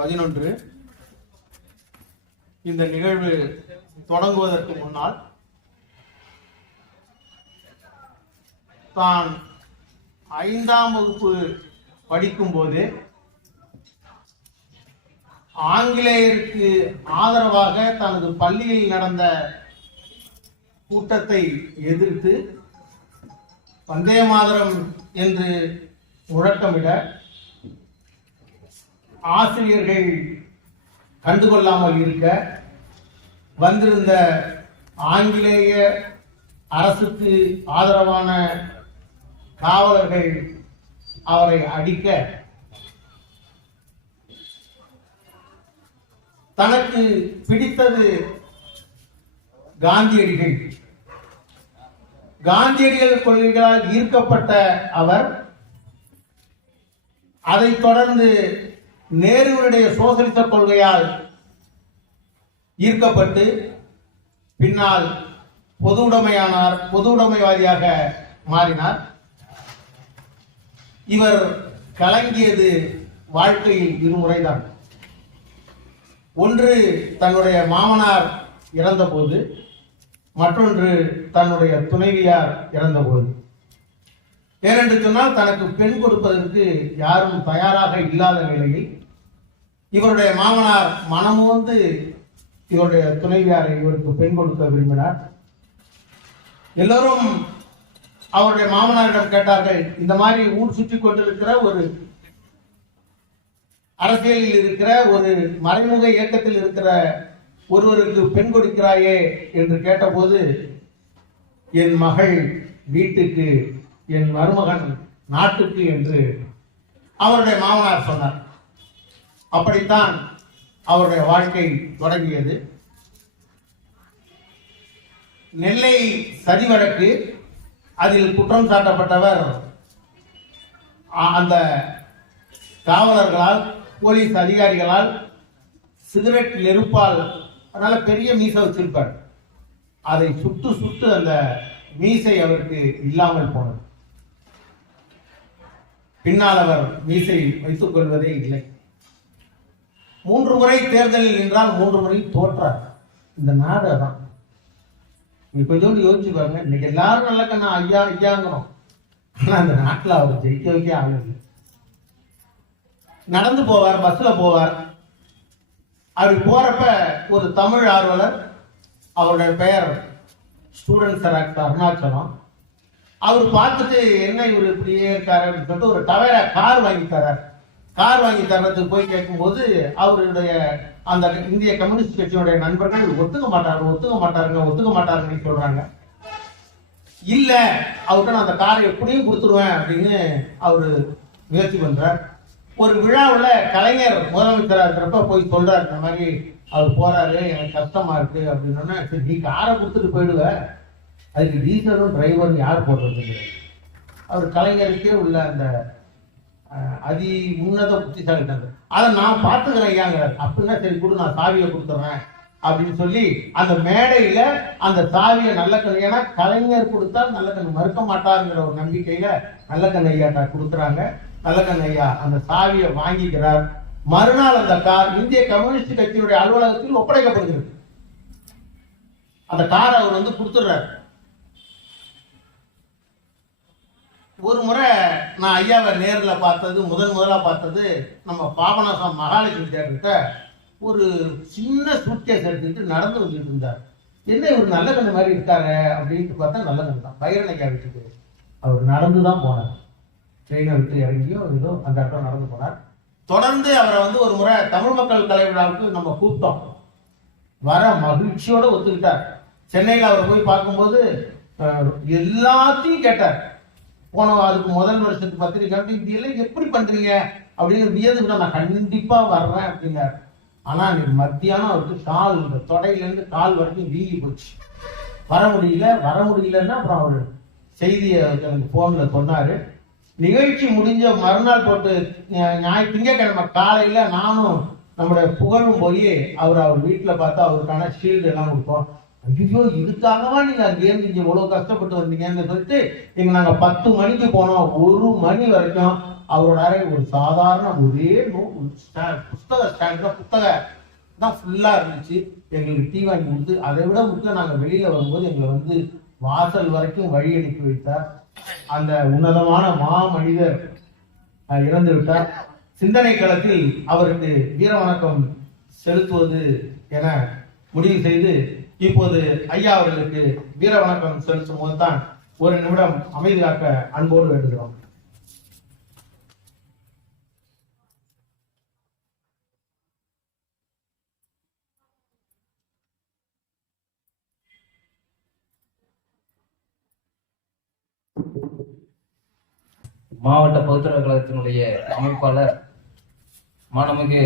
11 இந்த நிகழ்வு தொடங்குவதற்கு முன்னால் தான் 5ஆம் வகுப்பு படிக்கும் போது ஆங்கிலேயருக்கு ஆதரவாக தனது பள்ளியில் நடந்த கூட்டத்தை எதிர்த்து வந்தே மாதரம் என்று முழக்கமிட ஆசிரியர்கள் கண்டுகொள்ளாமல் இருக்க வந்திருந்த ஆங்கிலேய அரசுக்கு ஆதரவான காவலர்கள் அவரை அடிக்க தனக்கு பிடித்தது காந்தியடிகள் கொள்கைகளால் ஈர்க்கப்பட்ட அவர் அதைத் தொடர்ந்து நேருவினுடைய சோசலிச கொள்கையால் ஈர்க்கப்பட்டு பின்னால் பொது உடைமைவாதியாக மாறினார். இவர் கலங்கியது வாழ்க்கையில் இருமுறைதான். ஒன்று தன்னுடைய மாமனார் இறந்தபோது, மற்றொன்று தன்னுடைய துணைவியார் இறந்தபோது. ஏனென்று சொன்னால் தனக்கு பெண் கொடுப்பதற்கு யாரும் தயாராக இல்லாத நிலையில் இவருடைய மாமனார் மனமோந்து இவருடைய துணைவியாரை இவருக்கு பெண் கொடுக்க விரும்பினார். எல்லோரும் அவருடைய மாமனாரிடம் கேட்டார்கள், இந்த மாதிரி ஊர் சுற்றி கொண்டிருக்கிற ஒரு அரசியலில் இருக்கிற ஒரு மறைமுக இயக்கத்தில் இருக்கிற ஒருவருக்கு பெண் கொடுக்கிறாயே என்று கேட்டபோது, என் மகள் வீட்டுக்கு, என் மருமகன் நாட்டுக்கு என்று அவருடைய மாமனார் சொன்னார். அப்படித்தான் அவருடைய வாழ்க்கை தொடங்கியது. நெல்லை சதி வழக்கு, அதில் குற்றம் சாட்டப்பட்டவர் அந்த காவலர்களால், போலீஸ் அதிகாரிகளால் சிகரெட் நெருப்பால், அதனால பெரிய மீசை வச்சிருப்பார், அதை சுட்டு அந்த மீசை அவருக்கு இல்லாமல் போனது. பின்னால் அவர் மீசை வைத்துக் கொள்வதே இல்லை. 3 முறை தேர்தலில் நின்றால் 3 முறை தோற்றார். இந்த நாடு அதான். நீங்க கொஞ்சோண்டு யோசிச்சு பாருங்க. இன்னைக்கு எல்லாரும் நல்ல கண்ணா ஐயா ஐயாங்கிறோம், ஆனா அந்த நாட்டில் அவர் ஜெயிக்க வைக்க ஆகல. நடந்து போவார், பஸ்ல போவார். அப்படி போறப்ப ஒரு தமிழ் ஆர்வலர், அவருடைய பெயர் ஸ்டூடெண்ட் செராக்ஸ் அருணாச்சலம், அவர் பார்த்துட்டு என்ன இவர் இப்படியே இருக்காரு அப்படின்னு சொல்லிட்டு ஒரு டவேரா கார் வாங்கி தர்றார். கார் வாங்கி தர்றதுக்கு போய் கேட்கும்போது அவருடைய அந்த இந்திய கம்யூனிஸ்ட் கட்சியினுடைய நண்பர்கள் ஒத்துக்க மாட்டாருன்னு சொல்றாங்க. இல்ல, அவர்கிட்ட நான் அந்த காரை எப்படியும் கொடுத்துருவேன் அப்படின்னு அவரு முயற்சி பண்றார். ஒரு விழாவில் கலைஞர் முதலமைச்சராக இருக்கிறப்ப போய் சொல்றாரு, இந்த மாதிரி அவர் போறாரு, எனக்கு கஷ்டமா இருக்கு அப்படின்னா, சரி நீ காரை கொடுத்துட்டு போயிடுவ, அதுக்கு டீசலும் டிரைவரும் யார் போடுறது? அவர் கலைஞருக்கே உள்ள அந்த அதி உன்னத புத்திசாலிட்டாங்க. அதை நான் பார்த்துக்கிறேன் ஐயாங்கிறார். அப்படின்னா சரி கூட நான் சாவியை கொடுத்துட்றேன் அப்படின்னு சொல்லி அந்த மேடையில அந்த சாவியை நல்லக்கண்ணு, ஏன்னா கலைஞர் கொடுத்தால் நல்லக்கண்ணு மறுக்க மாட்டாருங்கிற ஒரு நம்பிக்கையில நல்லக்கண்ணு ஐயாட்ட கொடுக்குறாங்க. நல்லக்கண்ணு ஐயா அந்த சாவியை வாங்கிக்கிறார். மறுநாள் அந்த கார் இந்திய கம்யூனிஸ்ட் கட்சியினுடைய அலுவலகத்தில் ஒப்படைக்கப்படுகிறது. அந்த காரை அவர் கொடுத்துடுறார். ஒரு முறை நான் ஐயாவை நேரில் பார்த்தது, முதலா பார்த்தது நம்ம பாபநாசம் மகாலட்சுமி தேட்டர்கிட்ட ஒரு சின்ன சூட்கேஸ் எடுத்துக்கிட்டு நடந்து வந்துட்டு இருந்தார். என்ன இவர் நல்ல கண்ணு மாதிரி இருக்காரு அப்படின்ட்டு பார்த்தா நல்ல கண்ணு தான். பைரனைக்கா வீட்டுக்கு அவர் நடந்து தான் போனார். ட்ரெயினை விட்டு இறங்கியோ ஏதோ அந்த இடத்துல நடந்து போனார். தொடர்ந்து அவரை ஒரு முறை தமிழ் மக்கள் கலை விழாவுக்கு நம்ம கூப்பிட்டோம். வர மகிழ்ச்சியோட ஒத்துக்கிட்டார். சென்னையில் அவர் போய் பார்க்கும்போது எல்லாத்தையும் கேட்டார். அதுக்கு முதல் வருஷத்துக்கு பத்திரிக்கை இதெல்லாம் எப்படி பண்றீங்க அப்படின்னு வியதுக்கு நான் கண்டிப்பா வர்றேன் அப்படின்னாரு. ஆனா இன்னைக்கு மத்தியானம் அவருக்கு கால், இந்த தொடையிலேருந்து கால் வரைக்கும் வீங்கி போச்சு. வர முடியலன்னா அப்புறம் அவர் செய்தியை எனக்கு போன்ல சொன்னாரு. நிகழ்ச்சி முடிஞ்ச மறுநாள் போட்டு திங்கட்கிழமை காலையில நானும் நம்முடைய புகழும் போய் அவர் வீட்டுல பார்த்தா அவருக்கான ஷீல்டு எல்லாம் கொடுப்போம். ஐயோ இதுக்காகவா நீங்க அங்கேயிருந்து இங்க இவ்வளவு கஷ்டப்பட்டு வந்தீங்கன்னு சொல்லிட்டு எங்க நாங்க 10 மணிக்கு போனோம். 1 மணி வரைக்கும் அவரோட அறை ஒரு சாதாரண ஒரே புஸ்தக ஸ்டாண்ட் புத்தகம் தான் ஃபுல்லா இருந்துச்சு. எங்களுக்கு டீ வாங்கி கொடுத்து, அதை விட முக்கியம் நாங்க வெளியில வரும்போது எங்களை வந்து வாசல் வரைக்கும் வழி அனுப்பி வைத்தார். அந்த உன்னதமான மனிதர் இறந்து விட்டார். சிந்தனை களத்தில் அவருக்கு வீர வணக்கம் செலுத்துவது என முடிவு செய்து இப்போது ஐயா அவர்களுக்கு வீர வணக்கம் செலுத்தும் போதுதான் 1 நிமிடம் அமைதி காக்க அன்போடு வேண்டுகிறோம். மாவட்ட பகுத்தறிவு கழகத்தினுடைய அமைப்பாளர் மாண்புமிகு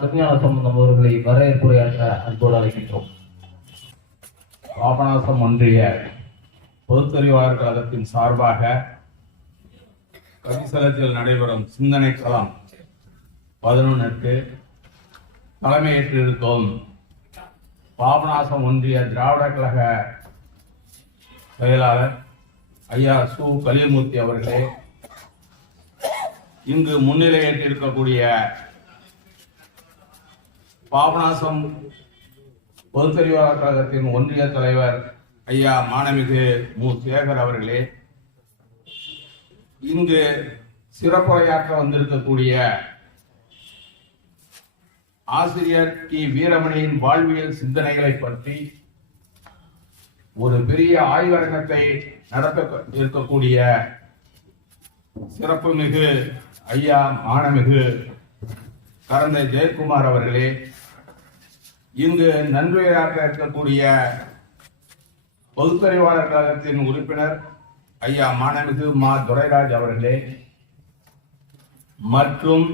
திருஞான சம்பந்தம் அவர்களை வரவேற்புரையாற்ற அன்போடு அழைக்கின்றோம். பாபநாசம் ஒன்றிய பொதுத்தறிவாளர் கழகத்தின் சார்பாக கரிசலத்தில் நடைபெறும் சிந்தனை களம் 11க்கு தலைமையேற்றிருக்கும் பாபநாசம் ஒன்றிய திராவிட கழக செயலாளர் ஐயா சு கலியமூர்த்தி அவர்களே, இங்கு முன்னிலையேற்றிருக்கக்கூடிய பாபநாசம் பொதுத்தறிவாளர் கழகத்தின் ஒன்றிய தலைவர் ஐயா மாண்புமிகு மு. சேகர் அவர்களே, இங்கு சிறப்புரையாற்ற வந்திருக்கக்கூடிய ஆசிரியர் கி. வீரமணியின் வாழ்வியல் சிந்தனைகளை பற்றி ஒரு பெரிய ஆய்வரங்கத்தை நடத்த இருக்கக்கூடிய சிறப்புமிகு ஐயா மாண்புமிகு கரந்தை ஜெயக்குமார் அவர்களே, இங்கு நன்றியாற்ற இருக்கக்கூடிய பொதுத்தறிவாளர் கழகத்தின் உறுப்பினர் ஐயா மாண்புமிகு மா. துரைராஜ் அவர்களே, மற்றும்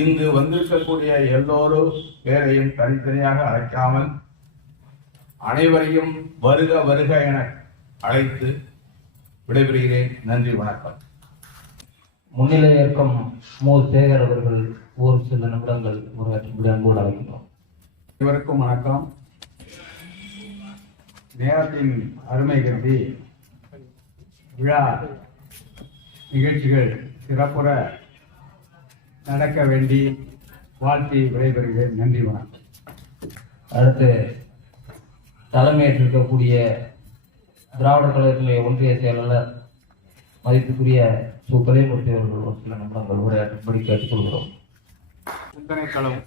இங்கு வந்திருக்கக்கூடிய எல்லோரும் பேரையும் தனித்தனியாக அழைக்காமல் அனைவரையும் வருக வருக என அழைத்து விடைபெறுகிறேன். நன்றி, வணக்கம். முன்னிலை ஏற்கும் மு. சேகர் அவர்கள் ஒரு சில நிமிடங்கள் உரையாற்றும்படி அன்போடு அழைக்கின்றோம். இவருக்கும் வணக்கம். நேரத்தின் அருமை கருதி விழா நிகழ்ச்சிகள் சிறப்புற நடக்க வேண்டி வாழ்த்தி விடைபெறுகிறேன். நன்றி, வணக்கம். அடுத்து தலைமையேற்றிருக்கக்கூடிய திராவிட கழகத்தினுடைய ஒன்றிய செயலாளர் மதிப்புக்குரிய சு. கலியமூர்த்தி அவர்கள் ஒரு சில நிமிடங்கள் உரையாற்றும்படி கேட்டுக்கொள்கிறோம். சிந்தனை களம்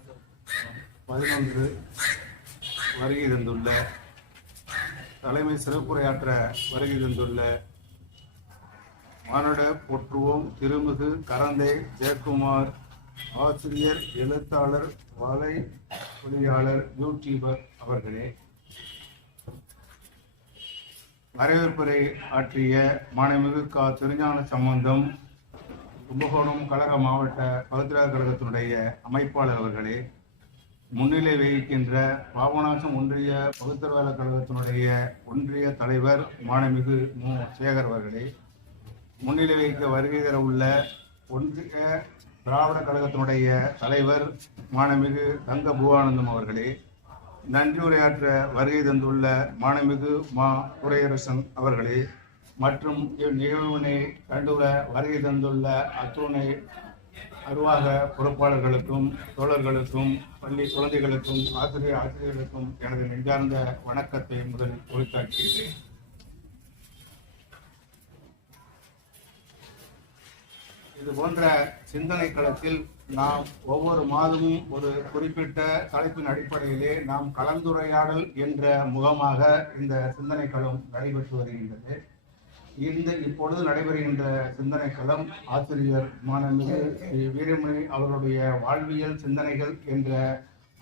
11 வருகை தந்துள்ள தலைமை சிறப்புரையாற்ற வருகை தந்துள்ள மானுட போற்றுவோம் திருமிகு கரந்தை ஜெயக்குமார், ஆசிரியர், எழுத்தாளர், வலை பொறியாளர், யூடியூபர் அவர்களே, வரவேற்புரை ஆற்றிய மாண்புமிகு திருஞான சம்பந்தம் கும்பகோணம் கழக மாவட்ட பகுத்தறிவாளர் கழகத்தினுடைய அமைப்பாளர் அவர்களே, முன்னிலை வகிக்கின்ற பாபநாசம் ஒன்றிய பகுத்தறிவாளர் கழகத்தினுடைய ஒன்றிய தலைவர் மாண்புமிகு மு. சேகர் அவர்களே, முன்னிலை வகிக்க வருகை தர உள்ள ஒன்றிய திராவிட கழகத்தினுடைய தலைவர் மாண்புமிகு தங்க பூவானந்தம் அவர்களே, நன்றி உரையாற்ற வருகை தந்துள்ள மாண்புமிகு மா. துரையரசன் அவர்களே, மற்றும் இந்நிகழ்வினை கண்டுள்ள வருகை தந்துள்ள அத்துணை நிர்வாக பொறுப்பாளர்களுக்கும் தோழர்களுக்கும் பள்ளி குழந்தைகளுக்கும் ஆசிரியர்களுக்கும் எனது நெஞ்சார்ந்த வணக்கத்தை முதலில் உரித்தாக்குகிறேன். இது போன்ற சிந்தனை களத்தில் நாம் ஒவ்வொரு மாதமும் ஒரு குறிப்பிட்ட தலைப்பின் அடிப்படையிலே நாம் கலந்துரையாடல் என்ற முகமாக இந்த சிந்தனை களம் நடைபெற்று வருகின்றது. இப்பொழுது நடைபெறுகின்ற சிந்தனை களம் ஆசிரியர் மாண்புமிகு வீரமணி அவருடைய வாழ்வியல் சிந்தனைகள் என்ற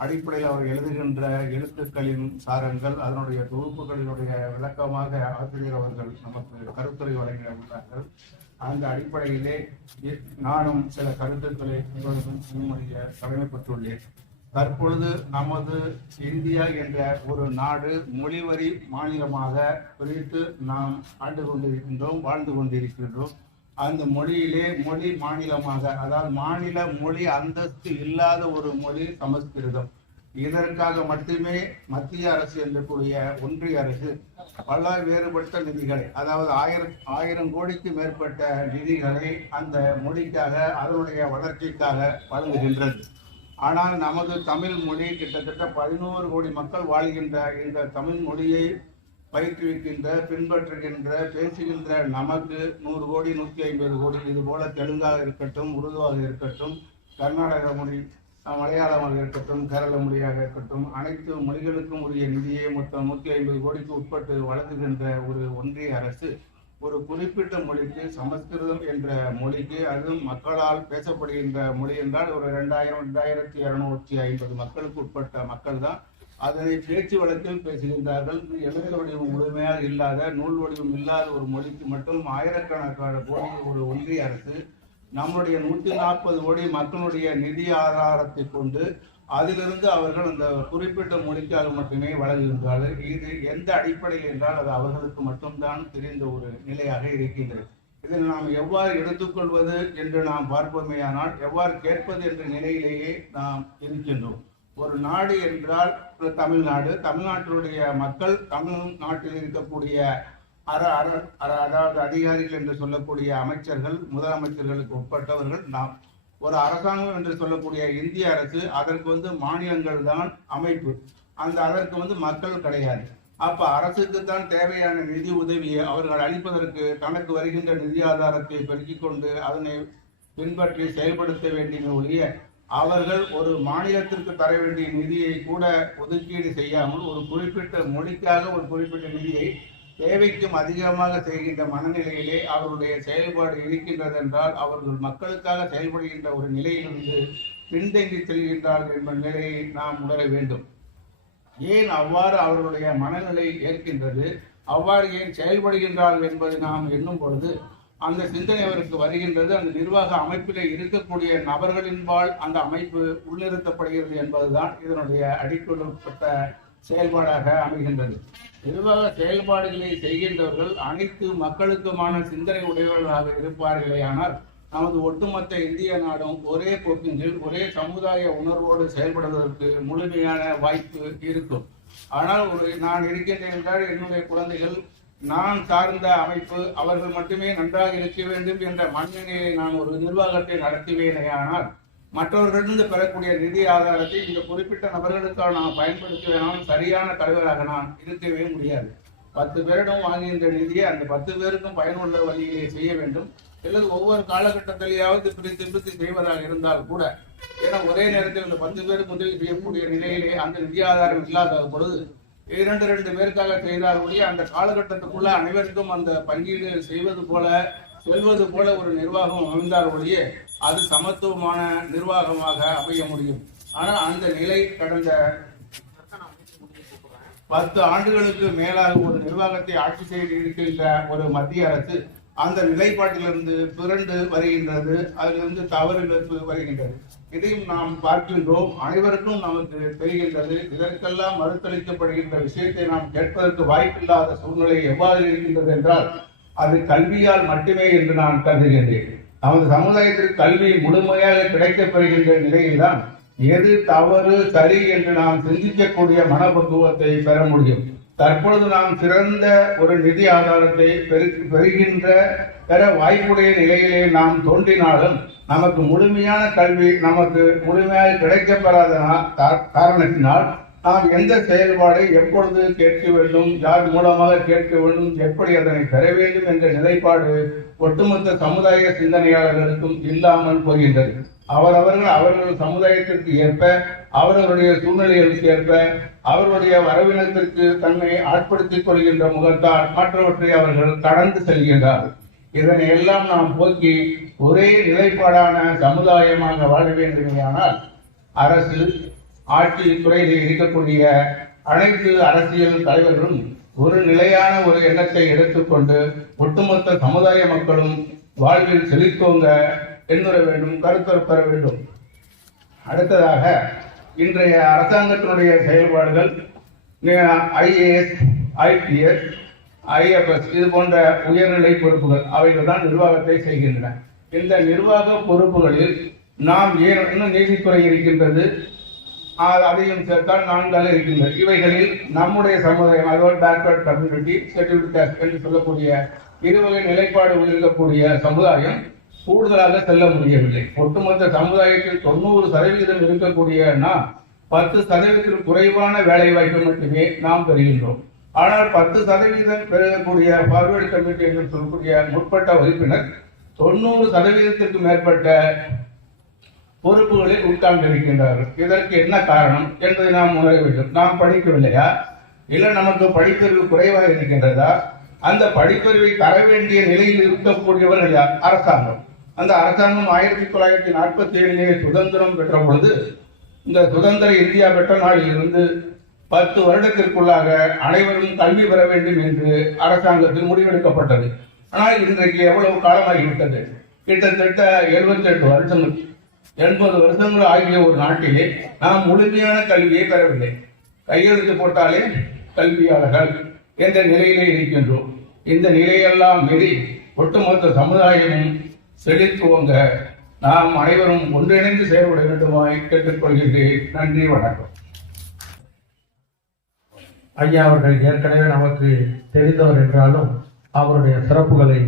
அடிப்படையில் அவர் எழுதுகின்ற எழுத்துக்களின் சாரங்கள், அதனுடைய தொகுப்புகளினுடைய விளக்கமாக ஆசிரியர் அவர்கள் நமக்கு கருத்துரை வழங்கிட உள்ளார்கள். அந்த அடிப்படையிலே நானும் சில கருத்துக்களை உங்களுடன் முன்மொழிய கடமைப்பட்டுள்ளேன். தற்பொழுது நமது இந்தியா என்ற ஒரு நாடு மொழிவரி மாநிலமாக பிரித்து நாம் ஆண்டு கொண்டிருக்கின்றோம், வாழ்ந்து கொண்டிருக்கின்றோம். அந்த மொழியிலே மொழி மாநிலமாக, அதாவது மாநில மொழி அந்தஸ்து இல்லாத ஒரு மொழி சமஸ்கிருதம். இதற்காக மட்டுமே மத்திய அரசு என்றக்கூடிய ஒன்றிய அரசு பல வேறுபட்ட நிதிகளை, அதாவது ஆயிரம் கோடிக்கு மேற்பட்ட நிதிகளை அந்த மொழிக்காக, அதனுடைய வளர்ச்சிக்காக வழங்குகின்றது. ஆனால் நமது தமிழ் மொழி கிட்டத்தட்ட 11 கோடி மக்கள் வாழ்கின்ற இந்த தமிழ் மொழியை பயிற்றுவிக்கின்ற, பின்பற்றுகின்ற, பேசுகின்ற நமக்கு 100 கோடி 150 கோடி, இது போல தெலுங்காக இருக்கட்டும், உருதுவாக இருக்கட்டும், கர்நாடக மொழி, மலையாளமாக இருக்கட்டும், கேரள மொழியாக இருக்கட்டும், அனைத்து மொழிகளுக்கும் உரிய நிதியை மொத்தம் 150 கோடிக்கு உட்பட்டு வழங்குகின்ற ஒரு ஒன்றிய அரசு ஒரு குறிப்பிட்ட மொழிக்கு, சமஸ்கிருதம் என்ற மொழிக்கு, அதுவும் மக்களால் பேசப்படுகின்ற மொழி என்றால் ஒரு 2250 மக்களுக்கு உட்பட்ட மக்கள் தான் அதனை பேச்சு வழக்கில் பேசுகின்றார்கள். எழுத வடிவம் முழுமையாக இல்லாத, நூல் வடிவம் இல்லாத ஒரு மொழிக்கு மட்டும் ஆயிரக்கணக்கான கோடி ஒரு ஒன்றிய அரசு நம்முடைய 140 கோடி மக்களுடைய நிதி ஆதாரத்தை கொண்டு அதிலிருந்து அவர்கள் அந்த குறிப்பிட்ட மொழிக்காக மட்டுமே வழங்குகின்றார்கள். இது எந்த அடிப்படையில் என்றால் அது அவர்களுக்கு மட்டும்தான் தெரிந்த ஒரு நிலையாக இருக்கின்றது. இதில் நாம் எவ்வாறு எடுத்துக்கொள்வது என்று நாம் பார்ப்போமேயானால், எவ்வாறு கேட்பது என்ற நிலையிலேயே நாம் இருக்கின்றோம். ஒரு நாடு என்றால் தமிழ்நாடு, தமிழ்நாட்டினுடைய மக்கள், தமிழ்நாட்டில் இருக்கக்கூடிய அதாவது அதிகாரிகள் என்று சொல்லக்கூடிய அமைச்சர்கள், முதலமைச்சர்களுக்கு உட்பட்டவர்கள் நாம். ஒரு அரசாங்கம் என்று சொல்லக்கூடிய இந்திய அரசு, அதற்கு மாநிலங்கள் தான் அமைப்பு, அதற்கு மக்கள் கிடையாது. அப்ப அரசுக்கு தான் தேவையான நிதி உதவியை அவர்கள் அளிப்பதற்கு தனக்கு வருகின்ற நிதி ஆதாரத்தை பெருக்கிக் கொண்டு அதனை பின்பற்றி செயல்படுத்த வேண்டிய ஒழிய, அவர்கள் ஒரு மாநிலத்திற்கு தர வேண்டிய நிதியை கூட ஒதுக்கீடு செய்யாமல் ஒரு குறிப்பிட்ட மொழிக்காக ஒரு குறிப்பிட்ட நிதியை தேவைக்கும் அதிகமாக செய்கின்ற மனநிலையிலே அவருடைய செயல்பாடு இருக்கின்றது என்றால், அவர்கள் மக்களுக்காக செயல்படுகின்ற ஒரு நிலையிலிருந்து பின்தங்கி செல்கின்றார்கள் என்ற நிலையை நாம் உணர வேண்டும். ஏன் அவ்வாறு அவர்களுடைய மனநிலை ஏற்கின்றது, அவ்வாறு ஏன் செயல்படுகின்றார்கள் என்பதை நாம் எண்ணும் பொழுது அந்த சிந்தனை அவருக்கு வருகின்றது. அந்த நிர்வாக அமைப்பிலே இருக்கக்கூடிய நபர்களின்பால் அந்த அமைப்பு உள்ளிருத்தப்படுகிறது என்பதுதான் இதனுடைய அடிக்கொள்ளப்பட்ட செயல்பாடாக அமைகின்றது. நிர்வாக செயல்பாடுகளை செய்கின்றவர்கள் அனைத்து மக்களுக்குமான சிந்தனை உடையவர்களாக இருப்பார்களே ஆனால் நமது ஒட்டுமொத்த இந்திய நாடும் ஒரே போக்கில் ஒரே சமுதாய உணர்வோடு செயல்படுவதற்கு முழுமையான வாய்ப்பு இருக்கும். ஆனால் நான் இருக்கின்றேன் என்றால் என்னுடைய குழந்தைகள், நான் சார்ந்த அமைப்பு, அவர்கள் மட்டுமே நன்றாக இருக்க வேண்டும் என்ற மனநிலையை நான் ஒரு நிர்வாகத்தை நடத்துவேனே ஆனால் மற்றவர்களிருந்து பெறக்கூடிய நிதி ஆதாரத்தை இந்த குறிப்பிட்ட நபர்களுக்காக நான் பயன்படுத்துவேனால் சரியான தலைவராக நான் இருக்கவே முடியாது. 10 பேரிடம் வாங்குகின்ற நிதியை அந்த 10 பேருக்கும் பயனுள்ள வழியிலே செய்ய வேண்டும். அல்லது ஒவ்வொரு காலகட்டத்திலேயாவது பிரித்து செய்வதாக இருந்தால் கூட, ஏன்னா ஒரே நேரத்தில் இந்த 10 பேருக்கு முதலீடு செய்யக்கூடிய நிலையிலே அந்த நிதி ஆதாரம் இல்லாத பொழுது 2 பேருக்காக செய்தால் கூடிய அந்த காலகட்டத்துக்குள்ள அனைவருக்கும் அந்த பங்கீடு செல்வது போல ஒரு நிர்வாகம் அமைந்தால் ஒழிய அது சமத்துவமான நிர்வாகமாக அமைய முடியும். ஆனால் அந்த நிலை கடந்த 10 ஆண்டுகளுக்கு மேலாக ஒரு நிர்வாகத்தை ஆட்சி செய்து இருக்கின்ற ஒரு மத்திய அரசு அந்த நிலைப்பாட்டிலிருந்து பிறண்டு வருகின்றது, அதிலிருந்து தவறிழப்பு வருகின்றது. இதையும் நாம் பார்க்கின்றோம், அனைவருக்கும் நமக்கு தெரிகின்றது. இதற்கெல்லாம் மறுத்தளிக்கப்படுகின்ற விஷயத்தை நாம் கேட்பதற்கு வாய்ப்பில்லாத சூழ்நிலை எவ்வாறு இருக்கின்றது என்றால் அது கல்வியால் மட்டுமே என்று நான் கருதுகின்றேன். நமது சமுதாயத்திற்கு கல்வி முழுமையாக கிடைக்கப்பெறுகின்ற நிலையில்தான் எது தவறு சரி என்று நாம் சிந்திக்கக்கூடிய மனப்பக்குவத்தை பெற முடியும். தற்பொழுது நாம் சிறந்த ஒரு நிதி ஆதாரத்தை பெற வாய்ப்புடைய நிலையிலே நாம் தோன்றினாலும் நமக்கு முழுமையான கல்வி நமக்கு முழுமையாக கிடைக்கப்பெறாத காரணத்தினால் நாம் எந்த செயல்பாடை எப்பொழுது கேட்க வேண்டும், யார் மூலமாக கேட்க வேண்டும், எப்படி அதனை பெற வேண்டும் என்ற நிலைப்பாடு ஒட்டுமொத்த சமுதாய சிந்தனையாளர்களுக்கும் இல்லாமல் போகின்றது. அவர்கள் சமுதாயத்திற்கு ஏற்ப, அவர்களுடைய சூழ்நிலைகளுக்கு ஏற்ப, அவர்களுடைய வரவினத்திற்கு தன்னை ஆட்படுத்திக் கொள்கின்ற முகத்தால் மற்றவற்றை அவர்கள் கடந்து செல்கின்றார்கள். இதனை எல்லாம் நாம் போக்கி ஒரே நிலைப்பாடான சமுதாயமாக வாழ வேண்டுமானால் அரசு, ஆட்சி துறையில் இருக்கக்கூடிய அனைத்து அரசியல் தலைவர்களும் ஒரு நிலையான ஒரு எண்ணத்தை எடுத்துக்கொண்டு ஒட்டுமொத்த சமுதாய மக்களும் வாழ்வில் செழித்தோங்க எண்ணுற வேண்டும், கருத்தர பெற வேண்டும். அடுத்ததாக இன்றைய அரசாங்கத்தினுடைய செயல்பாடுகள் IAS, IPS, IFS இது போன்ற உயர்நிலை பொறுப்புகள் அவைகள் தான் நிர்வாகத்தை செய்கின்றன. இந்த நிர்வாக பொறுப்புகளில் நாம் இன்னும் நீதித்துறை இருக்கின்றது, அதையும் சேர்த்தால் 4 இருக்கின்றன. இவைகளில் நம்முடைய சமுதாயம், அதாவது பேக்வர்ட் கம்யூனிட்டி, ஷெட்யூல்ட் காஸ்ட் என்று சொல்லக்கூடிய இருவகை நிலைப்பாடு இருக்கக்கூடிய சமுதாயம் கூடுதலாக செல்ல முடியவில்லை. ஒட்டுமொத்த சமுதாயத்தில் 90% இருக்கக்கூடிய நாம் 10% குறைவான வேலை வாய்ப்பு மட்டுமே நாம் பெறுகின்றோம். ஆனால் 10% பெறக்கூடிய ஃபார்வர்டு கமிட்டி என்று சொல்லக்கூடிய முற்பட்ட உறுப்பினர் 90% மேற்பட்ட பொறுப்புகளில் உட்கார்ந்திருக்கின்றார்கள். இதற்கு என்ன காரணம் என்பதை நாம் உணர வேண்டும். நாம் படிக்கவில்லையா, இல்லை நமக்கு படிப்பறிவு குறைவாக இருக்கின்றதா? அந்த படிப்பறிவை தர வேண்டிய நிலையில் இருக்கக்கூடியவர்கள் யார்? அரசாங்கம். அந்த அரசாங்கம் 1947 சுதந்திரம் பெற்ற பொழுது, இந்த சுதந்திர இந்தியா பெற்ற நாளில் இருந்து 10 வருடத்திற்குள்ளாக அனைவரும் கல்வி பெற வேண்டும் என்று அரசாங்கத்தில் முடிவெடுக்கப்பட்டது. ஆனால் இன்றைக்கு எவ்வளவு காலமாகிவிட்டது? கிட்டத்தட்ட 78 வருஷங்கள், 80 வருஷங்கள் ஆகிய ஒரு நாட்டிலே நாம் முழுமையான கல்வியை பெறவில்லை. கையெழுத்து போட்டாலே கல்வியாளர்கள் என்ற நிலையிலே இருக்கின்றோம். இந்த நிலையெல்லாம் மீறி ஒட்டுமொத்த சமுதாயமும் செழித்துவங்க நாம் அனைவரும் ஒன்றிணைந்து செயல்பட வேண்டுமாய் கேட்டுக்கொள்கின்றேன். நன்றி, வணக்கம். ஐயா அவர்கள் ஏற்கனவே நமக்கு தெரிந்தவர் என்றாலும் அவருடைய சிறப்புகளை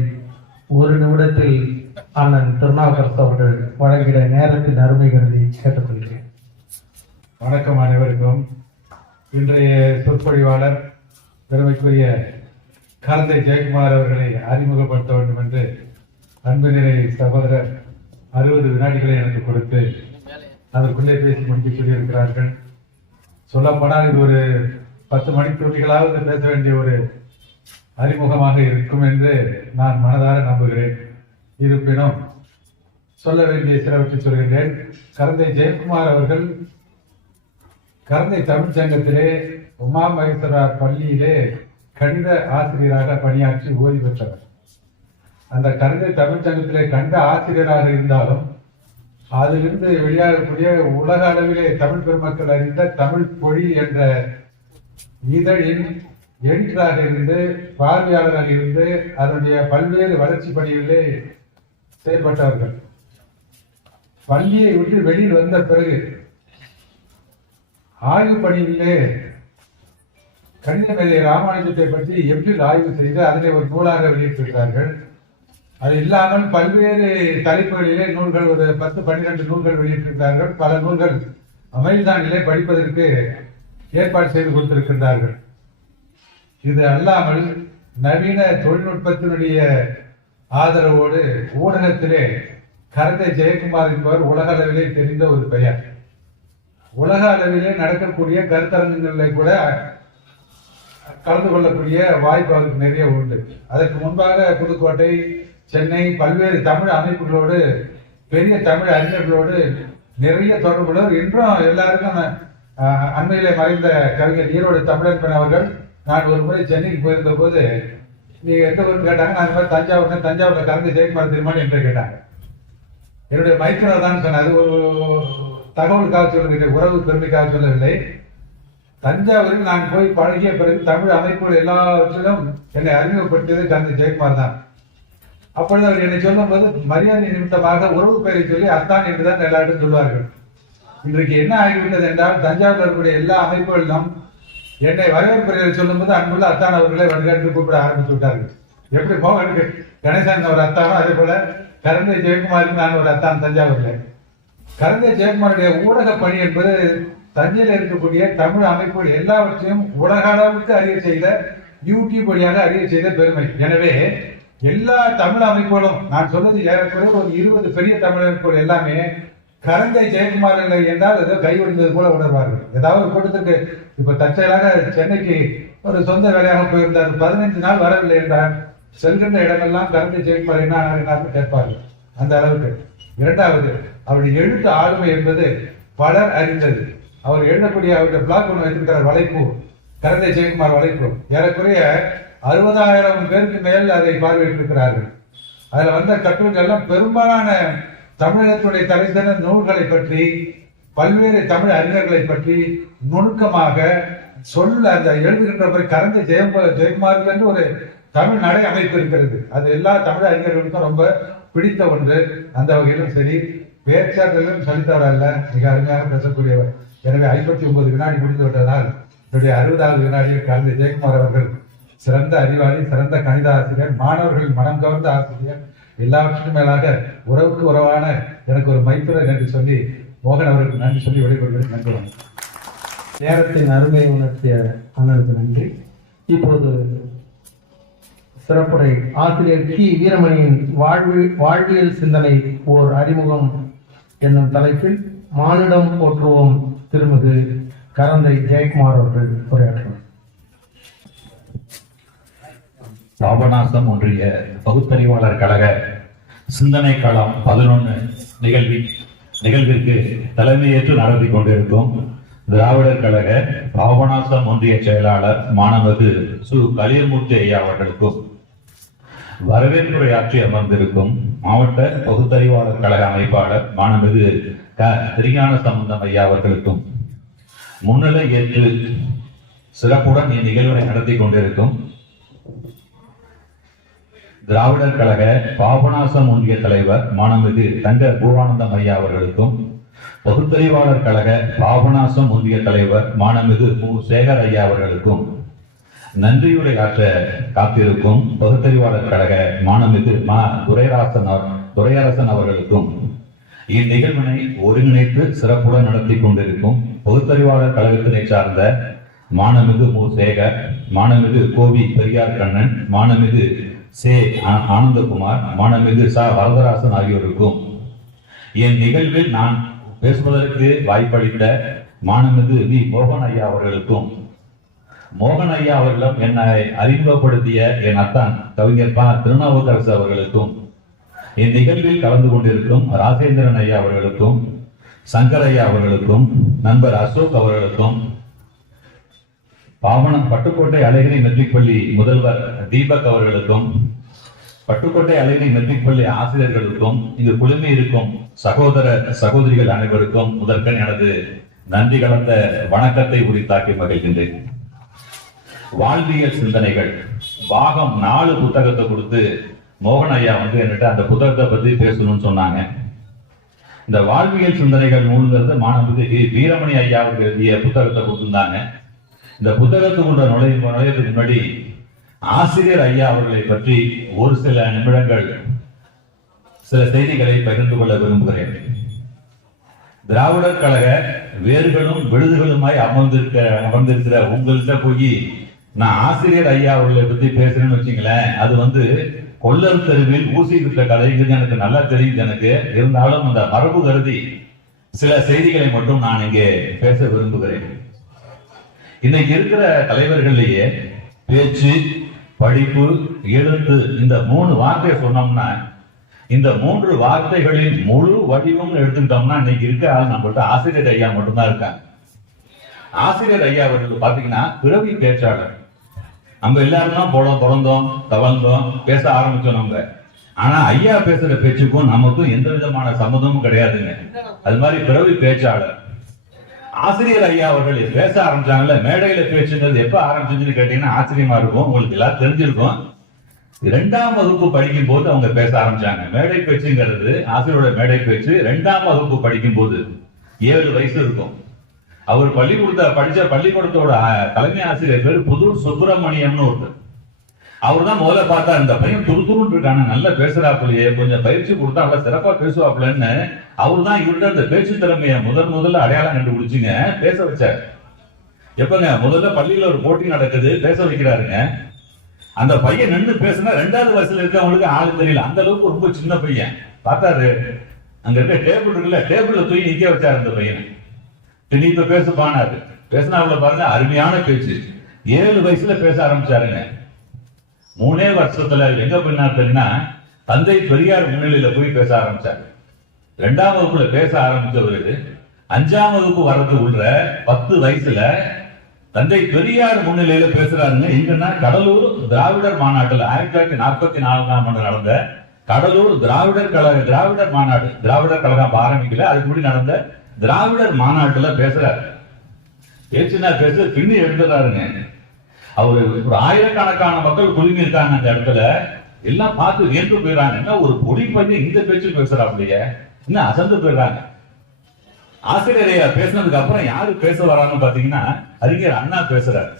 ஒரு நிமிடத்தில் அண்ணன் திருநாவுக்கரசு அவர்கள் வழங்கிட நேரத்தின் அருமை கருதி கேட்டுக்கொள்கிறேன். வணக்கம் அனைவருக்கும். இன்றைய சொற்பொழிவாளர் பெருமைக்குரிய கரந்தை ஜெயக்குமார் அவர்களை அறிமுகப்படுத்த வேண்டும் என்று அன்புநிலை சகோதரர் 60 வினாடிகளை எனக்கு கொடுத்து அதற்குள்ளே பேசி முடித்து சொல்லியிருக்கிறார்கள். சொல்லப்போனால் இது ஒரு 10 மணித்துளிகளாவது பேச வேண்டிய ஒரு அறிமுகமாக இருக்கும் என்று நான் மனதார நம்புகிறேன். இருப்பினும் சொல்ல வேண்டிய சிலவற்றை சொல்கிறேன். கரந்தை ஜெயக்குமார் அவர்கள் கரந்தை தமிழ் சங்கத்திலே உமா மகேஸ்வரர் பள்ளியிலே கணித ஆசிரியராக பணியாற்றி ஓய்வு பெற்றவர். அந்த கரந்தை தமிழ் சங்கத்திலே கணித ஆசிரியராக இருந்தாலும் அதிலிருந்து வெளியாகக்கூடிய உலக அளவிலே தமிழ் பெருமக்கள் அறிந்த தமிழ் பொழி என்ற இதழின் எடிட்டராக இருந்து, பார்வையாளராக இருந்து, அதனுடைய பல்வேறு வளர்ச்சி பணிகளிலே செயல்பட்டவர்கள். பள்ளியை விட்டு வெளியில் வந்த பிறகு ஆய்வு பணியிலே கணித மேதை ராமானுஜத்தை பற்றி எம்பில் ஆய்வு செய்து அதனை ஒரு நூலாக வெளியிட்டிருக்கிறார்கள். அது இல்லாமல் பல்வேறு தலைப்புகளிலே நூல்கள், ஒரு 10-12 நூல்கள் வெளியிட்டிருக்கிறார்கள். பல நூல்கள் அமெரிக்கானிலே படிப்பதற்கு ஏற்பாடு செய்து கொடுத்திருக்கின்றார்கள். இது அல்லாமல் நவீன தொழில்நுட்பத்தினுடைய ஆதரவோடு ஊடகத்திலே கரந்தை ஜெயக்குமார் என்பவர் உலக அளவிலே தெரிந்த ஒரு பெயர். உலக அளவிலே நடக்கக்கூடிய கருத்தரங்குகளிலே கூட கலந்து கொள்ளக்கூடிய வாய்ப்பு அவருக்கு நிறைய உண்டு. அதற்கு முன்பாக புதுக்கோட்டை, சென்னை, பல்வேறு தமிழ் அமைப்புகளோடு, பெரிய தமிழ் அறிஞர்களோடு நிறைய தொடர்புள்ளவர். இன்றும் எல்லாருக்கும் அண்மையிலே மறைந்த கவிஞர் ஈரோடு தமிழன்பன் அவர்கள், நான் ஒரு முறை சென்னைக்கு போயிருந்த போது நீங்க எந்த ஊர்னு கேட்டாங்க. நான் இந்த மாதிரி தஞ்சாவூர்ல கரந்தை ஜெயக்குமார் திருமணம் என்று கேட்டாங்க. என்னுடைய மைத்திரர் தான் சொன்னேன். அது ஒரு தகவலுக்காக சொல்லவில்லை, உறவு பெருமைக்காக சொல்லவில்லை. தஞ்சாவூரில் நான் போய் பழகிய பிறகு தமிழ் அமைப்புகள் எல்லாவற்றிலும் என்னை அறிமுகப்படுத்தியது கரந்தை ஜெயக்குமார் தான். அப்பொழுது அவர் என்னை சொல்லும் போது மரியாதை நிமித்தமாக உறவு பெயரை சொல்லி அத்தான் என்றுதான் எல்லாரும் சொல்வார்கள். இன்றைக்கு என்ன ஆகிவிட்டது என்றால், தஞ்சாவூரில் இருக்கக்கூடிய எல்லா அமைப்புகளிலும் என்னை வரவேற்புரையை சொல்லும் போது அன்புள்ள அத்தான் அவர்களை வழிகாட்டு கூப்பிட ஆரம்பித்து விட்டார்கள். எப்படி மோகனுக்கு கணேசன் ஒரு அத்தானோ அதே போல கரந்தை ஜெயக்குமாருக்கு நான் ஒரு அத்தான் தஞ்சாவூர்ல. கரந்தை ஜெயக்குமாருடைய ஊடக பணி என்பது தஞ்சையில் இருக்கக்கூடிய தமிழ் அமைப்புகள் எல்லாவற்றையும் உலக அளவுக்கு அறிய செய்த, யூடியூப் வழியாக அறிய செய்த பெருமை. எனவே எல்லா தமிழ் அமைப்புகளும், நான் சொன்னது ஏறக்குறைய ஒரு 20 பெரிய தமிழ் அமைப்புகள் எல்லாமே கரந்தை ஜெயக்குமார் இல்லை என்றால் ஏதோ கை ஒடிந்தது போல உணர்வார்கள். ஏதாவது ஒரு கூட்டத்துக்கு இப்ப தற்செயலாக சென்னைக்கு ஒரு சொந்த வேலையாக போயிருந்தார், 15 நாள் வரவில்லை என்றால் செல்கின்ற இடமெல்லாம் கரந்தை ஜெயக்குமார் என்ன கேட்பார்கள். அந்த அளவுக்கு. இரண்டாவது, அவருடைய எழுத்து ஆளுமை என்பது பலர் அறிந்தது. அவர் எழுதக்கூடிய அவருடைய பிளாக் ஒன்று வைத்திருக்கிறார், வலைப்பு, கரந்தை ஜெயக்குமார் வலைப்பு. ஏறக்குறைய 60,000 பேருக்கு மேல் அதை பார்வையிட்டிருக்கிறார்கள். அதுல வந்த கட்டுரைகள் எல்லாம் பெரும்பாலான தமிழகத்துடைய தலைசிறந்த நூல்களை பற்றி, பல்வேறு தமிழ் அறிஞர்களை பற்றி நுணுக்கமாக சொல்ல அந்த எழுதுகின்ற கரந்தை ஜெயக்குமாருக்கு என்று ஒரு தமிழ் நடை அமைப்பு இருக்கிறது. அது எல்லா தமிழ் அறிஞர்களுக்கும் ரொம்ப பிடித்த ஒன்று. அந்த வகையிலும் சரி, பேச்சாற்றலும் சரித்தவர் அல்ல, மிக அருமையாக பேசக்கூடியவர். எனவே 59 வினாடி முடிந்து விட்டதால் என்னுடைய 60வது வினாடியில் கலந்து ஜெயக்குமார் அவர்கள் சிறந்த அறிவாளி, சிறந்த கணித ஆசிரியர், மாணவர்கள் மனம் கவர்ந்த ஆசிரியர், எல்லாவற்றுக்கும் மேலாக உறவுக்கு உறவான எனக்கு ஒரு மைத்திரன் என்று சொல்லி மோகன் அவருக்கு நன்றி சொல்லி விடைபெறுகிறேன். நன்றி. நேரத்தின் அருமையை உணர்த்திய அண்ணனுக்கு நன்றி. இப்போது சிறப்புரை ஆசிரியர் கி வீரமணியின் வாழ்வியல் சிந்தனை ஓர் அறிமுகம் என்னும் தலைப்பில் மானிடம் போற்றுவோம் திருமிகு கரந்தை ஜெயக்குமார் அவர்கள் உரையாற்றுவார். பாபநாசம் ஒன்றிய பகுத்தறிவாளர் கழக சிந்தனை களம் 11 நிகழ்விற்கு தலைமையேற்று நடத்தி கொண்டிருக்கும் திராவிடர் கழக பாபநாசம் ஒன்றிய செயலாளர் மாணவகு சு கலியமூர்த்தி ஐயா அவர்களுக்கும், வரவேற்புரையாற்றி அமர்ந்திருக்கும் மாவட்ட பகுத்தறிவாளர் கழக அமைப்பாளர் மாணவகு க திருஞான சம்பந்தம் ஐயா அவர்களுக்கும், முன்னிலை ஏற்று சிறப்புடன் இந்நிகழ்வை நடத்தி கொண்டிருக்கும் திராவிடர் கழக பாபநாசம் ஒன்றிய தலைவர் மாணவகு தங்க பூவானந்தம் ஐயா அவர்களுக்கும், பகுத்தறிவாளர் கழக பாபநாசம் ஒன்றிய தலைவர் மாணவகு மு சேகர் ஐயா அவர்களுக்கும், நன்றியுரை ஆற்ற காத்திருக்கும் பகுத்தறிவாளர் கழக மாணவகு மா துரையரசன் அவர்களுக்கும், இந்நிகழ்வினை ஒருங்கிணைத்து சிறப்புடன் நடத்தி கொண்டிருக்கும் பகுத்தறிவாளர் கழகத்தினை சார்ந்த மாணவகு மு சேகர், மாணவகு கோவி பெரியார் கண்ணன், மாணவகு சே ஆனந்தகுமார், மாணவகு ச வரதராசன் ஆகியோருக்கும், என் நிகழ்வில் நான் பேசுவதற்கு வாய்ப்பளித்த மாணவகு வி மோகன் ஐயா அவர்களுக்கும், மோகன் ஐயா அவர்களும் என்னை அறிமுகப்படுத்திய என் அத்தான் கவிஞர் ப திருநாவுக்கரசு அவர்களுக்கும், இந்நிகழ்வில் கலந்து கொண்டிருக்கும் ராஜேந்திரன் ஐயா அவர்களுக்கும், சங்கர் ஐயா அவர்களுக்கும், நண்பர் அசோக் அவர்களுக்கும், பட்டுக்கோட்டை அழகிரி மெட்ரிக் பள்ளி முதல்வர் தீபக் அவர்களுக்கும், பட்டுக்கோட்டை அழகிரி மெட்ரிக் பள்ளி ஆசிரியர்களுக்கும், இங்கு குழுமி இருக்கும் சகோதர சகோதரிகள் அனைவருக்கும் முதற்கண் எனது நன்றி கலந்த வணக்கத்தை உரித்தாக்கி மகிழ்கின்றேன். வாழ்வியல் சிந்தனைகள் பாகம் 4 புத்தகத்தை கொடுத்து மோகன் ஐயா என்கிட்ட அந்த புத்தகத்தை பத்தி பேசணும்னு சொன்னாங்க. இந்த வாழ்வியல் சிந்தனைகள் நூல்ங்கிறது மாணவருக்கு வீரமணி ஐயா எழுதிய புத்தகத்தை கொடுத்திருந்தாங்க. இந்த புத்தகத்துக்குள்ள நுழையதுக்கு முன்னாடி ஆசிரியர் ஐயா அவர்களை பற்றி ஒரு சில நிமிடங்கள் சில செய்திகளை பகிர்ந்து கொள்ள விரும்புகிறேன். திராவிடர் கழக வேர்களும் விழுதுகளுமாய் அமர்ந்திருக்கிற உங்கள்கிட்ட போய் நான் ஆசிரியர் ஐயா அவர்களை பத்தி பேசுறேன்னு வச்சுங்களேன், அது கொல்லர் தெருவில் ஊசி விட்ட கதைங்கிறது எனக்கு நல்லா தெரியுது. எனக்கு இருந்தாலும் அந்த மரபு கருதி சில செய்திகளை மட்டும் நான் இங்கே பேச விரும்புகிறேன். இன்னைக்கு இருக்கிற தலைவர்களையே பேச்சு, படிப்பு, எழுத்து இந்த 3 வார்த்தையை சொன்னோம்னா, இந்த 3 வார்த்தைகளின் முழு வடிவம் எடுத்துக்கிட்டோம்னா இன்னைக்கு இருக்க ஆள் நம்மள்ட்ட ஆசிரியர் ஐயா மட்டும்தான் இருக்காங்க. ஆசிரியர் ஐயா அவர்கள் பாத்தீங்கன்னா பிறவி பேச்சாளர். நம்ம எல்லாரும் பிறந்தோம், தவழ்ந்தோம், பேச ஆரம்பிச்சோம் நம்ம. ஆனா ஐயா பேசுற பேச்சுக்கும் நமக்கும் எந்த விதமான சம்மதமும் கிடையாதுங்க. அது மாதிரி பிறவி பேச்சாளர். ஆசிரியர் ஐயா அவர்கள் பேச ஆரம்பிச்சாங்கல்ல, மேடையில பேச்சுங்கிறது எப்ப ஆரம்பிச்சுன்னு கேட்டீங்கன்னா ஆச்சரியமா இருக்கும். உங்களுக்கு எல்லாம் தெரிஞ்சிருக்கும். 2ஆம் வகுப்பு படிக்கும் போது அவங்க பேச ஆரம்பிச்சாங்க. மேடை பேச்சுங்கிறது ஆசிரியரோட மேடை பேச்சு 2ஆம் வகுப்பு படிக்கும் போது 7 வயசு இருக்கும். அவர் படிச்ச பள்ளிக்கூடத்தோட தலைமை ஆசிரியர் பேர் புதூர் சுப்பிரமணியம்னு ஒருத்தர். அவர் தான் முதல்ல பார்த்தா இந்த பையன் துருத்துருன்னு இருக்கான, நல்லா பேசுறாப்புலையே, கொஞ்சம் பயிற்சி கொடுத்தா நல்லா சிறப்பா பேசுவாப்புலன்னு அவர் தான் இவர்கிட்ட அந்த பேச்சு திறமைய முதல்ல அடையாளம் கண்டுபிடிச்சுங்க பேச வச்சார். எப்பங்க முதல்ல பள்ளியில ஒரு போட்டி நடக்குது, பேச வைக்கிறாருங்க. அந்த பையன் நின்று பேசுனா 2வது வயசுல இருக்கவங்களுக்கு ஆளு தெரியல, அந்த அளவுக்கு ரொம்ப சின்ன பையன். பார்த்தாரு அங்க இருக்க டேபிள் இருக்குல்ல, டேபிள்ல தூக்கி நிக்க வச்சாரு அந்த பையனை. திடீர்னு பேசுப்பானாரு. பேசினா பாருங்க அருமையான பேச்சு. 7 வயசுல பேச ஆரம்பிச்சாருங்க. 3 வருஷத்துல எங்க போயினார் தெரியுமா, தந்தை பெரியார் முன்னிலையில போய் பேச ஆரம்பிச்சாரு. 2ஆம் வகுப்புல பேச ஆரம்பிச்சவரு 5ஆம் வகுப்பு வரது உள்ள 10 வயசுல தந்தை பெரியார் முன்னிலையில பேசுறாருங்க. எங்கன்னா கடலூர் திராவிடர் மாநாட்டுல 1944ஆம் ஆண்டு நடந்த கடலூர் திராவிடர் மாநாடு. திராவிடர் கழகம் ஆரம்பிக்கல, அதுக்கு முன்னாடி நடந்த திராவிடர் மாநாட்டுல பேசுறாரு. பேச்சுனா பின்னி எழுதுறாருங்க. அவரு ஒரு ஆயிரக்கணக்கான மக்கள் குழுமி இருக்காங்க அந்த இடத்துல. எல்லாம் பார்த்து வியந்து போயிடறாங்க. என்ன ஒரு பொடி பையன் இந்த பேச்சு பேசுறாப்லையே, இன்னும் அசந்து போயிடுறாங்க. ஆசிரியரையா பேசினதுக்கு அப்புறம் யாரு பேச வரான்னு பாத்தீங்கன்னா அறிஞர் அண்ணா பேசுறாரு.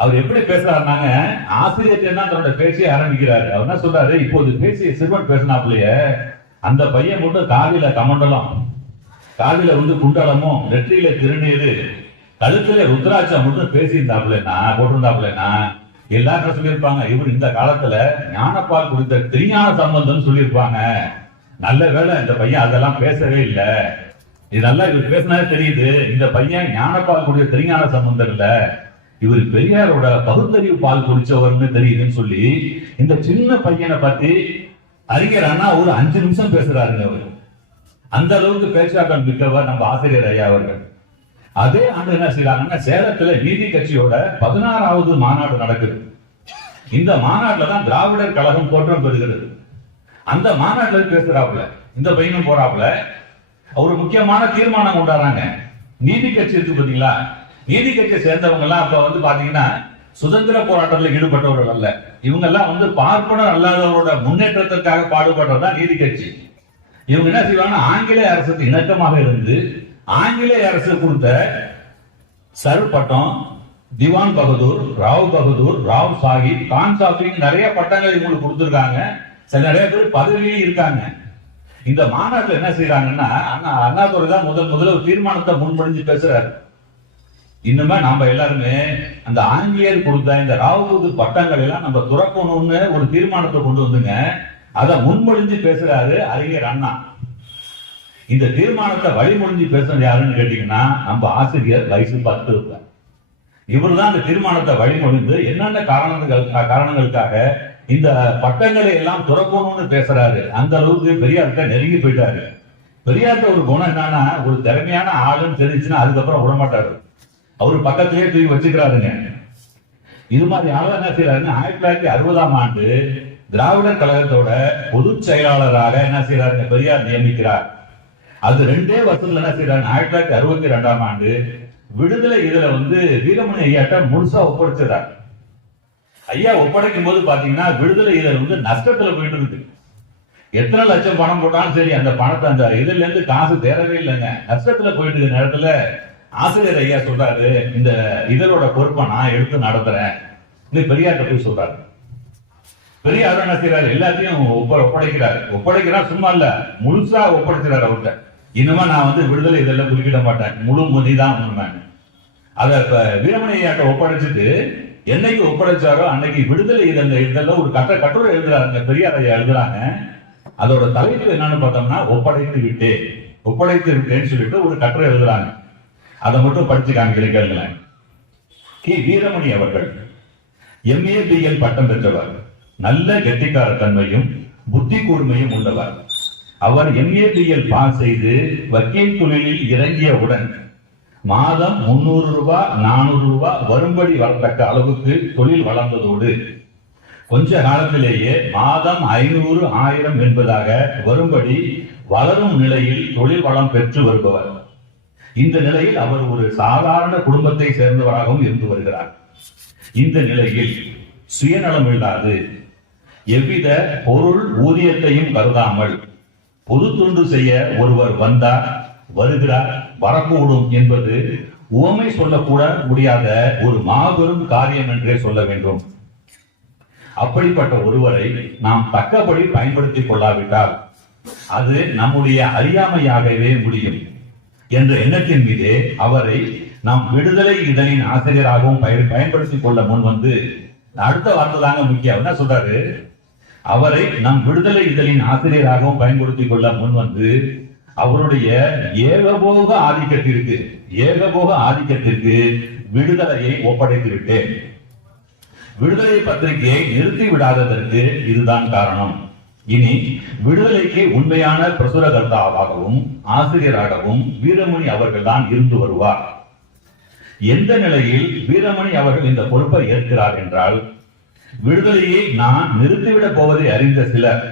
அவர் எப்படி பேசுறாருனாங்க, ஆசிரியர் தான் தன்னோட பேச்சை ஆரம்பிக்கிறாரு. அவர் என்ன சொல்றாரு, இப்போது பேசிய சிறுவன் பேசினாப்லயே அந்த பையன் மட்டும் காதில கமண்டலம், காதில வந்து குண்டலமும், நெற்றியில திருநீரு, கழுத்துல ருத்ராட்சம் மட்டும் பேசியிருந்தாப்லன்னா போட்டிருந்தாப்லன்னா எல்லாரும் சொல்லியிருப்பாங்க, இவர் இந்த காலத்துல ஞானப்பால் குறித்த திருஞான சம்பந்தம் சொல்லியிருப்பாங்க. நல்ல வேளை இந்த பையன் அதெல்லாம் பேசவே இல்லை. இதெல்லாம் இவர் பேசினாலே தெரியுது, இந்த பையன் ஞானப்பால் குடிச்ச திருஞான சம்பந்தம் இல்ல, இவர் பெரியாரோட பகுத்தறிவு பால் குடிச்சவர்னு தெரியுதுன்னு சொல்லி இந்த சின்ன பையனை பத்தி அறிஞர் அண்ணா ஒரு 5 நிமிஷம் பேசுறாருங்க. அவர் அந்த அளவுக்கு பேச்சாற்றல் மிக்கவர் நம்ம ஆசிரியர் ஐயா அவர்கள். அதே ஆண்டு என்ன செய்யறாங்கன்னா, சேலத்துல நீதி கட்சியோட 16வது மாநாடு நடக்குது. இந்த மாநாட்டுல தான் திராவிடர் கழகம் தோற்றம் பெறுகிறது. அந்த மாநாட்டுல பேசுறாப்புல இந்த பையனும் போறாப்புல ஒரு முக்கியமான தீர்மானம் கொண்டாடுறாங்க. நீதி கட்சி இருக்கு பாத்தீங்களா, நீதி கட்சியை சேர்ந்தவங்க எல்லாம் அப்ப வந்து பாத்தீங்கன்னா சுதந்திர போராட்டத்தில் ஈடுபட்டவர்கள் அல்ல, இவங்க எல்லாம் வந்து பார்ப்பனர் அல்லாதவரோட முன்னேற்றத்திற்காக பாடுபடுறதுதான் நீதி கட்சி. இவங்க என்ன செய்வாங்கன்னா, ஆங்கிலேய அரசுக்கு இணக்கமாக இருந்து ஆங்கிலேய அரசு கொடுத்த சர் பட்டம், திவான் பகதூர், ராவ் பகதூர், ராவ் சாஹிப், கான் சாஹிப் நிறைய பட்டங்கள் இவங்களுக்கு கொடுத்திருக்காங்க. சில நிறைய பேர் பதவியிலும் இருக்காங்க. இந்த மாநாட்டில் என்ன செய்யறாங்கன்னா, அண்ணாதுரை தான் முதல்ல ஒரு தீர்மானத்தை முன்மொழிஞ்சு பேசுறாரு. இன்னுமே நாம எல்லாருமே அந்த ஆங்கிலேயர் கொடுத்த இந்த ராவ் பட்டங்கள் எல்லாம் நம்ம துறக்கணும்னு ஒரு தீர்மானத்தை கொண்டு வந்துங்க. அதை முன்மொழிஞ்சு பேசுறாரு அறிஞர் அண்ணா. இந்த தீர்மானத்தை வழிமொழிஞ்சு பேசுறது யாருன்னு கேட்டீங்கன்னா, நம்ம ஆசிரியர் வயசு 10 இருப்பார். இவர் தான் இந்த தீர்மானத்தை வழிமொழிந்து என்னென்ன காரணங்களுக்காக இந்த பட்டங்களை எல்லாம் துறக்கணும்னு பேசுறாரு. அந்த அளவுக்கு பெரியார்கிட்ட நெருங்கி போயிட்டாரு. பெரியார்கிட்ட ஒரு குணம் என்னன்னா, ஒரு திறமையான ஆளுன்னு தெரிஞ்சுன்னா அதுக்கப்புறம் விடமாட்டாரு, அவரு பக்கத்திலேயே தூக்கி வச்சுக்கிறாருங்க. இது மாதிரி ஆளு என்ன செய்யறாருன்னு 1960ஆம் ஆண்டு திராவிடர் கழகத்தோட பொதுச் செயலாளராக என்ன செய்யறாருங்க பெரியார் நியமிக்கிறார். அது 2 வருஷத்துல என்ன செய்யறாரு, 1962ஆம் ஆண்டு விடுதலை இதுல வந்து வீரமணி ஐயாட்ட முழுசா ஒப்படைச்சிடறார். ஐயா ஒப்படைக்கும் போது பாத்தீங்கன்னா விடுதலை இதழ் வந்து நஷ்டத்துல போயிட்டு இருக்கு. எத்தனை லட்சம் பணம் போட்டாலும் சரி அந்த பணத்தை அந்த இதுல இருந்து காசு தேரவே இல்லைங்க, நஷ்டத்துல போயிட்டு இருக்க நேரத்துல ஆசிரியர் ஐயா சொல்றாரு, இந்த இதழோட பொறுப்பை நான் எடுத்து நடத்துறேன் பெரியார்ட்ட போய் சொல்றாரு. பெரியார் என்ன செய்யறாரு, எல்லாத்தையும் ஒப்படைக்கிறார். சும்மா இல்ல, முழுசா ஒப்படைக்கிறார் அவர்கிட்ட. இனிமே நான் வந்து விடுதலை இதெல்லாம் குறிப்பிட மாட்டேன், முழு நீதான் உண்மை. அத வீரமணி ஐயாட்ட ஒப்படைச்சிட்டு என்னைக்கு ஒப்படைச்சாரோ அன்னைக்கு விடுதலை இதெல்லாம் ஒரு கட்டுரை எழுதுறாங்க, பெரியார் ஐயா எழுதுறாங்க. அதோட தலைப்பு என்னன்னு பார்த்தோம்னா, ஒப்படைத்து விட்டேன்னு சொல்லிட்டு ஒரு கட்டுரை எழுதுறாங்க. அதை மட்டும் படிச்சு காமிக்கிறேன். கி வீரமணி அவர்கள் MA பட்டம் பெற்றவர், நல்ல கெட்டிக்கார தன்மையும் புத்தி கூர்மையும் உள்ளவர். அவர் MA பாஸ் செய்து வக்கீல் தொழிலில் இறங்கியவுடன் மாதம் 300 ரூபாய் 400 ரூபாய் வரும்படி வரத்தக்க அளவுக்கு தொழில் வளர்ந்ததோடு கொஞ்ச காலத்திலேயே மாதம் 500 1000 என்பதாக வரும்படி வளரும் நிலையில் தொழில் வளம் பெற்று வருபவர். இந்த நிலையில் அவர் ஒரு சாதாரண குடும்பத்தை சேர்ந்தவராகவும் இருந்து வருகிறார். இந்த நிலையில் சுயநலம் இல்லாது எவ்வித பொருள் ஊதியத்தையும் கருதாமல் பொது தொண்டு செய்ய ஒருவர் வந்தார், வருகிறார், வரக்கூடும் என்பது உவமை சொல்லக்கூட முடியாத ஒரு மாபெரும் காரியம் என்றே சொல்ல வேண்டும். அப்படிப்பட்ட ஒருவரை நாம் தக்கபடி பயன்படுத்திக் கொள்ளாவிட்டால் அது நம்முடைய அறியாமையாகவே முடியும் என்ற எண்ணத்தின் மீதே அவரை நாம் விடுதலை இதழின் ஆசிரியராகவும் பயன்படுத்திக் கொள்ள முன் வந்து, அடுத்த வார்த்தை தாங்க முக்கியம். என்ன சொல்றாரு, அவரை நம் விடுதலை இதழின் ஆசிரியராகவும் பயன்படுத்திக் கொள்ள முன் வந்து அவருடைய ஏகபோக ஆதிக்கத்திற்கு விடுதலையை ஒப்படைத்து விட்டேன். விடுதலை பத்திரிகையை நிறுத்தி விடாததற்கு இதுதான் காரணம். இனி விடுதலைக்கு உண்மையான பிரசுரகர்த்தாவாகவும் ஆசிரியராகவும் வீரமணி அவர்கள் தான் இருந்து வருவார். எந்த நிலையில் வீரமணி அவர்கள் இந்த பொறுப்பை ஏற்கிறார் என்றால், விடுதலையை நான் நிறுத்திவிடப் போவதை அறிந்த சிலர்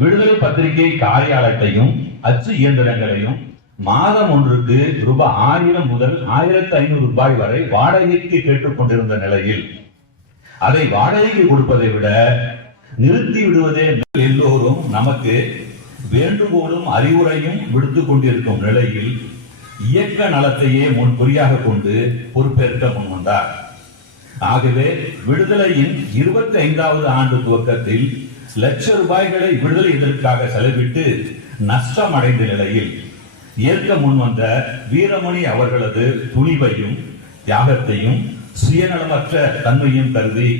விடுதலை பத்திரிகை காரியாலயத்தையும் அச்சு இயந்திரங்களையும் மாதம் ஒன்றுக்கு ரூபாய் 1000 முதல் 1500 ரூபாய் வரை வாடகைக்கு கேட்டுக் கொண்டிருந்த நிலையில் அதை வாடகைக்கு கொடுப்பதை விட நிறுத்தி விடுவதே எல்லோரும் நமக்கு வேண்டுகோளும் அறிவுரையும் விடுத்துக் கொண்டிருக்கும் நிலையில் இயக்க நலத்தையே முன்குறியாக கொண்டு பொறுப்பேற்க முன்வந்தார். ஆகவே விடுதலையின் 25வது ஆண்டு துவக்கத்தில் லட்ச ரூபாய்களை விடுதலை இதற்காக செலவிட்டு நஷ்டம் அடைந்த நிலையில் ஏற்க முன்வந்த வீரமணி அவர்களது துணிவையும் தியாகத்தையும் சுயநலமற்ற தன்மையும் கருதி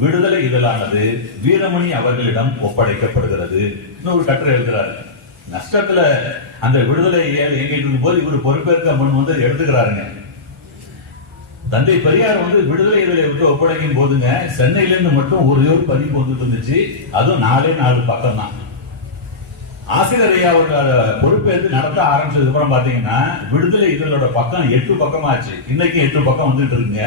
விடுதலை இதழானது வீரமணி அவர்களிடம் ஒப்படைக்கப்படுகிறது. இன்னொரு கட்டுரை எழுதுகிறார். நஷ்டத்துல அந்த விடுதலை எங்கிட்டு இருக்கும் போது இவர் பொறுப்பேற்க முன் வந்து எடுத்துக்கிறாருங்க. தந்தை பெரியார் வந்து விடுதலை இதழை விட்டு ஒப்படைக்கும் போதுங்க சென்னையில இருந்து மட்டும் ஒரு பதிப்பு வந்துட்டு இருந்துச்சு. அதுவும் 4 பக்கம் தான். ஆசிரியர் ஐயா அவர்கள் பொறுப்பேற்று நடத்த ஆரம்பிச்சதுக்கு அப்புறம் பாத்தீங்கன்னா விடுதலை இதழோட பக்கம் 8 பக்கமாச்சு. இன்னைக்கு 8 பக்கம் வந்துட்டு இருக்குங்க.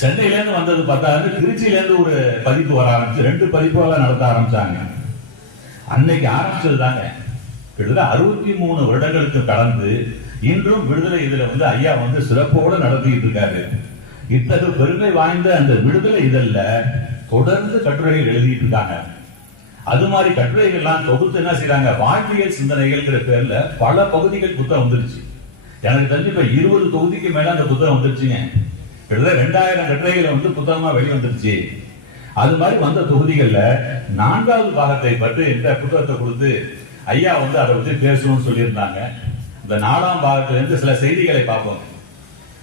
சென்னையில இருந்து வந்தது பார்த்தாரு, திருச்சியில இருந்து ஒரு பதிப்பு வர ஆரம்பிச்சு 2 பதிப்புகள நடத்த ஆரம்பிச்சாங்க. அன்னைக்கு ஆரம்பிச்சது தாங்க கிட்டத்தட்ட 63 வருடங்களுக்கு கடந்து இன்றும் விடுதலை இதழ வந்து ஐயா வந்து சிறப்போடு நடத்திட்டு இருக்காரு. இத்தகைய பெருமை வாய்ந்த அந்த விடுதலை இதழ்ல தொடர்ந்து கட்டுரைகள் எழுதிட்டு இருக்காங்க. அது மாதிரி கட்டுரைகள்லாம் தொகுத்து என்ன செய்யறாங்க, வாழ்வியல் சிந்தனைகள்ங்கிற பேர்ல பல பகுதிகள் புத்தகம் வந்துருச்சு. எனக்கு தெரிஞ்சு இப்ப 20 தொகுதிக்கு மேல அந்த புத்தகம் வந்துருச்சுங்க. கிட்டத்தட்ட 2000 கட்டுரைகளை வந்து புத்தகமா வெளிவந்துருச்சு. அது மாதிரி வந்த தொகுதிகள்ல 4வது பாகத்தை பற்றி இந்த புத்தகத்தை கொடுத்து ஐயா வந்து அதை பற்றி பேசணும்னு சொல்லியிருந்தாங்க. இந்த 4ஆம் பாகத்துல இருந்து சில செய்திகளை பார்ப்போம்.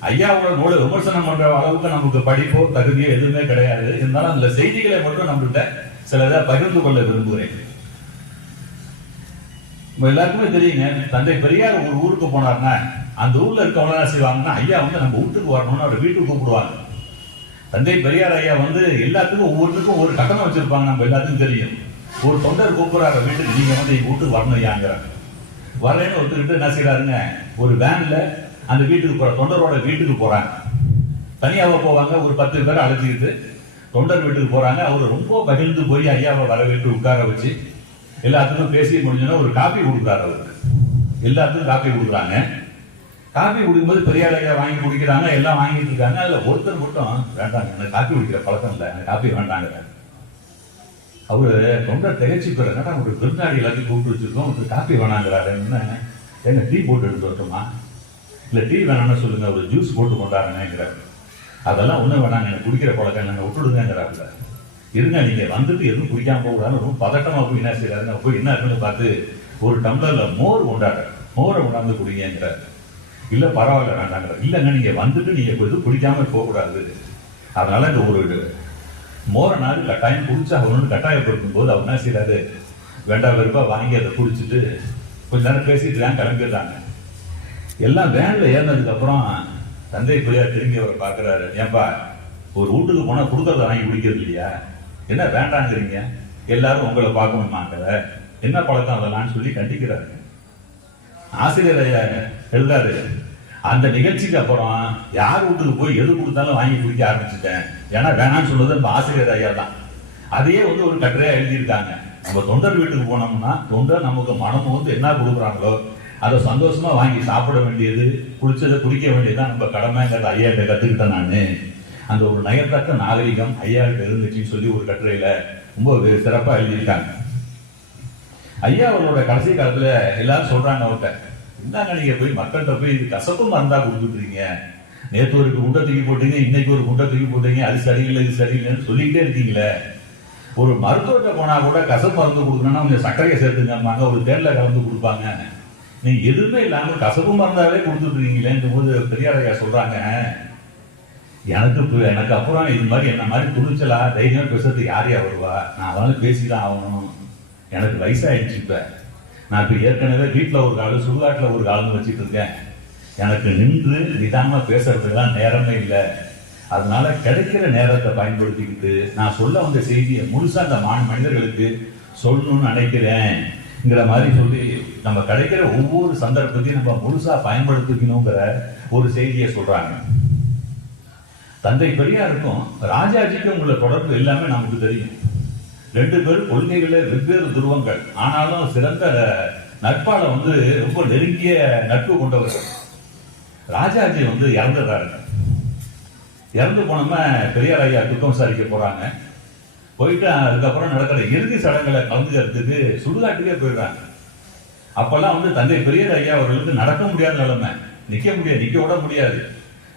ஐயாவோட நூலை விமர்சனம் பண்ற அளவுக்கு நமக்கு படிப்போ தகுதியோ எதுவுமே கிடையாது. இருந்தாலும் அந்த செய்திகளை மட்டும் நம்மகிட்ட சிலதை பகிர்ந்து கொள்ள விரும்புகிறேன். எல்லாருக்குமே தெரியுங்க, தந்தை பெரியார் ஒரு ஊருக்கு போனார்னா அந்த ஊர்ல இருக்கவங்க என்ன செய்வாங்கன்னா, ஐயா வந்து நம்ம வீட்டுக்கு வரணும்னு அவர் வீட்டுக்கு கூப்பிடுவாங்க. தந்தை பெரியார் ஐயா வந்து எல்லாத்துக்கும் ஒவ்வொருத்துக்கும் ஒரு கட்டணம் வச்சிருப்பாங்க. நம்ம எல்லாத்துக்கும் தெரியும். ஒரு தொண்டர் கூப்பிடுறாரு வீட்டுக்கு, நீங்க வந்து எங்க வீட்டுக்கு வரணும் ஐயாங்கிறாங்க. வரேன்னு ஒருத்தருக்கிட்ட என்ன செய்யறாருங்க, ஒரு வேன்ல அந்த வீட்டுக்கு போற தொண்டரோட வீட்டுக்கு போறாங்க. தனியாவ போவாங்க, ஒரு 10 பேரை அழைச்சிக்கிட்டு தொண்டர் வீட்டுக்கு போறாங்க. அவர் ரொம்ப பகிர்ந்து போய் ஐயாவை வரவேற்று உட்கார வச்சு எல்லாத்துக்கும் பேசி முடிஞ்சோன்னா ஒரு காப்பி கொடுக்குறாரு. அவருக்கு எல்லாத்துக்கும் காப்பி கொடுக்குறாங்க. காப்பி குடிக்கும்போது பெரியார் ஐயா வாங்கி குடிக்கிறாங்க, எல்லாம் வாங்கிட்டு இருக்காங்க. அதுல ஒருத்தர் மட்டும் வேண்டாங்க, எனக்கு காப்பி குடிக்கிற பழக்கம் இல்லை, எனக்கு காப்பி வேண்டாங்க. அவரு தொண்டர் திகைச்சு போறாங்க. ஒரு விருந்தாடி எல்லாத்தையும் கூப்பிட்டு வச்சிருக்கோம், ஒரு காப்பி வேணாங்கிறாரு. என்ன டீ போட்டு எடுத்து வரட்டுமா, இல்ல டீ வேணாம்னு சொல்லுங்க, ஒரு ஜூஸ் போட்டு கொண்டாருங்கிறாரு. அதெல்லாம் ஒண்ணும் வேணாங்க, எனக்கு குடிக்கிற பழக்கம் இல்லைங்க, விட்டுடுங்கிறாப்புல. இருங்க, நீங்க வந்துட்டு எதுவும் குடிக்காம போகக்கூடாதுன்னு ரொம்ப பதட்டமா போய் என்ன செய்யறாருன்னு போய் என்ன இருக்குன்னு பார்த்து ஒரு டம்ளர்ல மோர் கொண்டாடுற, மோரை கொண்டாந்து குடிங்கிறாரு. இல்ல பரவாயில்ல வேண்டாங்கிற. இல்லைங்க, நீங்க வந்துட்டு நீங்க எதுவும் குடிக்காம போகக்கூடாது, அதனால இந்த ஒரு மோரை நாள் கட்டாயம் குடிச்சாகணும்னு கட்டாயப்படுத்தும் போது அவர் என்ன செய்யறாரு, வேண்டாம் வெறுப்பா வாங்கி அதை குடிச்சிட்டு கொஞ்ச நேரம் பேசிட்டு தான் கிளம்பிடுறாங்க. எல்லாம் வேன்ல ஏறினதுக்கு அப்புறம் தந்தை பெரியார் திரும்பி அவரை பாக்குறாரு. ஏன்பா, ஒரு வீட்டுக்கு போனா கொடுக்கறத வாங்கி குடிக்கிறது இல்லையா, என்ன வேண்டாங்கிறீங்க, எல்லாரும் உங்களை பார்க்கணுமாங்க, என்ன பழக்கம் அதெல்லாம் சொல்லி கண்டிக்கிறாரு. ஆசிரியர் ஐயா எழுதாரு, அந்த நிகழ்ச்சிக்கு அப்புறம் யார் வீட்டுக்கு போய் எது கொடுத்தாலும் வாங்கி குடிக்க ஆரம்பிச்சுட்டேன். ஏன்னா வேணான்னு சொன்னது நம்ம ஆசிரியர் ஐயா தான். அதையே வந்து ஒரு கட்டுரையா எழுதியிருக்காங்க. நம்ம தொண்டர் வீட்டுக்கு போனோம்னா தொண்டர் நமக்கு மனமும் வந்து என்ன கொடுக்குறாங்களோ அதை சந்தோஷமா வாங்கி சாப்பிட வேண்டியது, குடிச்சதை குடிக்க வேண்டியதுதான் நம்ம கடமைங்கிறத ஐயா கிட்ட கத்துக்கிட்டேன் நானு. அந்த ஒரு நயத்தக்க நாகரிகம் ஐயா கிட்ட இருந்துச்சுன்னு சொல்லி ஒரு கட்டுரையில ரொம்ப சிறப்பா எழுதியிருக்காங்க. ஐயா அவரோட கடைசி காலத்துல எல்லாரும் சொல்றாங்க அவர்கிட்ட, இந்தாங்க நீங்க போய் மக்கள்கிட்ட போய் கசப்பு மருந்தா கொடுத்துட்றீங்க, நேற்று ஒரு குண்டை தூக்கி போட்டீங்க, இன்னைக்கு ஒரு குண்டை தூக்கி போட்டீங்க, அது சரியில்லை இது சரியில்லைன்னு சொல்லிக்கிட்டே இருக்கீங்களே, ஒரு மருத்துவத்தை போனா கூட கசப்பு மருந்து கொடுக்கணும்னா கொஞ்சம் சர்க்கரையை சேர்த்துங்க, ஒரு தேர்ல கலந்து கொடுப்பாங்க, நீங்க எதுவுமே இல்லாம கசப்பு மருந்தாவே கொடுத்துட்றீங்களேன்ற போது பெரியார் ஐயா சொல்றாங்க, எனக்கு அப்புறம் இது மாதிரி என்ன மாதிரி துணிச்சலா தைரியம் பேசுறதுக்கு யாரையா வருவா, நான் அதனால பேசிதான் ஆகணும், எனக்கு வயசாயிடுச்சு, இப்ப நான் இப்ப ஏற்கனவே வீட்டுல ஒரு காலம் சுடுகாட்டுல ஒரு காலம் வச்சுட்டு இருக்கேன், எனக்கு நின்று நிதானமா பேசுறதுக்கெல்லாம் நேரமே இல்லை, அதனால கிடைக்கிற நேரத்தை பயன்படுத்திக்கிட்டு நான் சொல்ல வந்த செய்தியை முழுசா அந்த மனிதர்களுக்கு சொல்லணும்னு நினைக்கிறேன்ங்கிற மாதிரி சொல்லி நம்ம கிடைக்கிற ஒவ்வொரு சந்தர்ப்பத்தையும் நம்ம முழுசா பயன்படுத்திக்கணுங்கிற ஒரு செய்தியை சொல்றாங்க. தந்தை பெரியாருக்கும் ராஜாஜிக்கும் உள்ள தொடர்பு எல்லாமே நமக்கு தெரியும். 2 பேரும் கொள்கைகள வெவ்வேறு துருவங்கள், ஆனாலும் சிறந்த நட்பால வந்து ரொம்ப நெருங்கிய நட்பு கொண்டவர். ராஜாஜி வந்து இறந்துடுறாரு. இறந்து போனோம பெரியார் ஐயா துக்கம் விசாரிக்க போறாங்க. போயிட்டு அதுக்கப்புறம் நடக்கிற இறுதி சடங்குகளை கலந்துக்கிறதுக்கு சுடுகாட்டுக்கே போயிடுறாங்க. அப்பெல்லாம் வந்து தந்தை பெரியார் ஐயா அவர்களுக்கு நடக்க முடியாத நிலைமை, நிக்க விட முடியாது.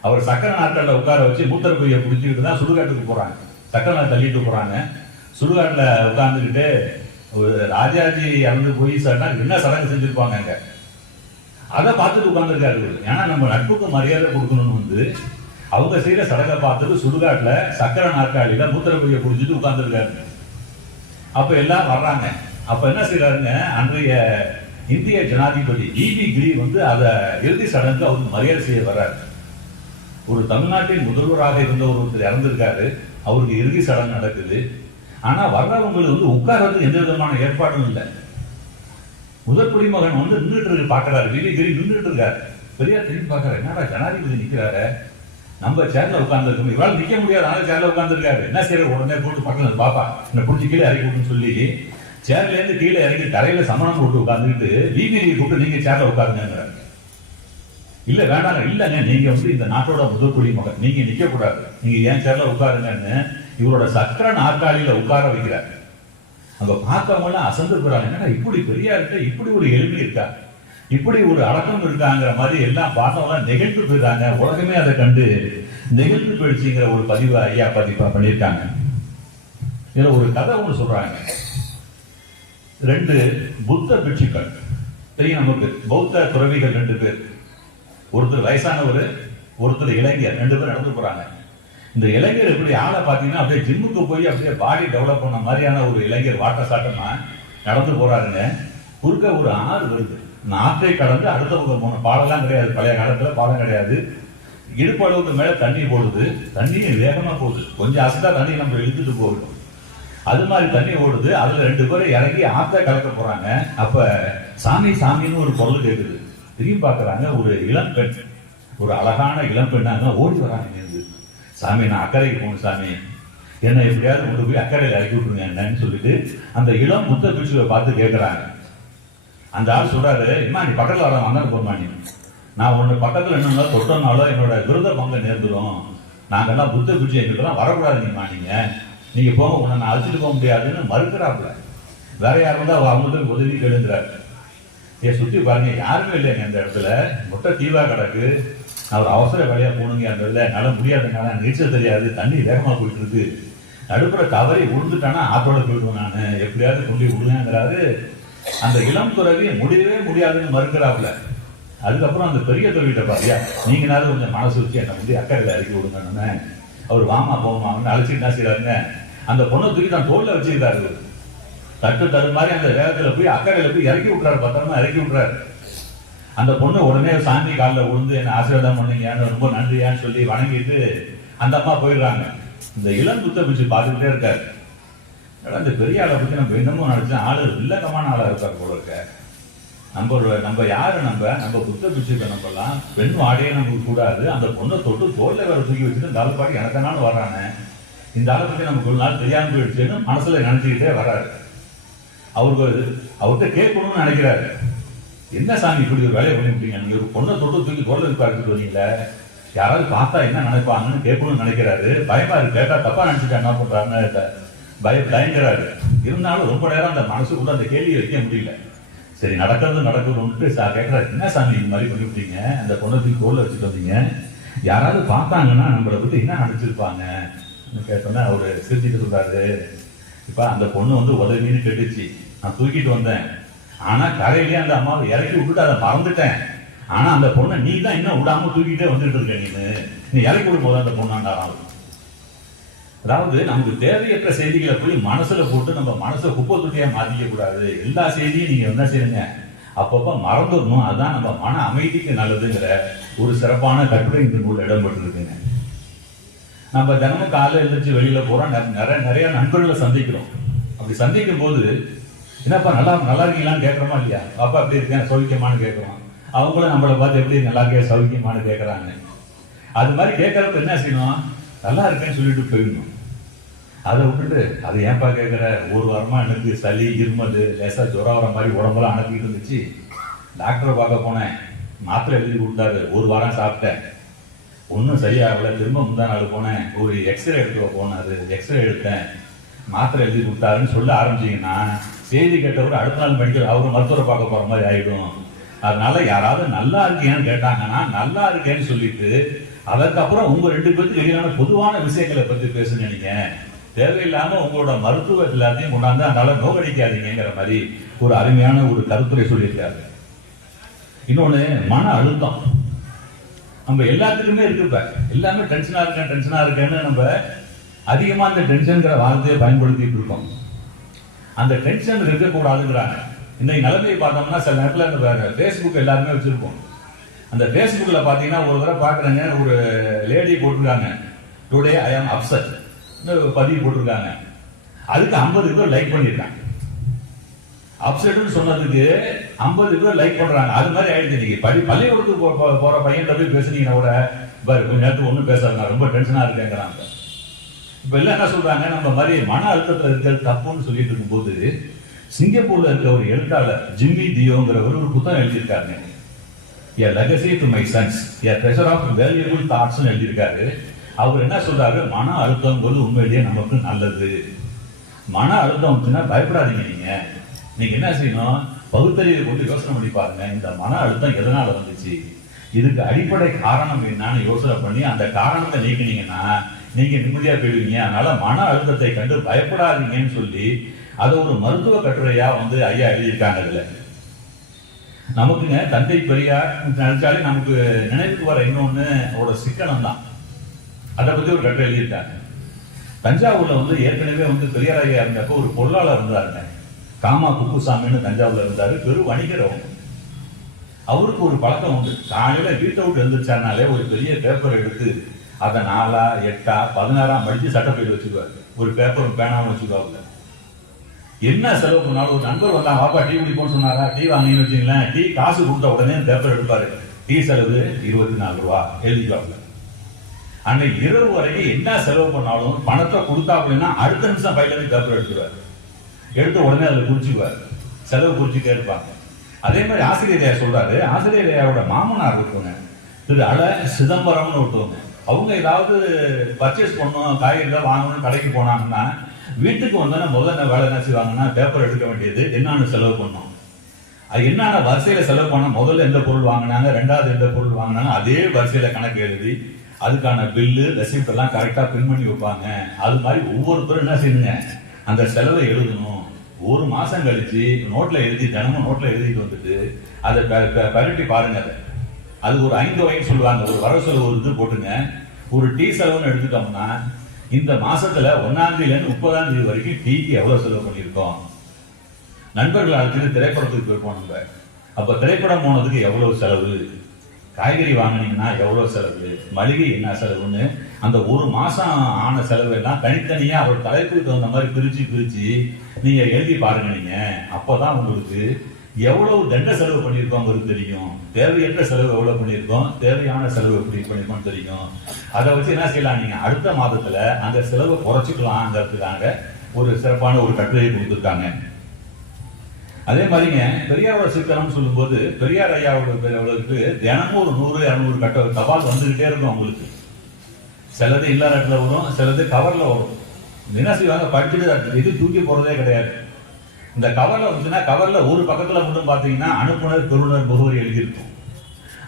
அவர் சக்கர நாட்களில் உட்கார வச்சு மூத்தர பையை பிடிச்சிக்கிட்டு தான் சுடுகாட்டுக்கு போறாங்க. சக்கர நாள் தள்ளிட்டு போறாங்க. சுடுகாட்டுல உட்கார்ந்துக்கிட்டு ராஜாஜி இறந்து போய் என்ன சடங்கு செஞ்சிருப்பாங்க அங்க, அதை பார்த்துட்டு உட்கார்ந்துருக்காரு. ஏன்னா நம்ம நட்புக்கு மரியாதை கொடுக்கணும்னு வந்து அவங்க செய்யற சடங்கை பார்த்துட்டு சுடுகாட்டுல சக்கர நாற்காலியில மூத்திர பையை பிடிச்சிட்டு உட்கார்ந்துருக்காரு. அப்ப எல்லாம் வர்றாங்க. அப்ப என்ன செய்யறாருங்க, அன்றைய இந்திய ஜனாதிபதி ஈவி கிரி வந்து அதை இறுதி சடங்கு அவருக்கு மரியாதை செய்ய வர்றாரு. ஒரு தமிழ்நாட்டின் முதல்வராக இருந்த ஒருத்தர் இறந்திருக்காரு, அவருக்கு இறுதி சடங்கு நடக்குது. ஆனா வர்றவங்களுக்கு வந்து உட்கார்றதுக்கு எந்த விதமான ஏற்பாடும் இல்லை. முதல் குடிமகன் வந்து நின்றுட்டு பாக்குறாரு, கிரி நின்றுட்டு இருக்காரு. பெரியார் திரும்பி பாக்குறாரு, என்னடா ஜனாதிபதி நிக்கிறாரு, நம்ம சேர்ல உட்கார்ந்து இவரால் நிக்க முடியாது, ஆனா சேர்ல உட்கார்ந்து இருக்காரு. என்ன செய்யற, உடனே போட்டு பக்கத்துல பாப்பா என்ன பிடிச்சி கீழே இறக்கி விட்டுன்னு சொல்லி சேர்ல இருந்து கீழே இறங்கி தரையில சமணம் போட்டு உட்கார்ந்துட்டு விபியை கூப்பிட்டு நீங்க சேர்ல உட்காருங்கிறாரு. இல்ல வேண்டாங்க, இல்லங்க நீங்க வந்து இந்த நாட்டோட முதல் குடிமகன், நீங்க நிக்க கூடாது, நீங்க ஏன் சேர்ல உட்காருங்கன்னு இவரோட சக்கர நாற்காலியில உட்கார வைக்கிறார். அங்க பார்த்தவங்க எல்லாம் அசந்து போறாங்க, என்னடா இப்படி பெரியார்கிட்ட இப்படி ஒரு எளிமை இருக்கா, இப்படி ஒரு அடக்கம் இருக்காங்கிற மாதிரி எல்லாம் பார்த்தவங்க நெகிழ்ந்து போயிடுறாங்க. உலகமே அதை கண்டு நெகிழ்ந்து போயிடுச்சுங்கிற ஒரு பதிவு ஐயா பதிப்பா பண்ணியிருக்காங்க. இதுல ஒரு கதை ஒன்று சொல்றாங்க. 2 புத்த பிட்சுக்கள் தெரியும் நமக்கு, பௌத்த துறவிகள் 2 பேர், ஒருத்தர் வயசானவர், ஒருத்தர் இளைஞர், 2 பேர் நடந்து போறாங்க. இந்த இளைஞர் எப்படி ஆளை பார்த்தீங்கன்னா அப்படியே ஜிம்முக்கு போய் அப்படியே பாடி டெவலப் பண்ண மாதிரியான ஒரு இளைஞர் வாட்ட சாட்டமா நடந்து போறாருங்க. குறுக்க ஒரு ஆறு வருது, ஆற்றை கடந்து அடுத்த பக்கம் போன பாலெல்லாம் கிடையாது, பழைய காலத்துல பாலம் கிடையாது. இடுப்பு அளவுக்கு மேல தண்ணி போடுது, தண்ணியும் வேகமா போகுது, கொஞ்சம் அசத்தா தண்ணி நம்ம இழுத்துட்டு போகுது, அது மாதிரி தண்ணி ஓடுது. அதுல 2 பேரும் இறங்கி ஆற்றை கலக்க போறாங்க. அப்ப சாமி சாமின்னு ஒரு பொருள் கேட்குது. திரும்பி பார்க்கறாங்க, ஒரு இளம் பெண், ஒரு அழகான இளம் பெண்ணாங்க ஓடி வராங்க. சாமி நான் அக்கறைக்கு போகணும் சாமி, என்ன எப்படியாவது கொண்டு போய் அக்கறையில் இறக்கி விட்டுருங்க என்னன்னு சொல்லிட்டு அந்த இளம் புத்த பிட்சுவை பார்த்து கேட்கறாங்க. அந்த ஆள் சொல்றாரு, இம்மா நீ பக்கத்துல வர வந்தாலும் போமா, நீ நான் ஒண்ணு பக்கத்துல என்ன தொட்டனாலும் என்னோட விருத பங்க நேர்ந்துடும், நாங்கெல்லாம் புத்த பிட்சு எங்கிட்டலாம் வரக்கூடாதுங்கம்மா, நீங்க போக உன்னை நான் அழைச்சிட்டு போக முடியாதுன்னு மறுக்கிறாப்புல. வேற யாரும் தான் அவங்களுக்கு உதவி கேளுங்கிறாரு. ஏன் சுத்தி பாருங்க, யாருமே இல்லைங்க அந்த இடத்துல, மொட்டை தீவா கிடக்கு. நான் ஒரு அவசர வேலையா போகணுங்க அந்த இடத்துல, என்னால முடியாதுனால நீச்சல் தெரியாது, தண்ணி வேகமா போயிட்டு இருக்கு, நடுப்புற தவறி விழுந்துட்டானா ஆத்தோட போயிடுவேன், நான் எப்படியாவது கொண்டு விடுங்கிறாரு. அந்த இளம் துறவி முடியவே முடியாதுன்னு மறுக்கிறாப்புல. அதுக்கப்புறம் அந்த பெரிய துறவிட்ட பாத்தியா, நீங்கனாலும் கொஞ்சம் மனசு வச்சு என்னை வந்து அக்கறையில் இறக்கி விடுங்க. அவர் வாமா போமான்னு அழைச்சிட்டு என்ன செய்யறாருங்க, அந்த பொண்ணை தூக்கி தான் தோல்ல வச்சுக்கிறாரு. தட்டு தரு மாதிரி அந்த வேகத்துல போய் அக்கறையில போய் இறக்கி விட்டுறாரு, பத்திரமா இறக்கி விட்டுறாரு. அந்த பொண்ணு உடனே சாமி காலில் விழுந்து என்ன ஆசீர்வாதம் பண்ணீங்கன்னு ரொம்ப நன்றியான்னு சொல்லி வணங்கிட்டு அந்த அம்மா போயிடுறாங்க. இந்த இளம் புத்த பிடிச்சி பார்த்துக்கிட்டே இருக்காரு. இந்த பெரிய ஆளை பத்தி நம்ம என்னமோ நினைச்சோம், ஆளு வில்லகமான ஆளா இருக்காரு போல இருக்க. நம்ம யாரு, நம்ம புத்த பிடிச்சிருக்க, நம்மலாம் பெண் ஆடையே நமக்கு கூடாது, அந்த பொண்ணை தொட்டு தோல்ல வேற தூக்கி வச்சுட்டு இந்த ஆளு பாட்டி எனக்கனாலும் வர்றாங்க, இந்த ஆளை பத்தி நமக்கு ஒரு நாள் தெரியாம போயிடுச்சுன்னு மனசுல நினைச்சுக்கிட்டே வர்றாரு. அவர்கிட்ட கேட்கணும்னு நினைக்கிறாரு. என்ன சாமி இப்படி ஒரு வேலையை பண்ணிவிட்டீங்க, நீங்க ஒரு பொண்ணை தொட்டு தூக்கி தோல்ல உட்கார்ந்துட்டு வரீங்களே, யாராவது பார்த்தா என்ன நினைப்பாங்கன்னு கேட்கணும்னு நினைக்கிறாரு. பயமா இருக்கு, கேட்டா தப்பா நினைச்சுட்டு என்ன பண்றாருன்னு பயங்கிறாரு. இருந்தாலும் ரொம்ப நேரம் அந்த மனசுக்குள்ள அந்த கேள்வியை வைக்க முடியல. சரி நடக்குதுன்ட்டு கேட்கறாரு, என்ன சாமி இந்த மாதிரி பண்ணிவிட்டீங்க, அந்த பொண்ணை தூக்கி தோல்ல வச்சுட்டு வந்தீங்க, யாராவது பார்த்தாங்கன்னா நம்மளை பத்தி என்ன நினைச்சிருப்பாங்க கேட்டோன்னா அவரு சிரிச்சுட்டு சொல்றாரு, இப்ப அந்த பொண்ணு வந்து உதவின்னு கேட்டுச்சு, நான் தூக்கிட்டு வந்தேன், ஆனா கரையிலேயே அந்த அம்மாவை இறக்கி விட்டுட்டு அதை மறந்துட்டேன், ஆனா அந்த பொண்ணை நீ தான் இன்னும் விடாம தூக்கிட்டே வந்துட்டு இருக்க, நீ இறக்கி விடும் போது அந்த பொண்ணாண்டாலும். அதாவது நமக்கு தேவையற்ற செய்திகளை போய் மனசுல போட்டு நம்ம மனசை குப்பை தொட்டியா மாத்திக்க கூடாது. எல்லா செய்தியும் நீங்க என்ன செய்யுங்க, அப்பப்ப மறந்துடணும். அதுதான் நம்ம மன அமைதிக்கு நல்லதுங்கிற ஒரு சிறப்பான கட்டுரை இந்த நூல் இடம்பெற்றிருக்குங்க. நம்ம தினமும் காலையில் எழுந்திரிச்சு வெளியில போறோம், நிறைய நண்பர்களை சந்திக்கிறோம். அப்படி சந்திக்கும் போது என்னப்பா நல்லா இருக்கீங்களான்னு கேட்கறோமா இல்லையா, பாப்பா எப்படி இருக்கேன் சௌக்கியமானு கேட்கறோம், அவங்களும் நம்மளை பார்த்து எப்படி நல்லா இருக்கே சௌக்கியமானு கேட்கறாங்க. அது மாதிரி கேட்கறப்ப என்ன செய்யணும், நல்லா இருக்கேன்னு சொல்லிட்டு போயிடணும். அதை விட்டுட்டு அது ஏன்பா கேட்குற, ஒரு வாரமா எனக்கு சளி இருமல் லேசா ஜுரம் வர மாதிரி உடம்பெல்லாம் அனுப்பிட்டு இருந்துச்சு, டாக்டரை பார்க்க போனேன், மாத்திரை எழுதி கொடுத்தாரு, ஒரு வாரம் சாப்பிட்டேன், ஒன்றும் சரியாகல, திரும்ப முந்தா நாள் போனேன், ஒரு எக்ஸ்ரே எடுக்க போனாரு, எக்ஸ்ரே எடுத்தேன், மாத்திரை எழுதி கொடுத்தாருன்னு சொல்ல ஆரம்பிச்சீங்கன்னா செய்தி கேட்டவர் அடுத்த நாள் மெடிக்கல் அவரு மருத்துவரை பார்க்க போற மாதிரி ஆயிடும். அதனால யாராவது நல்லா இருக்கேன்னு கேட்டாங்கன்னா நல்லா இருக்கேன்னு சொல்லிட்டு அதுக்கப்புறம் உங்க 2 பேருக்கு வெளியான பொதுவான விஷயங்களை பத்தி பேசுங்க. நீங்க தேவையில்லாம உங்களோட மருத்துவ எல்லாத்தையும் கொண்டாந்து அதனால நோக்கடிக்காதீங்கிற மாதிரி ஒரு அருமையான ஒரு கருத்துரை சொல்லியிருக்காரு. இன்னொன்னு மன அழுத்தம் நம்ம எல்லாத்துக்குமே இருக்குப்ப. எல்லாமே டென்ஷனா இருக்கேன்னு நம்ம அதிகமா அந்த டென்ஷன்ங்கிற வார்த்தையை பயன்படுத்திட்டு இருக்கோம். அந்த டென்ஷன் இருக்கக்கூடாதுங்கிறாங்க. இன்னைக்கு நிலைமையை பார்த்தோம்னா சில நேரத்தில் அந்த ஃபேஸ்புக் எல்லாருமே வச்சிருப்போம். அந்த ஃபேஸ்புக்ல பாத்தீங்கன்னா ஒரு தடவை பாக்குறாங்க, ஒரு லேடி போட்டிருக்காங்க, டுடே ஐ ஆம் அப்செட் பதிவு போட்டிருக்காங்க. அதுக்கு 50 பேர் லைக் பண்ணிருக்காங்க. அப்செட்னு சொன்னதுக்கு 50 பேர் லைக் பண்றாங்க. அது மாதிரி ஆயிடுச்சு. நீங்க பள்ளிக்கூடத்துக்கு போற பையன் போய் பேசுனீங்கன்னா கூட கொஞ்ச நேரத்துக்கு ஒன்றும் பேசாதுங்க, ரொம்ப டென்ஷனா இருக்கேங்கிறாங்க. இப்ப எல்லாம் என்ன சொல்றாங்க, நம்ம மாதிரி மன அழுத்தத்துல இருக்கிறது தப்புன்னு சொல்லிட்டு இருக்கும்போது சிங்கப்பூர்ல இருக்க ஒரு எழுத்தாளர் ஜிம்மி தியோங்கிறவர் ஒரு புத்தகம் எழுதியிருக்காங்க. A legacy to my sons, a treasure of valuable thoughts எழுதியிருக்காரு. அவர் என்ன சொல்றாரு, மன அழுத்தம்ங்கிறது உண்மையிலேயே நமக்கு நல்லது. மன அழுத்தம் வந்துச்சுன்னா பயப்படாதீங்க. நீங்க என்ன செய்யணும், பகுத்தறிவை கொண்டு யோசனை பண்ணி பாருங்க. இந்த மன அழுத்தம் எதனால வந்துச்சு, இதுக்கு அடிப்படை காரணம் என்னன்னு யோசனை பண்ணி அந்த காரணத்தை நீக்கினீங்கன்னா நீங்க நிம்மதியா போயிடுவீங்க. அதனால மன அழுத்தத்தை கண்டு பயப்படாதீங்கன்னு சொல்லி அதை ஒரு மருத்துவ கட்டுரையா ஐயா எழுதியிருக்காங்க. இதுல நமக்குங்க தந்தை பெரியார் நினைச்சாலே நமக்கு நினைவுக்கு வர இன்னொன்னு அவரோட சிக்கனம் தான். அதை பத்தி ஒரு கட்டுரை எழுதியிருக்காங்க. தஞ்சாவூர்ல ஏற்கனவே பெரியார் ஐயா இருந்தப்போ ஒரு பொருளாளர் இருந்தாருங்க, காமா குப்புசாமின்னு தஞ்சாவூர்ல இருந்தாரு. பெரும் வணிகர் அவங்க. அவருக்கு ஒரு பழக்கம் உண்டு, காலையில வீட்டை விட்டு எழுந்திருச்சாருனாலே ஒரு பெரிய பேப்பர் எடுத்து அதை 4, 8, 16 மடிச்சு சட்டப்பையில் வச்சுக்குவாரு. ஒரு பேப்பர் பேனாவும் வச்சுக்குவாங்க. என்ன செலவு பண்ணாலும் ஒரு நண்பர் வந்தா, வாப்பா டீ குடிப்போம்னு சொன்னாரா, டீ வாங்கின்னு வச்சுங்களேன், டீ காசு கொடுத்த உடனே பேப்பர் எடுப்பாரு. டீ செலவு 24 ரூபா எழுதிக்குவாங்க. அன்னைக்கு இரவு வரைக்கும் என்ன செலவு பண்ணாலும் பணத்தை கொடுத்தா அப்படின்னா அடுத்த நிமிஷம் பையில இருந்து பேப்பர் எடுத்துருவாரு. எடுத்து உடனே அதில் குறிச்சுக்குவாரு, செலவு குறிச்சுட்டே இருப்பாங்க. அதே மாதிரி ஆசிரியரையா சொல்றாரு, ஆசிரியரையாவோட மாமனார் இருக்குங்க திரு அல சிதம்பரம்னு ஒருத்தவங்க. அவங்க ஏதாவது பர்ச்சேஸ் பண்ணணும், காய்கறிகள் வாங்கணும்னு கடைக்கு போனாங்கன்னா வீட்டுக்கு வந்தோன்னா முதல்ல வேலை என்ன செய்வாங்கன்னா பேப்பர் எடுக்க வேண்டியது, என்னன்னு செலவு பண்ணணும், அது என்னென்ன வரிசையில செலவு பண்ண, முதல்ல எந்த பொருள் வாங்கினாங்க, 2வது எந்த பொருள் வாங்கினாங்க, அதே வரிசையில கணக்கு எழுதி அதுக்கான பில்லு ரெசிப்ட் எல்லாம் கரெக்டா பின் பண்ணி வைப்பாங்க. அது மாதிரி ஒவ்வொருத்தரும் என்ன செய்யுங்க, அந்த செலவை எழுதணும். ஒரு மாசம் கழிச்சு நோட்ல எழுதி, தினமும் நோட்ல எழுதிட்டு வந்துட்டு அதை பரட்டி பாருங்க. அது ஒரு 5 வகைன்னு சொல்லுவாங்க. ஒரு வரவு செலவு ஒரு இது போட்டுங்க. ஒரு டீ செலவுன்னு எடுத்துட்டோம்னா இந்த மாசத்துல 1ஆம் தேதியிலிருந்து 30ஆம் தேதி வரைக்கும் டீக்கு எவ்வளவு செலவு பண்ணியிருக்கோம். நண்பர்கள் அழைச்சிட்டு திரைப்படத்துக்கு போயிருப்போம் நம்ம. அப்ப திரைப்படம் போனதுக்கு எவ்வளவு செலவு, காய்கறி வாங்கினீங்கன்னா எவ்வளவு செலவு, மளிகை என்ன செலவுன்னு அந்த ஒரு மாசம் ஆன செலவு எல்லாம் தனித்தனியா அவர் தலைப்புக்கு தகுந்த மாதிரி பிரிச்சு நீங்க எழுதி பாருங்க. நீங்க அப்பதான் உங்களுக்கு எவ்வளவு தண்ட செலவு பண்ணியிருக்கோங்கிறது தெரியும். தேவையற்ற செலவு எவ்வளவு பண்ணியிருக்கோம், தேவையான செலவு எப்படி பண்ணியிருக்கோம் தெரியும். அதை வச்சு என்ன செய்யலாம், நீங்க அடுத்த மாதத்துல அந்த செலவை குறைச்சிக்கலாம்ங்கிறதுக்காக ஒரு சிறப்பான ஒரு கட்டுரையை கொடுத்துருக்காங்க. அதே மாதிரிங்க பெரியாரோட சிக்கனம் சொல்லும் போது பெரியார் ஐயாவுக்கு தினமும் ஒரு 100-200 தபால் வந்துகிட்டே இருக்கும். அவங்களுக்கு சிலது இல்லாத இடத்துல வரும், சிலது கவர்ல வரும். என்ன செய்வாங்க, படிச்சுட்டு இது தூக்கி போறதே கிடையாது. இந்த கவர்ல வந்துச்சுன்னா கவர்ல ஒரு பக்கத்துல மட்டும் பாத்தீங்கன்னா அனுப்புனர் பெறுநர் முகவரி எழுதியிருக்கும்.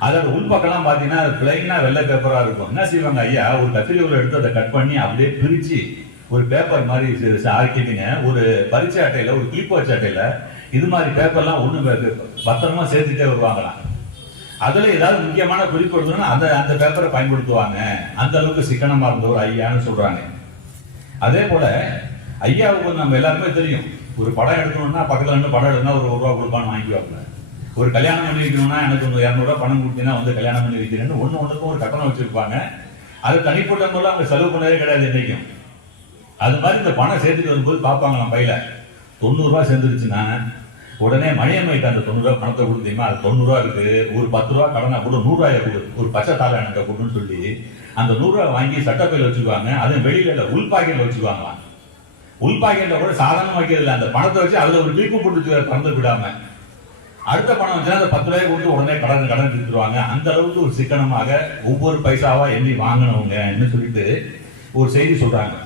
அதோட உள்பக்கம்லாம் பாத்தீங்கன்னா பிளைனா வெள்ளை பேப்பரா இருக்கும். என்ன செய்வாங்க ஐயா, ஒரு கத்திரிக்கோலை எடுத்து அதை கட் பண்ணி அப்படியே பிரிச்சு ஒரு பேப்பர் மாதிரி ஆக்கிட்டுங்க, ஒரு பரிச்சை அட்டையில, ஒரு கிளிப் வச்ச அட்டையில இது மாதிரி பேப்பர்லாம் ஒண்ணு பத்திரமா சேர்த்துட்டே வருவாங்களாம். அதுல ஏதாவது முக்கியமான குறிப்பு எழுதணும்னா அந்த பேப்பரை பயன்படுத்துவாங்க. அந்த அளவுக்கு சிக்கனமா இருந்தவர் ஐயான்னு சொல்றாங்க. அதே போல ஐயாவுக்கு நம்ம எல்லாருமே தெரியும், ஒரு படம் எடுக்கணும்னா பக்கத்துல இருந்து படம் எடுக்கணும், ஒரு 1 ரூபா கொடுப்பான்னு வாங்கிக்குவாங்க. ஒரு கல்யாணம் பண்ணி வைக்கணும்னா எனக்கு 200 ரூபா பணம் கொடுத்தீங்கன்னா கல்யாணம் பண்ணி வைக்கிறேன்னு ஒண்ணுக்கும் ஒரு கட்டணம் வச்சிருப்பாங்க. அது தனிப்பட்ட முறையில் அவங்க செலவு பண்ணதே கிடையாது என்னைக்கும். அது மாதிரி இந்த பணம் சேர்த்துட்டு வரும்போது பார்ப்பாங்க நம்ம பையில 90 ரூபா சேர்ந்துருச்சுன்னா உடனே மணியம்மைக்கு அந்த 90 ரூபா பணத்தை கொடுத்தீங்கன்னா அது 90 ரூபா இருக்கு, ஒரு 10 ரூபா கடனா கூட 100 ரூபாயை கொடு, ஒரு பச்சை தாளை எனக்கு கொடுன்னு சொல்லி அந்த 100 ரூபா வாங்கி சட்டப்பையில வச்சுக்குவாங்க. அது வெளியில உள் பாக்கெட்ல வச்சுக்குவாங்களாம். உள் பாக்கெட்ல கூட சாதாரண வைக்கிறதுல அந்த பணத்தை வச்சு அதுல ஒரு கிளிப்பு போட்டு பறந்து விடாம அடுத்த பணம் வச்சுன்னா அந்த 10 ரூபாய் கொடுத்து உடனே கடன் எடுத்துருவாங்க. அந்த அளவுக்கு ஒரு சிக்கனமாக ஒவ்வொரு பைசாவா எண்ணி வாங்கினவங்க என்ன சொல்லிட்டு ஒரு செய்தி சொல்றாங்க.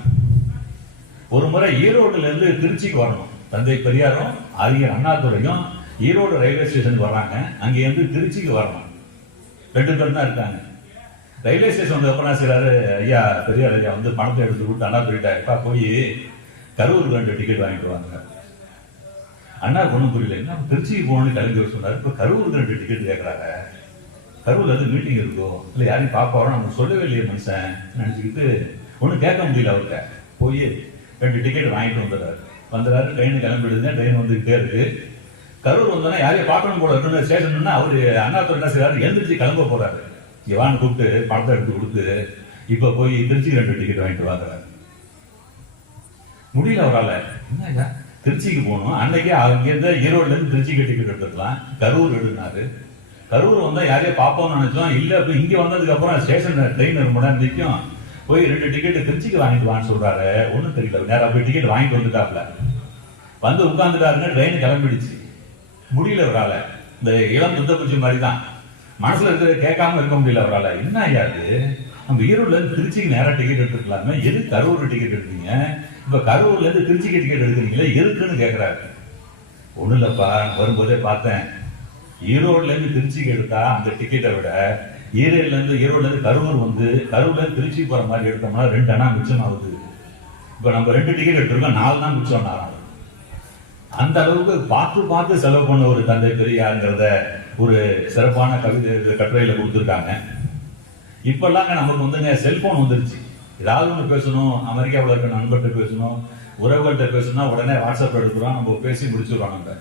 ஒரு முறை ஈரோடுல இருந்து திருச்சிக்கு வரணும். தந்தை பெரியாரும் அறிஞர் அண்ணாதுரையும் ஈரோடு ரயில்வே ஸ்டேஷனுக்கு வர்றாங்க. அங்கேருந்து திருச்சிக்கு வரணும். 2 பேர் தான் இருக்காங்க. ரயில்வே ஸ்டேஷன் வந்து எப்ப என்ன செய்யறாரு, ஐயா பெரியார் ஐயா வந்து பணத்தை எடுத்து கொடுத்து அண்ணாதுரைட்ட எப்பா போய் கரூருக்கு 2 டிக்கெட் வாங்கிட்டு வாங்க. அண்ணா ஒன்றும் புரியல, என்ன திருச்சிக்கு போகணும்னு கிளம்பி வர சொன்னாரு. இப்போ கரூருக்கு 2 டிக்கெட் கேட்கறாங்க. கரூர்ல இருந்து மீட்டிங் இருக்கோ இல்லை யாரையும் பார்க்க வரோம், நம்ம சொல்லவே இல்லையே மனுஷன் நினைச்சுக்கிட்டு ஒன்றும் கேட்க முடியல. அவர்கிட்ட போய் 2 டிக்கெட் வாங்கிட்டு வந்துடுறாரு. ட்ரெயின் கிளம்பிடுது. ட்ரெயின் வந்துகிட்டே இருக்கு. கரூர் வந்தோன்னா யாரையும் பார்க்கணும் போல இருக்குன்னு ஸ்டேஷன்னா அவரு அண்ணாதுரை என்ன செய்யறாரு, எழுந்திரிச்சு கிளம்ப போறாரு. இவான்னு கூப்பிட்டு பணத்தை எடுத்து கொடுத்து இப்ப போய் திருச்சிக்கு 2 டிக்கெட் வாங்கிட்டு வாங்குறாரு. முடியல அவரால். என்ன திருச்சிக்கு போகணும், அன்னைக்கே அங்கேருந்து ஈரோடுல இருந்து திருச்சிக்கு டிக்கெட் எடுத்துக்கலாம், கரூர் எடுனாரு. கரூர் வந்தா யாரையும் பார்ப்போம்னு நினைச்சோம். இல்ல இப்ப இங்க வந்ததுக்கு அப்புறம் ஸ்டேஷன் ட்ரெயின் 1 மணி நேரம் நிற்கும், போய் 2 டிக்கெட் திருச்சிக்கு வாங்கிட்டு வான்னு சொல்றாரு. ஒன்றும் தெரியல. நேரம் போய் டிக்கெட் வாங்கிட்டு வந்துட்டாப்ல. வந்து உட்கார்ந்துட்டாருன்னு ட்ரெயின் கிளம்பிடுச்சு. முடியல அவரால். இந்த இளம் துத்தப்பூச்சி மாதிரி தான் மனசுல இருக்கிறத கேட்காம இருக்க முடியல அவரால். என்ன ஐயா அது, நம்ம ஈரோடுல இருந்து திருச்சிக்கு நேரம் டிக்கெட் எடுத்துக்கலாமே, எது கரூர் டிக்கெட் எடுத்தீங்க, இப்ப கரூர்ல இருந்து திருச்சிக்கு டிக்கெட் எடுக்கிறீங்களே எதுக்குன்னு கேட்கிறாரு. ஒண்ணும் இல்லப்பா, வரும்போதே பார்த்தேன், ஈரோடுல இருந்து திருச்சிக்கு எடுத்தா அந்த டிக்கெட்டை விட ஈரோடுல இருந்து கரூர் வந்து கரூர்ல இருந்து திருச்சி போற மாதிரி எடுத்தோம்னா 2 அணா மிச்சம் ஆகுது. இப்ப நம்ம 2 டிக்கெட் எடுத்துருக்கோம், 4 தான் மிச்சம் ஆகும். அந்த அளவுக்கு பார்த்து செலவு பண்ண ஒரு தந்தை பெரியாருங்கிறத ஒரு சிறப்பான கவிதை கட்டுரையில கொடுத்துருக்காங்க. இப்பெல்லாங்க நமக்கு வந்துங்க செல்போன் வந்துருச்சு. ஏதாவது ஒன்று பேசணும், அமெரிக்காவில் இருக்க நண்பர்கிட்ட பேசணும், உறவுகள்கிட்ட பேசணும்னா உடனே வாட்ஸ்அப் எடுக்கிறோம், நம்ம பேசி முடிச்சிடுறோம். நம்ம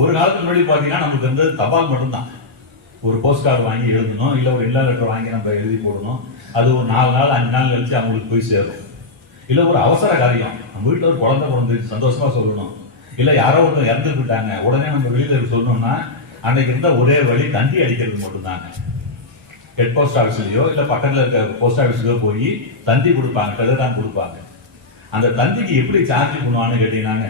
ஒரு காலத்துக்கு முன்னாடி பார்த்தீங்கன்னா நமக்கு இருந்தது தபால் மட்டும்தான். ஒரு போஸ்ட் கார்டு வாங்கி எழுதணும், இல்லை ஒரு இல்லா லெட்டர் வாங்கி நம்ம எழுதி போடணும். அது ஒரு 4 நாள் 5 நாள் கழிச்சு அவங்களுக்கு போய் சேரும். இல்லை ஒரு அவசர காரியம், நம்ம வீட்டில் ஒரு குழந்தை பிறந்துச்சு சந்தோஷமா சொல்லணும், இல்லை யாரோ ஒருத்தர் இறந்து போயிட்டாங்க உடனே நம்ம வெளியில சொல்லணும்னா அன்னைக்கு இருந்த ஒரே வழி தந்தி அடிக்கிறது மட்டும்தாங்க. ஹெட் போஸ்ட் ஆஃபீஸ்லயோ இல்லை பக்கத்தில் இருக்க போஸ்ட் ஆஃபீஸ்லயோ போய் தந்தி கொடுப்பாங்க, டெலிகிராம் கொடுப்பாங்க. அந்த தந்திக்கு எப்படி சார்ஜ் பண்ணுவான்னு கேட்டீங்கன்னாங்க,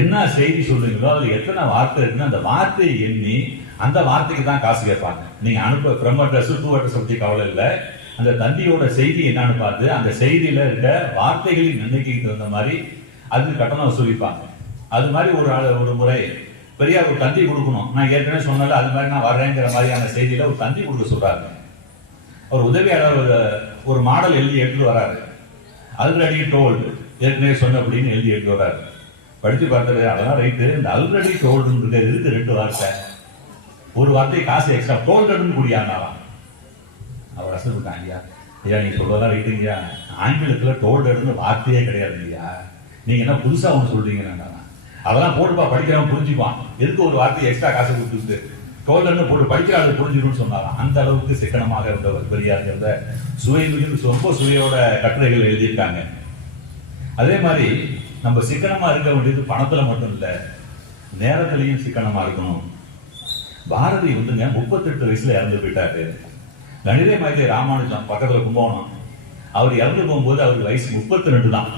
என்ன செய்தி சொல்றீங்களோ அதுல எத்தனை வார்த்தை இருக்குன்னு அந்த வார்த்தையை எண்ணி அந்த வார்த்தைக்கு தான் காசு கேட்பாங்க. நீங்க அனுப்ப ஃப்ரம் அட்ரஸ் டூ அட்ரஸ் பத்தி கவலை இல்லை, அந்த தந்தியோட செய்தி என்னன்னு பார்த்து அந்த செய்தியில இருக்க வார்த்தைகளின் எண்ணிக்கைக்கு தகுந்த மாதிரி அதுக்கு கட்டணம் வசூலிப்பாங்க. அது மாதிரி ஒரு முறை பெரியார் ஒரு தந்தி கொடுக்கணும். நான் ஏற்கனவே சொன்னால அது மாதிரி நான் வர்றேங்கிற மாதிரியான செய்தியில ஒரு தந்தி கொடுக்க சொல்றாரு. அவர் உதவியாளர் ஒரு மாடல் எழுதி எடுத்துட்டு வராரு. ஆல்ரெடி டோல்டு, ஏற்கனவே சொன்ன அப்படின்னு எழுதி எடுத்து வராரு. படிச்சு பார்த்தாரு, அதெல்லாம் ரைட்டு. இந்த ஆல்ரெடி டோல்டுன்னு இருக்கு 2 வார்த்தை, ஒரு வார்த்தை காசு எக்ஸ்ட்ரா டோல்டுன்னு கூடியாங்களாம். அவர் அசைவிட்டாங்க, ஐயா ஐயா நீங்க சொல்றதெல்லாம் ரைட்டுங்கய்யா, ஆங்கிலத்துல டோல்டுன்னு வார்த்தையே கிடையாது ஐயா, நீங்க என்ன புதுசா ஒன்று சொல்றீங்க, அதெல்லாம் போட்டுப்பா படிக்கிறவன் புரிஞ்சுப்பான், எதுக்கு ஒரு வார்த்தை எக்ஸ்ட்ரா காசு கொடுத்துட்டு டோல்டுன்னு போட்டு படிக்கிறாங்க புரிஞ்சிடும்னு சொன்னாராம். அந்த அளவுக்கு சிக்கனமாக இருந்தவர் பெரியார். சுவை ரொம்ப சுவையோட கட்டுரைகள் எழுதியிருக்காங்க. அதே மாதிரி நம்ம சிக்கனமா இருக்க வேண்டியது பணத்துல மட்டும் இல்ல, நேரத்திலையும் சிக்கனமா இருக்கணும். பாரதி வந்துங்க 38 வயசுல இறந்து போயிட்டாரு. கணிதே மாதிரி ராமானுஜம் பக்கத்துல கும்பகோணம், அவர் இறந்து போகும்போது அவருக்கு வயசு 32 தான்.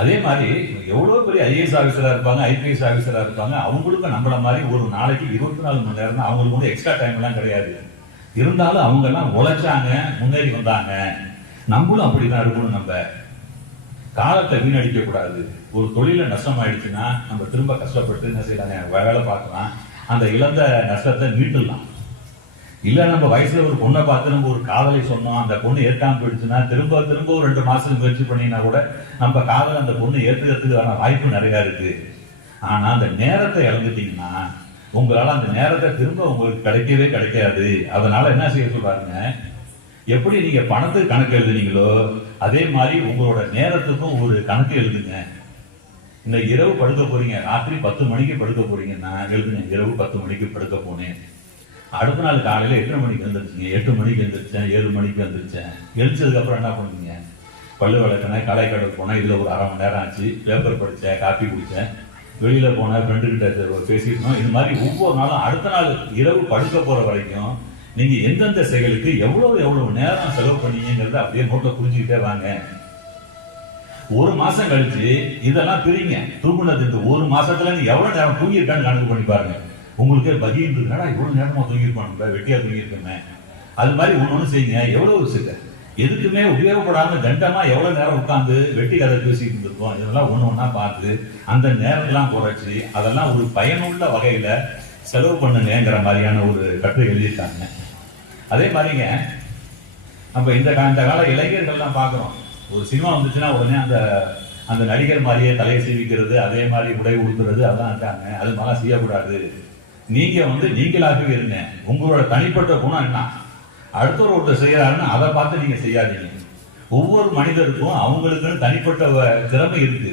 அதே மாதிரி எவ்வளவு பெரிய ஐஏஎஸ் ஆஃபீஸரா இருப்பாங்க, ஐபிஎஸ் ஆஃபீஸரா இருப்பாங்க, அவங்களுக்கும் நம்மள மாதிரி ஒரு நாளைக்கு 24 மணி நேரம் தான், அவங்களுக்கு கூட எக்ஸ்ட்ரா டைம் எல்லாம் கிடையாது. இருந்தாலும் அவங்க எல்லாம் உழைச்சாங்க, முன்னேறி வந்தாங்க. நம்மளும் அப்படிதான் இருக்கணும். நம்ம காலத்தை வீணடிக்க கூடாது. ஒரு தொழில நஷ்டம் ஆயிடுச்சுன்னா நம்ம திரும்ப கஷ்டப்பட்டு என்ன செய்யலாம், வேலை பார்க்கலாம், அந்த இழந்த நஷ்டத்தை மீட்டுடலாம். இல்ல நம்ம வயசுல ஒரு பொண்ணை பார்த்து நம்ம ஒரு காதலை சொன்னோம், அந்த பொண்ணு ஏற்காம போயிடுச்சுன்னா திரும்ப ஒரு 2 மாசம் முயற்சி பண்ணினா கூட நம்ம காதல் அந்த பொண்ணு ஏற்றுக்கிறதுக்கான வாய்ப்பு நிறைய இருக்கு. ஆனா அந்த நேரத்தை இழந்துட்டீங்கன்னா உங்களால அந்த நேரத்தை திரும்ப உங்களுக்கு கிடைக்கவே கிடைக்காது. அதனால என்ன செய்ய சொல்றாருங்க, எப்படி நீங்க பணத்துக்கு கணக்கு எழுதுனீங்களோ அதே மாதிரி உங்களோட நேரத்துக்கும் ஒரு கணக்கு எழுதுங்க. இந்த இரவு படுக்க போறீங்க, ராத்திரி 10 மணிக்கு படுக்க போறீங்கன்னா எழுதுங்க, இரவு 10 மணிக்கு படுக்க போனேன். அடுத்த நாள் காலையில 8 மணிக்கு எழுந்திரிச்சிங்க, 8 மணிக்கு எழுந்திரிச்சேன், 7 மணிக்கு எழுந்திரிச்சேன். எழுந்ததுக்கு அப்புறம் என்ன பண்ணுவீங்க, பல்லு விளக்கினேன், கடை கடைக்கு போனேன், இதுல ஒரு 1/2 மணி நேரம் ஆச்சு, பேப்பர் படித்தேன், காப்பி குடித்தேன், வெளியில போனேன், ஃப்ரெண்டு கிட்ட பேசிக்கணும். இது மாதிரி ஒவ்வொரு நாளும் அடுத்த நாள் இரவு படுக்க போற வரைக்கும் நீங்க எந்தெந்த செயலுக்கு எவ்வளவு நேரம் செலவு பண்ணீங்கிறத அப்படியே நோட்ல புரிஞ்சுக்கிட்டே வாங்க. 1 மாசம் கழிச்சு இதெல்லாம் பிரிங்க. தூங்குனது இந்த 1 மாசத்துல நீ எவ்வளவு நேரம் தூங்கியிருக்கான்னு கணக்கு பண்ணி பாருங்க. உங்களுக்கே பகிர்ந்து இருக்குன்னா இவ்வளவு நேரமா தூங்கியிருப்பானுங்களா, வெட்டியா தூங்கியிருக்கேன். அது மாதிரி ஒண்ணு செய்யுங்க. எவ்வளவு எதுக்குமே உபயோகப்படாம தண்டமா எவ்வளவு நேரம் உட்கார்ந்து வெட்டி கதை பேசிட்டு இருந்திருக்கோம். இதெல்லாம் ஒண்ணு ஒண்ணா பார்த்து அந்த நேரத்தெல்லாம் குறைச்சி அதெல்லாம் ஒரு பயனுள்ள வகையில செலவு பண்ணுங்கிற மாதிரியான ஒரு கட்டுரை எழுதியிருக்காங்க. அதே மாதிரிங்க நம்ம இந்த கால இளைஞர்கள்லாம் பார்க்குறோம். ஒரு சினிமா வந்துச்சுன்னா உடனே அந்த நடிகர் மாதிரியே தலையை சீவிக்கிறது, அதே மாதிரி உடை உடுத்துறது அதெல்லாம் இருக்காங்க. அது மாதிரிலாம் செய்யக்கூடாது. நீங்க நீங்களாகவே இருங்க. உங்களோட தனிப்பட்ட குணம் என்ன, அடுத்தவர் ஒருத்தர் செய்யறாருன்னு அதை பார்த்து நீங்க செய்யாதீங்க. ஒவ்வொரு மனிதருக்கும் அவங்களுக்குன்னு தனிப்பட்ட திறமை இருக்கு.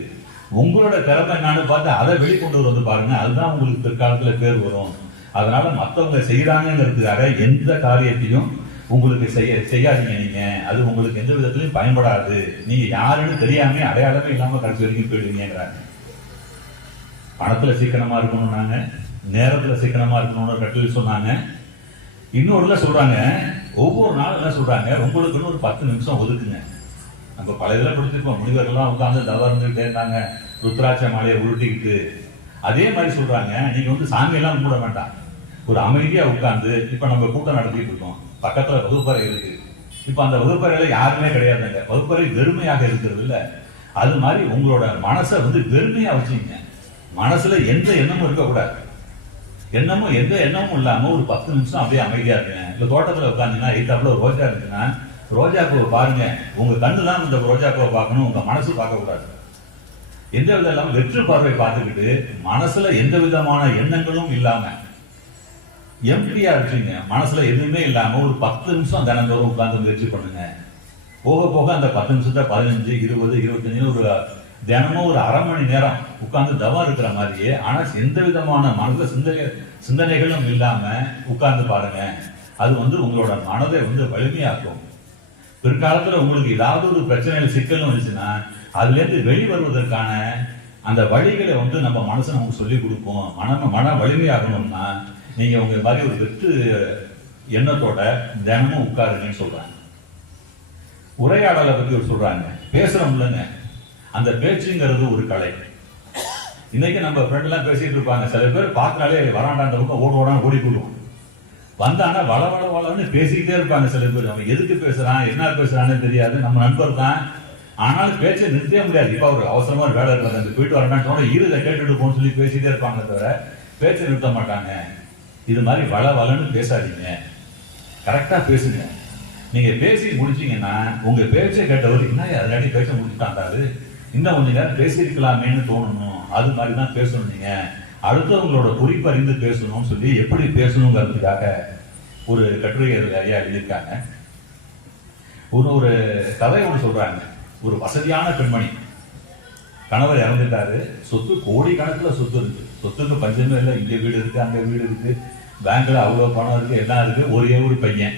உங்களோட திறமை என்னன்னு பார்த்து அதை வெளிக்கொண்டு வந்து பாருங்க. அதுதான் உங்களுக்கு பிற்காலத்துல பேர் வரும். அதனால மற்றவங்க செய்யறாங்கிறதுக்காக எந்த காரியத்தையும் உங்களுக்கு செய்யாதீங்க. நீங்க அது உங்களுக்கு எந்த விதத்திலையும் பயன்படாது. நீங்க யாருன்னு தெரியாம அடையாளமே இல்லாம கடைசி வரைக்கும் போயிடுவீங்கிறாங்க. பணத்துல சீக்கிரமா இருக்கணும், நாங்க நேரத்துல சீக்கிரமா இருக்கணும்னு கட்டளை சொன்னாங்க. இன்னொருல சொல்றாங்க, ஒவ்வொரு நாளும் என்ன சொல்றாங்க, உங்களுக்குன்னு ஒரு 10 நிமிஷம் ஒதுக்குங்க. நம்ம பல இதெல்லாம் படிச்சிருப்போம். முனிவர்கள்லாம் உட்காந்து தவறு இருந்துகிட்டே இருந்தாங்க, ருத்ராட்ச மாலையை உருட்டிக்கிட்டு. அதே மாதிரி சொல்றாங்க, நீங்க சாமியெல்லாம் கும்பிட வேண்டாம். ஒரு அமைதியா உட்கார்ந்து, இப்ப நம்ம கூட்டம் நடத்திட்டு இருக்கோம், பக்கத்துல வகுப்பறை இருக்கு. இப்ப அந்த வகுப்பறையில யாருமே கிடையாதுங்க. வகுப்பறை வெறுமையாக இருக்கிறது இல்ல. அது மாதிரி உங்களோட மனசை வெறுமையா வச்சுங்க. மனசுல எந்த எண்ணமும் இருக்கக்கூடாது. எந்த எண்ணமும் இல்லாம ஒரு 10 நிமிஷம் அப்படியே அமைதியா இருக்குங்க. இப்ப தோட்டத்துல உட்காந்துன்னா எய்தாப்புல ஒரு ரோஜா இருக்குன்னா ரோஜாப்பூவை பாருங்க. உங்க கண்ணு தான் இந்த ரோஜாப்பூவை பார்க்கணும், உங்க மனசு பார்க்க கூடாது. எந்த விதம் இல்லாம வெற்று பார்வை பார்த்துக்கிட்டு மனசுல எந்த விதமான எண்ணங்களும் இல்லாம எம்டியா இருக்குங்க. மனசுல எதுவுமே இல்லாம ஒரு 10 நிமிஷம் தினந்தோறும் உட்கார்ந்து முயற்சி பண்ணுங்க. போக போக அந்த 10 நிமிஷத்தை 15, 20, 25 ஒரு தினமும் ஒரு அரை மணி நேரம் உட்கார்ந்து தவம் இருக்கிற மாதிரியே, ஆனா எந்த விதமான மனசுல சிந்தனைகளும் இல்லாம உட்கார்ந்து பாருங்க. அது உங்களோட மனதை வலிமையாக்கும். பிற்காலத்துல உங்களுக்கு ஏதாவது ஒரு பிரச்சனையில சிக்கலும் வந்துச்சுன்னா அதுல இருந்து வெளிவருவதற்கான அந்த வழிகளை நம்ம மனசு நமக்கு சொல்லி கொடுக்கும். மன வலிமையாகணும்னா நீங்க உங்க மாதிரி ஒரு வெற்று எண்ணத்தோட தினமும் உட்காருங்கன்னு சொல்றாங்க. உரையாடலை பத்தி சொல்றாங்க. பேசுறோம் இல்லைங்க, அந்த பேச்சுங்கிறது ஒரு கலை. இன்னைக்கு நம்ம ஃப்ரெண்ட் எல்லாம் பேசிட்டு இருப்பாங்க. சில பேர் பார்த்தாலே வராண்டாந்த பக்கம் ஓடான்னு ஓடி போடுவோம். வந்தானா வளன்னு பேசிக்கிட்டே இருப்பாங்க. சில பேர் அவன் எதுக்கு பேசுறான், என்ன பேசுறான்னு தெரியாது. நம்ம நண்பர் தான், ஆனாலும் பேச்சை நிறுத்தவே முடியாது. இப்ப ஒரு அவசரமா ஒரு வேலை இருக்காது, அந்த போயிட்டு வரேன்னு இருதை கேட்டுட்டு போன்னு சொல்லி பேசிட்டே இருப்பாங்க, தவிர பேச்சை நிறுத்த மாட்டாங்க. இது மாதிரி வளன்னு பேசாதீங்க, கரெக்டா பேசுங்க. நீங்க பேசி முடிச்சீங்கன்னா உங்க பேச்சை கேட்டவர் என்ன அதனாடி பேச்ச முடிச்சுட்டாண்டாரு, இன்னும் கொஞ்ச நேரம் பேசியிருக்கலாமேன்னு தோணணும். அது மாதிரி தான் பேசணும். நீங்க அடுத்தவங்களோட குறிப்பறிந்து பேசணும்னு சொல்லி எப்படி பேசணுங்கிறதுக்காக ஒரு கட்டுரை ஐயா எழுதியிருக்காங்க. ஒரு கதை ஒன்று சொல்றாங்க. ஒரு வசதியான பெண்மணி, கணவர் இறந்துட்டாரு, சொத்து கோடிக்கணக்கில் சொத்து இருக்கு, சொத்துக்கு பஞ்சமே இல்லை. இங்க வீடு இருக்கு, அங்க வீடு இருக்கு, பேங்க்ல அவ்வளவு பணம் இருக்கு, எல்லாம் இருக்கு. ஒரே ஒரு பையன்.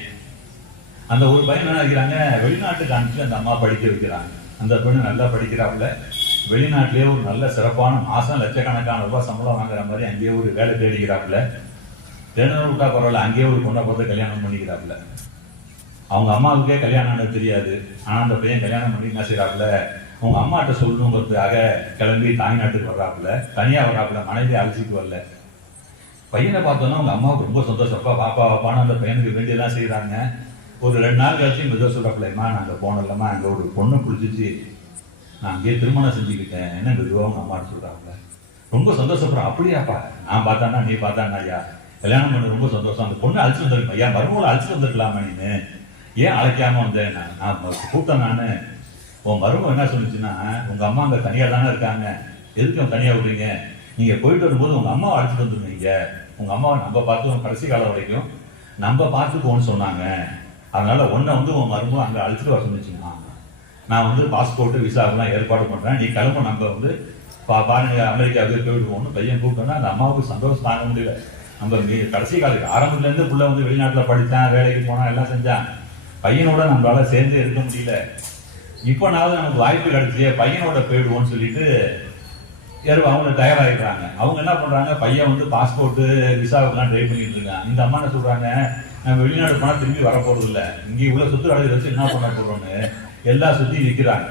அந்த ஒரு பையன் என்ன நினைக்கிறாங்க, வெளிநாட்டுக்கு அனுப்பிச்சு அந்த அம்மா படிக்க வைக்கிறாங்க. அந்த பெண்ணு நல்லா படிக்கிறாப்புல, வெளிநாட்டிலேயே ஒரு நல்ல சிறப்பான மாசம் லட்சக்கணக்கான ரூபாய் சம்பளம் வாங்குற மாதிரி அங்கேயே ஒரு வேலை தேடிக்கிறாப்புல. தேர்தல் விட்டா பரவாயில்ல, அங்கேயே ஒரு பொண்ணை பார்த்து கல்யாணம் பண்ணிக்கிறாப்புல. அவங்க அம்மாவுக்கே கல்யாணம் ஆனது தெரியாது. ஆனா அந்த பையன் கல்யாணம் பண்ணி என்ன செய்யறாப்புல, அவங்க அம்மாட்ட சொல்லணுங்கிறதுக்காக கிளம்பி தாய்நாட்டுக்கு வர்றாப்புல. தனியா வர்றாப்புல, மனைவி அழைச்சிட்டு வரல. பையனை பார்த்தோன்னா அவங்க அம்மாவுக்கு ரொம்ப சந்தோஷப்பா, பாப்பா பாப்பான்னு அந்த பையனுக்கு வேண்டியெல்லாம் செய்யறாங்க. ஒரு 2 நாள் கழிச்சு மெதுவாக சொல்றாப்புலம்மா, நாங்க போனோம்லம்மா, அங்க ஒரு பொண்ணு பிடிச்சிச்சு, நான் அங்கேயே திருமணம் செஞ்சுக்கிட்டேன், என்ன மெதுவாக அவங்க அம்மான்னு சொல்றாப்புல. ரொம்ப சந்தோஷப்படுறேன். அப்படியாப்பா, நான் பார்த்தானா நீ பார்த்தானா ஐயா, கல்யாணம் பண்ண ரொம்ப சந்தோஷம். அந்த பொண்ணு அழைச்சிட்டு வந்திருக்கேன் ஐயா, மருமகளை அழைச்சிட்டு வந்துருக்கலாமா, நீனு ஏன் அழைக்காம வந்தேன்? நான் கூப்பிட்டேன். நானு உன் மருமக என்ன சொல்லிச்சுன்னா, உங்க அம்மா அங்க தனியா தானே இருக்காங்க, எதுக்கு அவங்க தனியா விடுறீங்க, நீங்க போயிட்டு வரும்போது உங்க அம்மாவை அழைச்சிட்டு வந்துருந்தீங்க, உங்க அம்மாவை நம்ம பார்த்து கடைசி காலம் வரைக்கும் நம்ம பார்த்துக்கோன்னு சொன்னாங்க. அதனால உன்னை உன் மருமக அங்க அழைச்சிட்டு வர சொன்னிச்சுன்னா, நான் பாஸ்போர்ட் விசாவெல்லாம் ஏற்பாடு பண்றேன், நீ கிளம்ப, நம்ம பாருங்க அமெரிக்காவுக்கு போயிடுவோம்னு பையன் கூப்பிட்டோன்னா அந்த அம்மாவுக்கு சந்தோஷம் தாங்க முடியல. நம்ம கடைசி காலத்துக்கு ஆரம்பத்துல இருந்து புள்ள வெளிநாட்டுல படித்தான், வேலைக்கு போனா, எல்லாம் செஞ்சான். பையனோட நம்மளால சேர்ந்து இருக்க முடியல. இப்போனாவது நமக்கு வாய்ப்பு கிடைச்சியே, பையனோட போயிடுவோம்னு சொல்லிட்டு அவங்க தயாராகிடுறாங்க. அவங்க என்ன பண்றாங்க, பையன் பாஸ்போர்ட் விசாவுக்குலாம் ட்ரை பண்ணிட்டு இருக்கான். இந்த அம்மா என்ன சொல்றாங்க, நம்ம வெளிநாடு போனா திரும்பி வர போறது இல்லை, இங்கே உள்ள சொத்து அடையை வச்சு என்ன பண்ண போறோம்னு எல்லா சொத்தையும் விற்கிறாங்க.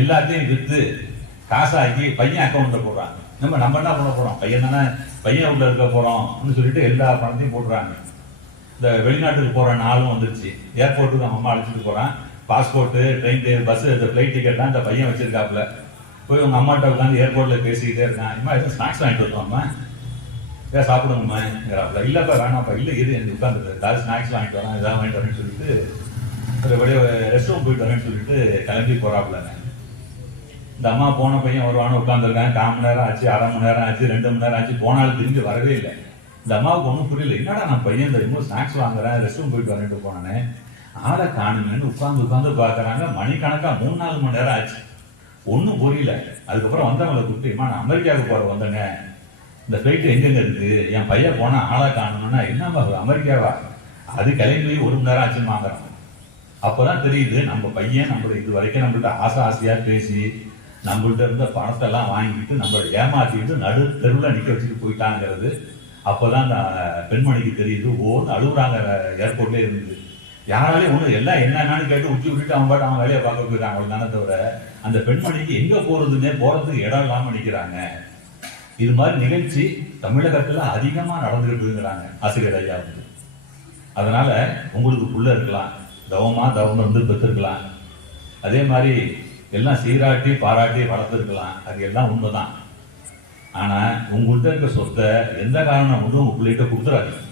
எல்லாத்தையும் விற்று காசாக்கி பையன் அக்கௌண்ட்ல போடுறாங்க. நம்ம என்ன பண்ண போறோம், பையன் தானே, பையன் உள்ள இருக்க போறோம்னு சொல்லிட்டு எல்லா பணத்தையும் போடுறாங்க. இந்த வெளிநாட்டுக்கு போற நாளும் வந்துருச்சு. ஏர்போர்ட்டுக்கு நம்ம அம்மா அழைச்சிட்டு போறான். பாஸ்போர்ட்டு, ட்ரெயின், பஸ், இந்த ஃபிளைட் டிக்கெட்லாம் இந்த பையன் வச்சிருக்காப்புல. போய் உங்க அம்மாட்ட உட்காந்து ஏர்போர்ட்ல பேசிக்கிட்டே இருக்கான். அம்மா எதுவும் ஸ்நாக்ஸ் வாங்கிட்டு வந்தோம்மா, ஏன் சாப்பிடுங்கம்மாங்கிறாப்புல. இல்லப்பா வேணாம்ப்பா, இல்லை இது எனக்கு உட்காந்துருக்கு, ஏதாவது ஸ்நாக்ஸ் வாங்கிட்டு வரேன், ஏதாவது வாங்கிட்டு வரேன்னு சொல்லிட்டு வெளியே ரெஸ்ட் ரூம் போயிட்டு வரேன்னு சொல்லிட்டு கிளம்பி போறாப்புலங்க. இந்த அம்மா போன பையன் வருவான்னு உட்காந்துருக்காங்க. 1/4 மணி நேரம் ஆச்சு, 1/2 மணி நேரம் ஆச்சு, 2 மணி நேரம் ஆச்சு. போனாலும் திரும்பி வரவே இல்லை. இந்த அம்மாவுக்கு ஒன்றும் புரியல. என்னடா நான் பையன் இந்த இன்னும் ஸ்நாக்ஸ் வாங்குறேன், ரெஸ்ட் ரூம் போயிட்டு வரேன்ட்டு போனேன், ஆளை காணுங்கன்னு உட்காந்து பார்க்குறாங்க. மணிக்கணக்கா 3-4 மணி நேரம் ஆச்சு. ஒன்றும் புரியல. அதுக்கப்புறம் வந்தவங்களை கூப்பிட்டுமா, நான் அமெரிக்காவுக்கு போற வந்தேங்க, இந்த ஃபிளைட்டு எங்கெங்க இருக்கு, என் பையன் போனா ஆளை காணணும்னா, என்னம்மா அமெரிக்காவா, அது கிளம்பி 1 மணி நேரம் ஆச்சுன்னு வாங்குறான். அப்பதான் தெரியுது நம்ம பையன் நம்மள இது வரைக்கும் நம்மள்ட்ட ஆசையா பேசி நம்மள்ட்ட இருந்த பணத்தை எல்லாம் வாங்கிட்டு நம்மள ஏமாத்திட்டு நடு தெருவில் நிக்க வச்சுட்டு போயிட்டாங்கிறது. அப்பதான் அந்த பெண்மணிக்கு தெரியுது. ஓன்னு அழுகுறாங்க. ஏர்போர்ட்லேயே இருந்தது. யாராலையும் ஒண்ணு எல்லாம் என்னன்னு கேட்டு உச்சி விட்டுட்டு அவங்க பாட்டு அவன் வேலையை பார்க்க போயிட்டாங்க. அவ்வளவுதானே தவிர அந்த பெண்மணிக்கு எங்க போறதுக்கு இடம் இல்லாம நிக்கிறாங்க. இது மாதிரி நிகழ்ச்சி தமிழகத்துல அதிகமா நடந்துகிட்டு இருக்கிறாங்க ஆசிரியர் ஐயா வந்து. அதனால உங்களுக்கு புள்ள இருக்கலாம், தவம் இருந்து பெற்றிருக்கலாம், அதே மாதிரி எல்லாம் சீராட்டி பாராட்டி வளர்த்துருக்கலாம், அது எல்லாம் உண்மைதான். ஆனா உங்கள்கிட்ட இருக்க சொத்தை எந்த காரணம் வந்து உங்க பிள்ளைகிட்ட கொடுத்துறாதீங்க.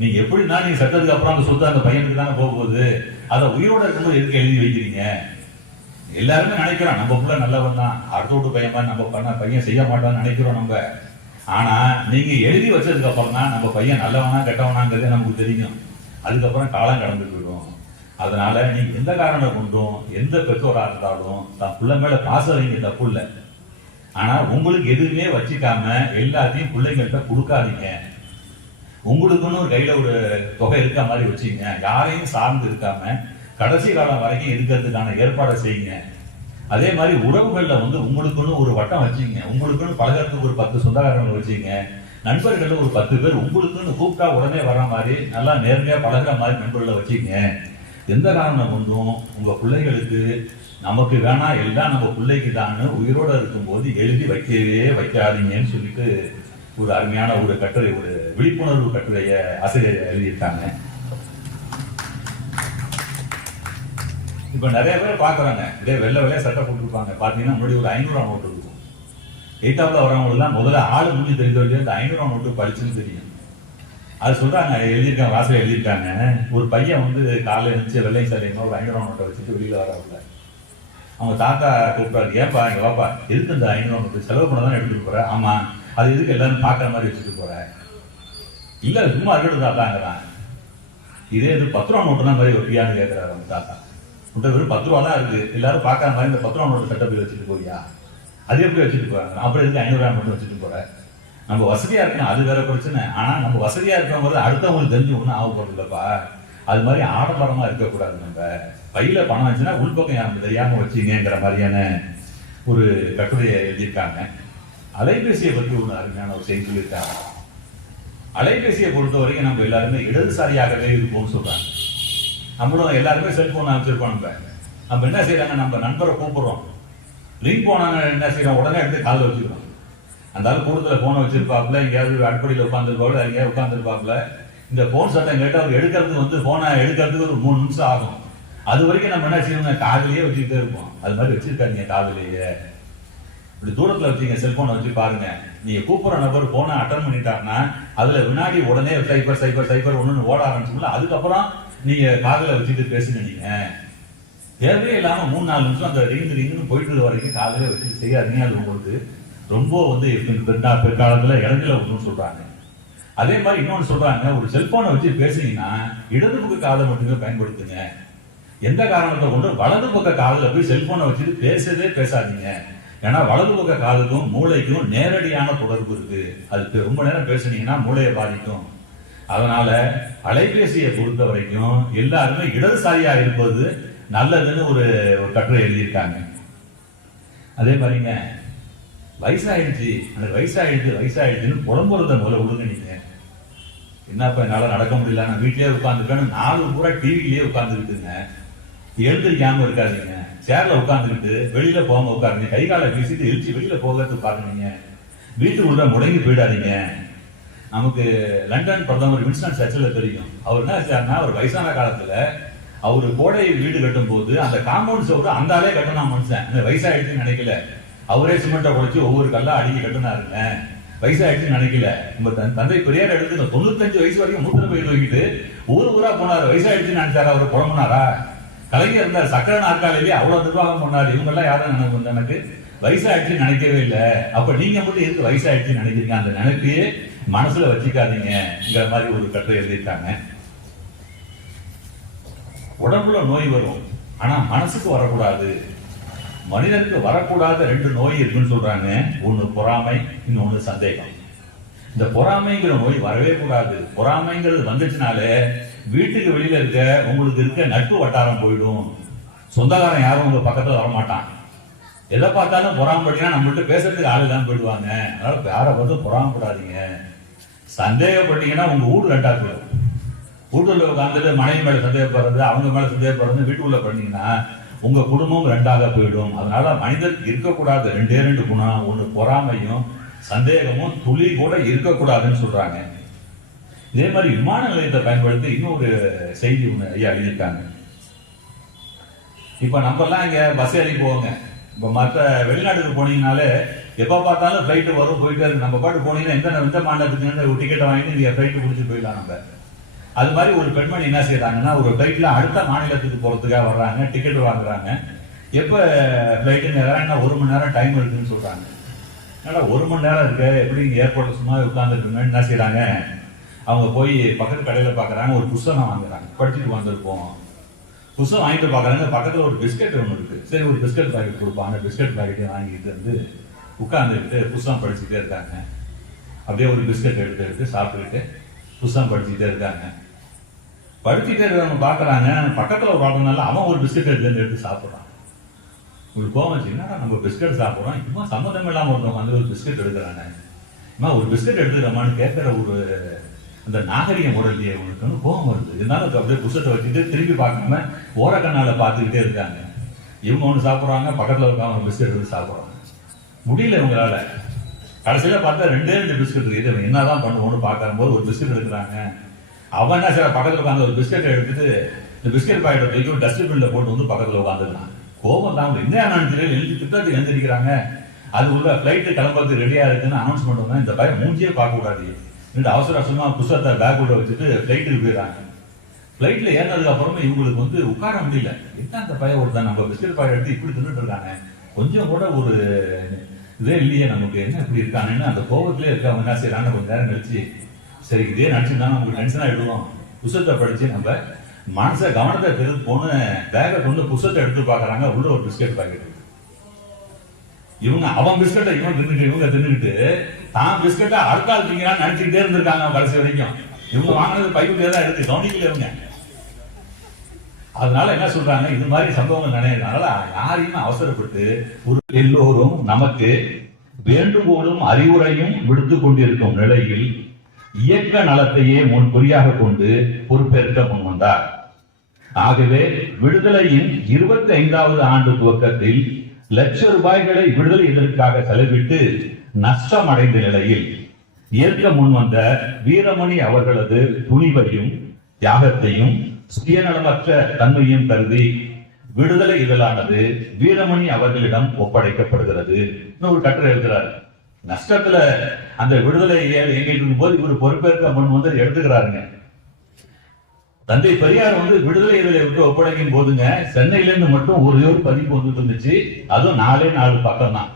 நீங்க எப்படின்னா நீங்க செத்ததுக்கு அப்புறம் அந்த சொத்து அந்த பையனுக்கு தானே போகுது. அதை உயிரோட இருக்கும்போது எதுக்கு எழுதி வைக்கிறீங்க? எல்லாருமே நினைக்கிறோம் நம்ம பிள்ளை நல்லவன் தான், அடுத்த வீட்டு பையன் மாதிரி நம்ம பண்ண பையன் செய்ய மாட்டான்னு நினைக்கிறோம் நம்ம. ஆனா நீங்க எழுதி வச்சதுக்கு அப்புறம் தான் நம்ம பையன் நல்லவனா கெட்டவனாங்கிறதே நமக்கு தெரியும். அதுக்கப்புறம் காலம் கடந்து போயிடும். அதனால நீங்க எந்த காரணம் கொண்டும் எந்த பெற்றோரா இருந்தாலும் தன் பிள்ளை மேல பாசம் வைங்க, தப்பு இல்லை. ஆனா உங்களுக்கு எதுவுமே வச்சுக்காம எல்லாத்தையும் பிள்ளைங்கள்ட்ட கொடுக்காதீங்க. உங்களுக்குன்னு ஒரு கையில ஒரு தொகை இருக்க மாதிரி வச்சுங்க. யாரையும் சார்ந்து இருக்காம கடைசி காலம் வரைக்கும் இருக்கிறதுக்கான ஏற்பாடை செய்யுங்க. அதே மாதிரி உறவுகள்ல வந்து உங்களுக்குன்னு ஒரு வட்டம் வச்சுங்க. உங்களுக்குன்னு பழகிறதுக்கு ஒரு 10 சொந்தக்காரங்களை வச்சுங்க. நண்பர்கள் ஒரு 10 பேர் உங்களுக்குன்னு கூப்பிட்டா உடனே வர்ற மாதிரி நல்லா நேர்மையா பழகிற மாதிரி நண்பர்களை வச்சுங்க. எந்த காரணம் கொண்டும் உங்க பிள்ளைகளுக்கு நமக்கு வேணா எல்லாம் நம்ம பிள்ளைக்கு தான் உயிரோட இருக்கும்போது எழுதி வைக்கவே வைக்காதீங்கன்னு சொல்லிட்டு ஒரு அருமையான ஒரு கட்டுரை, ஒரு விழிப்புணர்வு கட்டுரைய ஆசிரியர் எழுதியிருக்காங்க. இப்ப நிறைய பேர் பாக்குறாங்க, இதே வெள்ளையா சட்டை போட்டுருப்பாங்க. பாத்தீங்கன்னா முன்னாடி ஒரு 500 நோட்டு இருக்கும். 8வது வரவங்களுக்கு எல்லாம் முதல்ல ஆளு முடிஞ்சு தெரிஞ்ச வரைக்கும் இந்த 500 நோட்டு படிச்சுன்னு தெரியும். அது சொல்றாங்க, எழுதியிருக்காங்க, வாசல எழுதியிருக்காங்க. ஒரு பையன் வந்து காலையில எழுந்துச்சு வெள்ளை சாலையமா ஒரு 500 நோட்டை வச்சுட்டு வெளியில வரவில்லை. அவங்க தாத்தா கூப்பிட்டாரு, ஏன்பா இங்க வாப்பா, எதுக்கு இந்த 500 நோட்டு செலவு பண்ணதான் எடுத்துட்டு போற? ஆமா, அது எதுக்கு எல்லாரும் பாக்குற மாதிரி வச்சுட்டு போற? இல்ல சும்மா இருக்கட்டும் தாத்தாங்கிறான். இதே இது 10 ரூபா நோட்டு தான் மாதிரி வைப்பியான்னு கேட்கிறாரு அவங்க தாத்தா. வெறும் 10 ரூபா தான் இருக்கு, எல்லாரும் பாக்குற மாதிரி இந்த 10 ரூபா நோட்டு சட்டை போய் வச்சுட்டு போறியா? அது எப்படி வச்சுட்டு போறாங்க? அப்புறம் எதுக்கு 500 ரூபா நோட்டு வச்சுட்டு போற? நம்ம வசதியா இருக்கணும், அது வேற பிரச்சனை. ஆனா நம்ம வசதியா இருக்கவங்க அடுத்தவங்களுக்கு தெரிஞ்சு ஒன்றும் ஆக போறது இல்லப்பா. அது மாதிரி ஆடம்பரமா இருக்கக்கூடாது. நம்ம பையில பணம் வச்சுன்னா உள்பக்கம் யாரும் தெரியாம வச்சுங்கிற மாதிரியான ஒரு கட்டுரையை எழுதியிருக்காங்க. அலைபேசியை பற்றி ஒரு அருமையான ஒரு செய்தி சொல்லியிருக்காங்க. அலைபேசியை பொறுத்த வரைக்கும் நம்ம எல்லாருமே இடதுசாரியாகவே இருப்போம்னு சொல்றாங்க. நம்மளும் எல்லாருமே செல்போன் வச்சிருப்போம். நம்ம என்ன செய்யறாங்க, நம்ம நண்பரை கூப்பிடுறோம், லிங்க் போனாங்க, என்ன செய்யறோம், உடனே எடுத்து காதில் வச்சுக்கிறோம். அந்த ஆள் கூடுதல போனை வச்சிருப்பாப்புல, எங்கேயாவது அடிப்படையில் உட்காந்துருப்பாப்புல, எங்கேயாவது உட்காந்துருப்பாப்புல. இந்த போன் சத்தம் கேட்டு அவர் எடுக்கிறதுக்கு வந்து போனை எடுக்கிறதுக்கு ஒரு 3 நிமிஷம் ஆகும். அது வரைக்கும் நம்ம என்ன செய்வோம், காதலையே வச்சுக்கிட்டே இருப்போம். அது மாதிரி வச்சிருக்காங்க காதலையே. இப்படி தூரத்துல வச்சுங்க, செல்போனை வச்சு பாருங்க. நீங்க கூப்பிடுற நபர் போனை அட்டன் பண்ணிட்டாருன்னா அதுல வினாடி உடனே 00001 ஓட ஆரம்பிச்சுங்களா. அதுக்கப்புறம் நீங்க காதல வச்சுட்டு பேசுங்க. நீங்க தேவையே இல்லாம 3-4 நிமிஷம் அந்த ரிங்னு போயிட்டு வரைக்கும் காதலே வச்சுட்டு செய்யாதீங்க. அது உங்களுக்கு ரொம்ப வந்து பிற்காலத்துல இடைஞ்சல ஒன்றும் சொல்றாங்க. அதே மாதிரி இன்னொன்னு சொல்றாங்க, ஒரு செல்போனை வச்சு பேசுனீங்கன்னா இடது பக்க காதை மட்டுமே பயன்படுத்துங்க. எந்த காரணத்தை கொண்டு வலது பக்க காதுல போய் செல்போனை வச்சுட்டு பேசவே பேசாதீங்க. ஏன்னா வலது பக்க காதுக்கும் மூளைக்கும் நேரடியான தொடர்பு இருக்கு. அது ரொம்ப நேரம் பேசுனீங்கன்னா மூளையை பாதிக்கும். அதனால அலைபேசியை பொறுத்த வரைக்கும் எல்லாருமே இடதுசாரியா இருப்பது நல்லதுன்னு ஒரு கட்டுரை எழுதியிருக்காங்க. அதே மாதிரிங்க, வயசாயிடுச்சு, அந்த வயசாயிடுச்சுன்னு புலம்புறத முதல்ல விடுங்க. நீங்க என்னப்பா என்னால நடக்க முடியல, நான் வீட்லயே உட்காந்துருக்கேன்னு 4 பூரா டிவிலேயே உட்காந்துக்கிட்டுங்க. எழுந்திருக்காம இருக்காதீங்க. சேர்ல உட்காந்துக்கிட்டு வெளியில போங்க, உட்காருங்க. கை காலை வீசிட்டு எழுச்சி வெளியில போகிறது பாருங்க. வீட்டுக்குள்ள முடங்கி போயிடாதீங்க. நமக்கு லண்டன் பிரதமர் வின்ஸ்டன் சர்ச்சில் தெரியும். அவர் என்ன செஞ்சாருன்னா, அவர் வயசான காலத்துல அவரு கோடை வீடு கட்டும் போது அந்த காம்பவுண்ட் சோறு அந்த ஆளே கட்டினா மனுஷன். அந்த வயசாயிடுச்சுன்னு நினைக்கல, அவரே சிமெண்ட்டை குறைச்சி ஒவ்வொரு கல்லா அடிக்கி கட்டினாருங்க. வயசாயிடுச்சுன்னு நினைக்கல. நம்ம தந்தை பெரியார் எடுத்து 95 வயசு வரைக்கும் மூத்திர போய் தூக்கிட்டு ஊரா போனாரு. வயசாயிடுச்சுன்னு நினைச்சாரு, அவர் புலம்புனாரா? கலைஞர் இருந்தார், சக்கர நாற்காலிலேயே அவ்வளவு நிர்வாகம் பண்ணாரு. இவங்க எல்லாம் யாரும் எனக்கு வயசாயிடுச்சுன்னு நினைக்கவே இல்லை. அப்ப நீங்க மட்டும் எதுக்கு வயசாயிடுச்சுன்னு நினைக்கிறீங்க? அந்த நினைப்பையே மனசுல வச்சுக்காதீங்கிற மாதிரி ஒரு கட்டுரை எழுதியிருக்காங்க. உடம்புல நோய் வரும், ஆனா மனசுக்கு வரக்கூடாது. மனிதனுக்கு வரக்கூடாத 2 நோய் இருக்குன்னு சொல்றாங்க. ஒண்ணு பொறாமை, இன்னொன்னு சந்தேகம். இந்த பொறாமைங்கிற நோய் வரவே கூடாது. பொறாமைங்கிறது வந்துச்சுனாலே வீட்டுக்கு வெளியில இருக்க உங்களுக்கு இருக்க நட்பு வட்டாரம் போயிடும். சொந்தக்காரன் யாரும் உங்க பக்கத்துல வரமாட்டான். எதை பார்த்தாலும் பொறாமப்பட்டீங்கன்னா நம்மள்ட்ட பேசுறதுக்கு ஆளு தான் போயிடுவாங்க. அதனால யாரை பார்த்து பொறாமப்படாதீங்க. சந்தேகப்பட்டீங்கன்னா உங்க வீடு ரெண்டா போயிடும். வீட்டுல உட்காந்துட்டு மனைவி மேல சந்தேகப்படுறது, அவங்க மேல சந்தேகப்படுறது வீட்டுக்குள்ள பண்ணீங்கன்னா உங்க குடும்பம் ரெண்டாக போயிடும். அதனால மனிதருக்கு இருக்கக்கூடாது 2 குணம். ஒண்ணு பொறாமையும் சந்தேகமும் துளி கூட இருக்கக்கூடாதுன்னு சொல்றாங்க. இதே மாதிரி விமான நிலையத்தை பயன்படுத்தி இன்னொரு செய்தி ஒண்ணு ஐயா எழுதியிருக்காங்க. இப்ப நம்ம எல்லாம் இங்க பஸ் ஏறி போவோங்க. இப்ப மற்ற வெளிநாட்டுக்கு போனீங்கனாலே எப்ப பார்த்தாலும் ஃபிளைட் வரும், போயிட்டே இருக்கு. நம்ம பாட்டு போனீங்கன்னா எந்த மாநிலத்துக்கு ஒரு டிக்கெட்டை வாங்கிட்டு நீங்க ஃபிளைட் பிடிச்சி போயிடலாம். நம்ம அது மாதிரி ஒரு பெண்மணி என்ன செய்யறாங்கன்னா, ஒரு ஃபிளைட்ல அடுத்த மாநிலத்துக்கு போறதுக்காக வர்றாங்க, டிக்கெட் வாங்குறாங்க. எப்ப ஃபிளைட்டுன்னு 1 மணி நேரம் டைம் இருக்குன்னு சொல்றாங்க. அதனால 1 மணி நேரம் இருக்கு, எப்படி ஏர்போர்ட்ல சும்மா உட்கார்ந்துருக்குங்க. என்ன செய்யறாங்க, அவங்க போய் பக்கத்து கடையில பாக்குறாங்க, ஒரு புஸ்தகம் வாங்குறாங்க. படிச்சுட்டு வந்திருப்போம். புஸ்தகம் வாங்கிட்டு பாக்குறாங்க, பக்கத்துல ஒரு பிஸ்கட் ஒன்று இருக்கு. சரி, ஒரு பிஸ்கட் பாக்கெட் கொடுப்பாங்க. பிஸ்கட் பாக்கெட்டை வாங்கிட்டு வந்து உட்கார்ந்துக்கிட்டு புஸ்தகம் படிச்சுட்டே இருக்காங்க. அப்படியே ஒரு பிஸ்கட் எடுத்து சாப்பிட்டுக்கிட்டு புஸ்தகம் படிச்சுட்டே இருக்காங்க. படிச்சுட்டே இருக்கிறவங்க பாக்குறாங்க, பக்கத்துல ஒரு ஆளுனால அவன் ஒரு பிஸ்கட் எடுத்து சாப்பிடுறான். உங்களுக்கு கோவம் வச்சுன்னா, நம்ம பிஸ்கட் சாப்பிடுறோம், இன்னும் சம்மந்தம் இல்லாம ஒருத்தவங்க வந்து ஒரு பிஸ்கட் எடுக்கிறாங்க. ஒரு பிஸ்கட் எடுத்துக்கிறமான்னு கேட்கிற ஒரு அந்த நாகரிகம் உடல்லையே உங்களுக்கு கோபம் வருது. இருந்தாலும் அப்படியே புஸ்தத்தை வச்சுட்டு திரும்பி பார்க்காம ஓரக்கண்ணால பார்த்துக்கிட்டே இருக்காங்க. இவங்க ஒன்று சாப்பிட்றாங்க, பக்கத்தில் இருக்காங்க பிஸ்கட் எடுத்து சாப்பிட்றாங்க. முடியல இவங்களால. கடைசியில பார்த்தா 2 பிஸ்கட் இருக்குது. இவன் என்னதான் பண்ணுவோம்னு பார்க்கும் போது ஒரு பிஸ்கட் எடுக்கிறாங்க. அவன் என்ன சார் பக்கத்தில் உட்காந்து ஒரு பிஸ்கட் எடுத்துட்டு இந்த பிஸ்கட் பாக்கெட்டை தூக்கி ஒரு டஸ்ட்பின்ல போட்டு வந்து பக்கத்தில் உட்காந்துருக்கான். கோபம் தான் என்ன நினைச்சு எழுதி திட்டத்துக்கு எழுந்திருக்கிறாங்க. அது உள்ள ஃபிளைட்டு கிளம்புறதுக்கு ரெடியா இருக்குன்னு அனௌன்ஸ்மெண்ட் வந்தா இந்த பையன் மூஞ்சியே பார்க்க கூடாது. அவசர அவசரமா புஸ்தகத்தை பேக் உள்ள வச்சுட்டு ஃபிளைட்டுக்கு போயிடறாங்க. ஃபிளைட்ல ஏறினதுக்கு அப்புறமே இவங்களுக்கு வந்து உட்கார முடியல. என்ன அந்த பையன் ஒருத்தன் நம்ம பிஸ்கட் பாக்கெட் எடுத்து இப்படி தின்னுட்டு இருக்காங்க, கொஞ்சம் கூட ஒரு இதே இல்லையே, நமக்கு என்ன இப்படி இருக்காங்கன்னு அந்த கோபத்திலே இருக்காங்க. என்ன செய்யறாங்க, கொஞ்ச நேரம் கழிச்சு சரி இதே நினைச்சுதான் நமக்கு டென்ஷனா ஆயிடுவோம். புஸ்தகத்தை படிச்சு நம்ம மனசை கவனத்தை தெரிந்து போன பேக்கை கொண்டு புஸ்தகத்தை எடுத்து பாக்குறாங்க. உள்ள ஒரு பிஸ்கட் பாக்கெட். இவங்க அவன் பிஸ்கட்டை இவங்க தின்னுக்கிட்டு தான் பிஸ்கட்டை அடுத்த ஆள் திங்கிறான்னு நினைச்சுக்கிட்டே இருந்திருக்காங்க கடைசி வரைக்கும். இவங்க வாங்கினது பைக்குள்ளே தான் எடுத்து கவனிக்கல இவங்க. அதனால என்ன சொல்றாங்க, இது மாதிரி சம்பவங்கள் நினைக்கிறதுனால யாரையும் அவசரப்பட்டு ஒரு எல்லோரும் நமக்கு வேண்டுகோளும் அறிவுரையும் விடுத்து கொண்டிருக்கும் நிலையில் இயக்க நலத்தையே முன் குறியாக கொண்டு பொறுப்பேற்க முன் வந்தார். ஆகவே விடுதலையின் 25வது ஆண்டு துவக்கத்தில் ₹1,00,000 விடுதலை இதற்காக செலவிட்டு நஷ்டம் அடைந்த நிலையில் ஏற்க முன்வந்த வீரமணி அவர்களது துணிவையும் தியாகத்தையும் சுயநலமற்ற தன்மையும் கருதி விடுதலை இதழானது வீரமணி அவர்களிடம் ஒப்படைக்கப்படுகிறது. ஒரு கட்டுரை எழுதுகிறார். நஷ்டத்துல அந்த விடுதலை எங்கிட்டு இருக்கும் போது இவர் பொறுப்பேற்க முன் வந்து எடுத்துக்கிறாருங்க. தந்தை பெரியார் வந்து விடுதலை இதழை விட்டு ஒப்படைக்கும் போதுங்க சென்னையில இருந்து மட்டும் ஒரு பதிப்பு வந்துட்டு இருந்துச்சு. அதுவும் 4 பக்கம் தான்.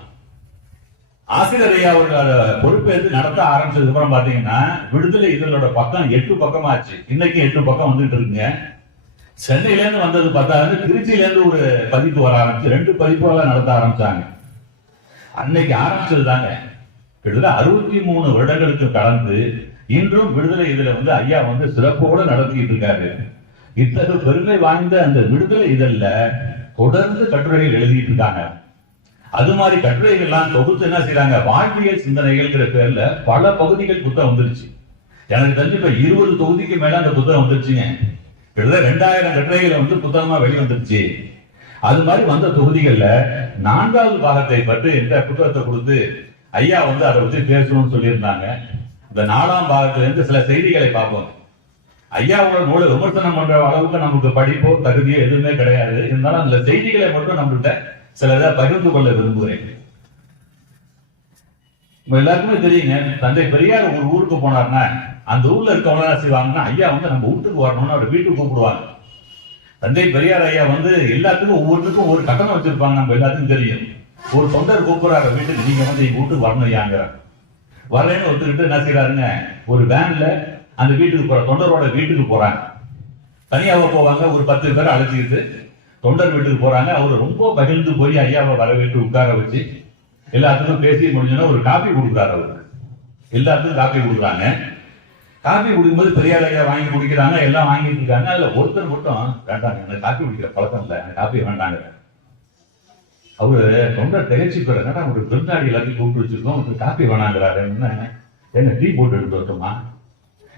ஆசிரியர் ஐயா அவர்களோட பொறுப்பேற்று நடத்த ஆரம்பிச்சதுக்கு அப்புறம் பாத்தீங்கன்னா விடுதலை இதழோட பக்கம் 8 பக்கமாச்சு. இன்னைக்கு 8 பக்கம் வந்துட்டு இருக்குங்க. சென்னையில இருந்து வந்தது பார்த்தா திருச்சியில இருந்து ஒரு பதிப்பு வர ஆரம்பிச்சு 2 பதிப்புகள நடத்த ஆரம்பிச்சாங்க. அன்னைக்கு ஆரம்பிச்சது தாங்க. கிட்டத்தட்ட 63 வருடங்களுக்கு கடந்து இன்றும் விடுதலை இதழை வந்து ஐயா வந்து சிறப்போடு நடத்திட்டு இருக்காரு. இத்தகைய பெருமை வாய்ந்த அந்த விடுதலை இதழ்ல தொடர்ந்து கட்டுரைகள் எழுதிட்டு இருக்காங்க. அது மாதிரி கட்டுரைகள்லாம் தொகுத்து என்ன செய்யறாங்க, வாழ்வியல் சிந்தனைகள்ங்கிற பேர்ல பல பகுதிகள் புத்தகம் வந்துருச்சு. எனக்கு தெரிஞ்சு இப்ப 20 தொகுதிக்கு மேல அந்த புத்தகம் வந்துருச்சுங்க. கிட்டத்தட்ட 2000 கட்டுரைகளை வந்து புத்தகமா வெளிவந்துருச்சு. அது மாதிரி வந்த தொகுதிகள்ல 4வது பாகத்தை பற்றி என்ற புத்தகத்தை கொடுத்து ஐயா வந்து அதை வச்சு பேசணும்னு சொல்லியிருந்தாங்க. இந்த 4ஆம் பாகத்திலிருந்து சில செய்திகளை பார்ப்போம். ஐயாவோட நூலை விமர்சனம் பண்ற அளவுக்கு நமக்கு படிப்போ தகுதியோ எதுவுமே கிடையாது. இருந்தாலும் அந்த செய்திகளை மட்டும் நம்மகிட்ட சிலதை பகிர்ந்து கொள்ள விரும்புகிறேன். எல்லாருக்குமே தெரியுங்க, தந்தை பெரியார் ஒரு ஊருக்கு போனார்னா அந்த ஊர்ல இருக்கவங்க என்ன செய்வாங்கன்னா, ஐயா வந்து நம்ம வீட்டுக்கு வரணும்னு அவர் வீட்டுக்கு கூப்பிடுவாங்க. தந்தை பெரியார் ஐயா வந்து எல்லாத்துக்கும் ஒவ்வொருத்துக்கும் ஒரு கட்டணம் வச்சிருப்பாங்க, நம்ம எல்லாத்துக்கும் தெரியும். ஒரு தொண்டர் கூப்பிடுறாரு வீட்டுக்கு, நீங்க வந்து எங்க வீட்டுக்கு வரணும் ஐயாங்கிறார். வரேன்னு ஒத்துக்கிட்டு என்ன செய்யறாருங்க, ஒரு வேன்ல அந்த வீட்டுக்கு போற தொண்டரோட வீட்டுக்கு போறாங்க. தனியாவை போவாங்க, ஒரு 10 பேரை அழைச்சிக்கிட்டு தொண்டர் வீட்டுக்கு போறாங்க. அவர் ரொம்ப பகிர்ந்து போய் ஐயாவை வரவேற்று உட்கார வச்சு எல்லாத்துக்கும் பேசி முடிஞ்சோன்னா ஒரு காப்பி கொடுக்குறாரு. அவருக்கு எல்லாத்துக்கும் காப்பி கொடுக்குறாங்க. காப்பி குடிக்கும்போது பெரியார் ஐயா வாங்கி குடிக்கிறாங்க, எல்லாம் வாங்கிட்டு இருக்காங்க. அதுல ஒருத்தர் மட்டும் வேண்டாங்க, எனக்கு காப்பி குடிக்கிற பழக்கம் இல்லை, எனக்கு காப்பி வேண்டாங்க. அவரு தொண்டர் திகழ்ச்சி பெறாங்க, ஒரு விருந்தாடி எல்லாத்தையும் கூப்பிட்டு வச்சிருக்கோம், ஒரு காப்பி வேணாங்கிறாரு. என்ன டீ போட்டு எடுத்து வரட்டுமா,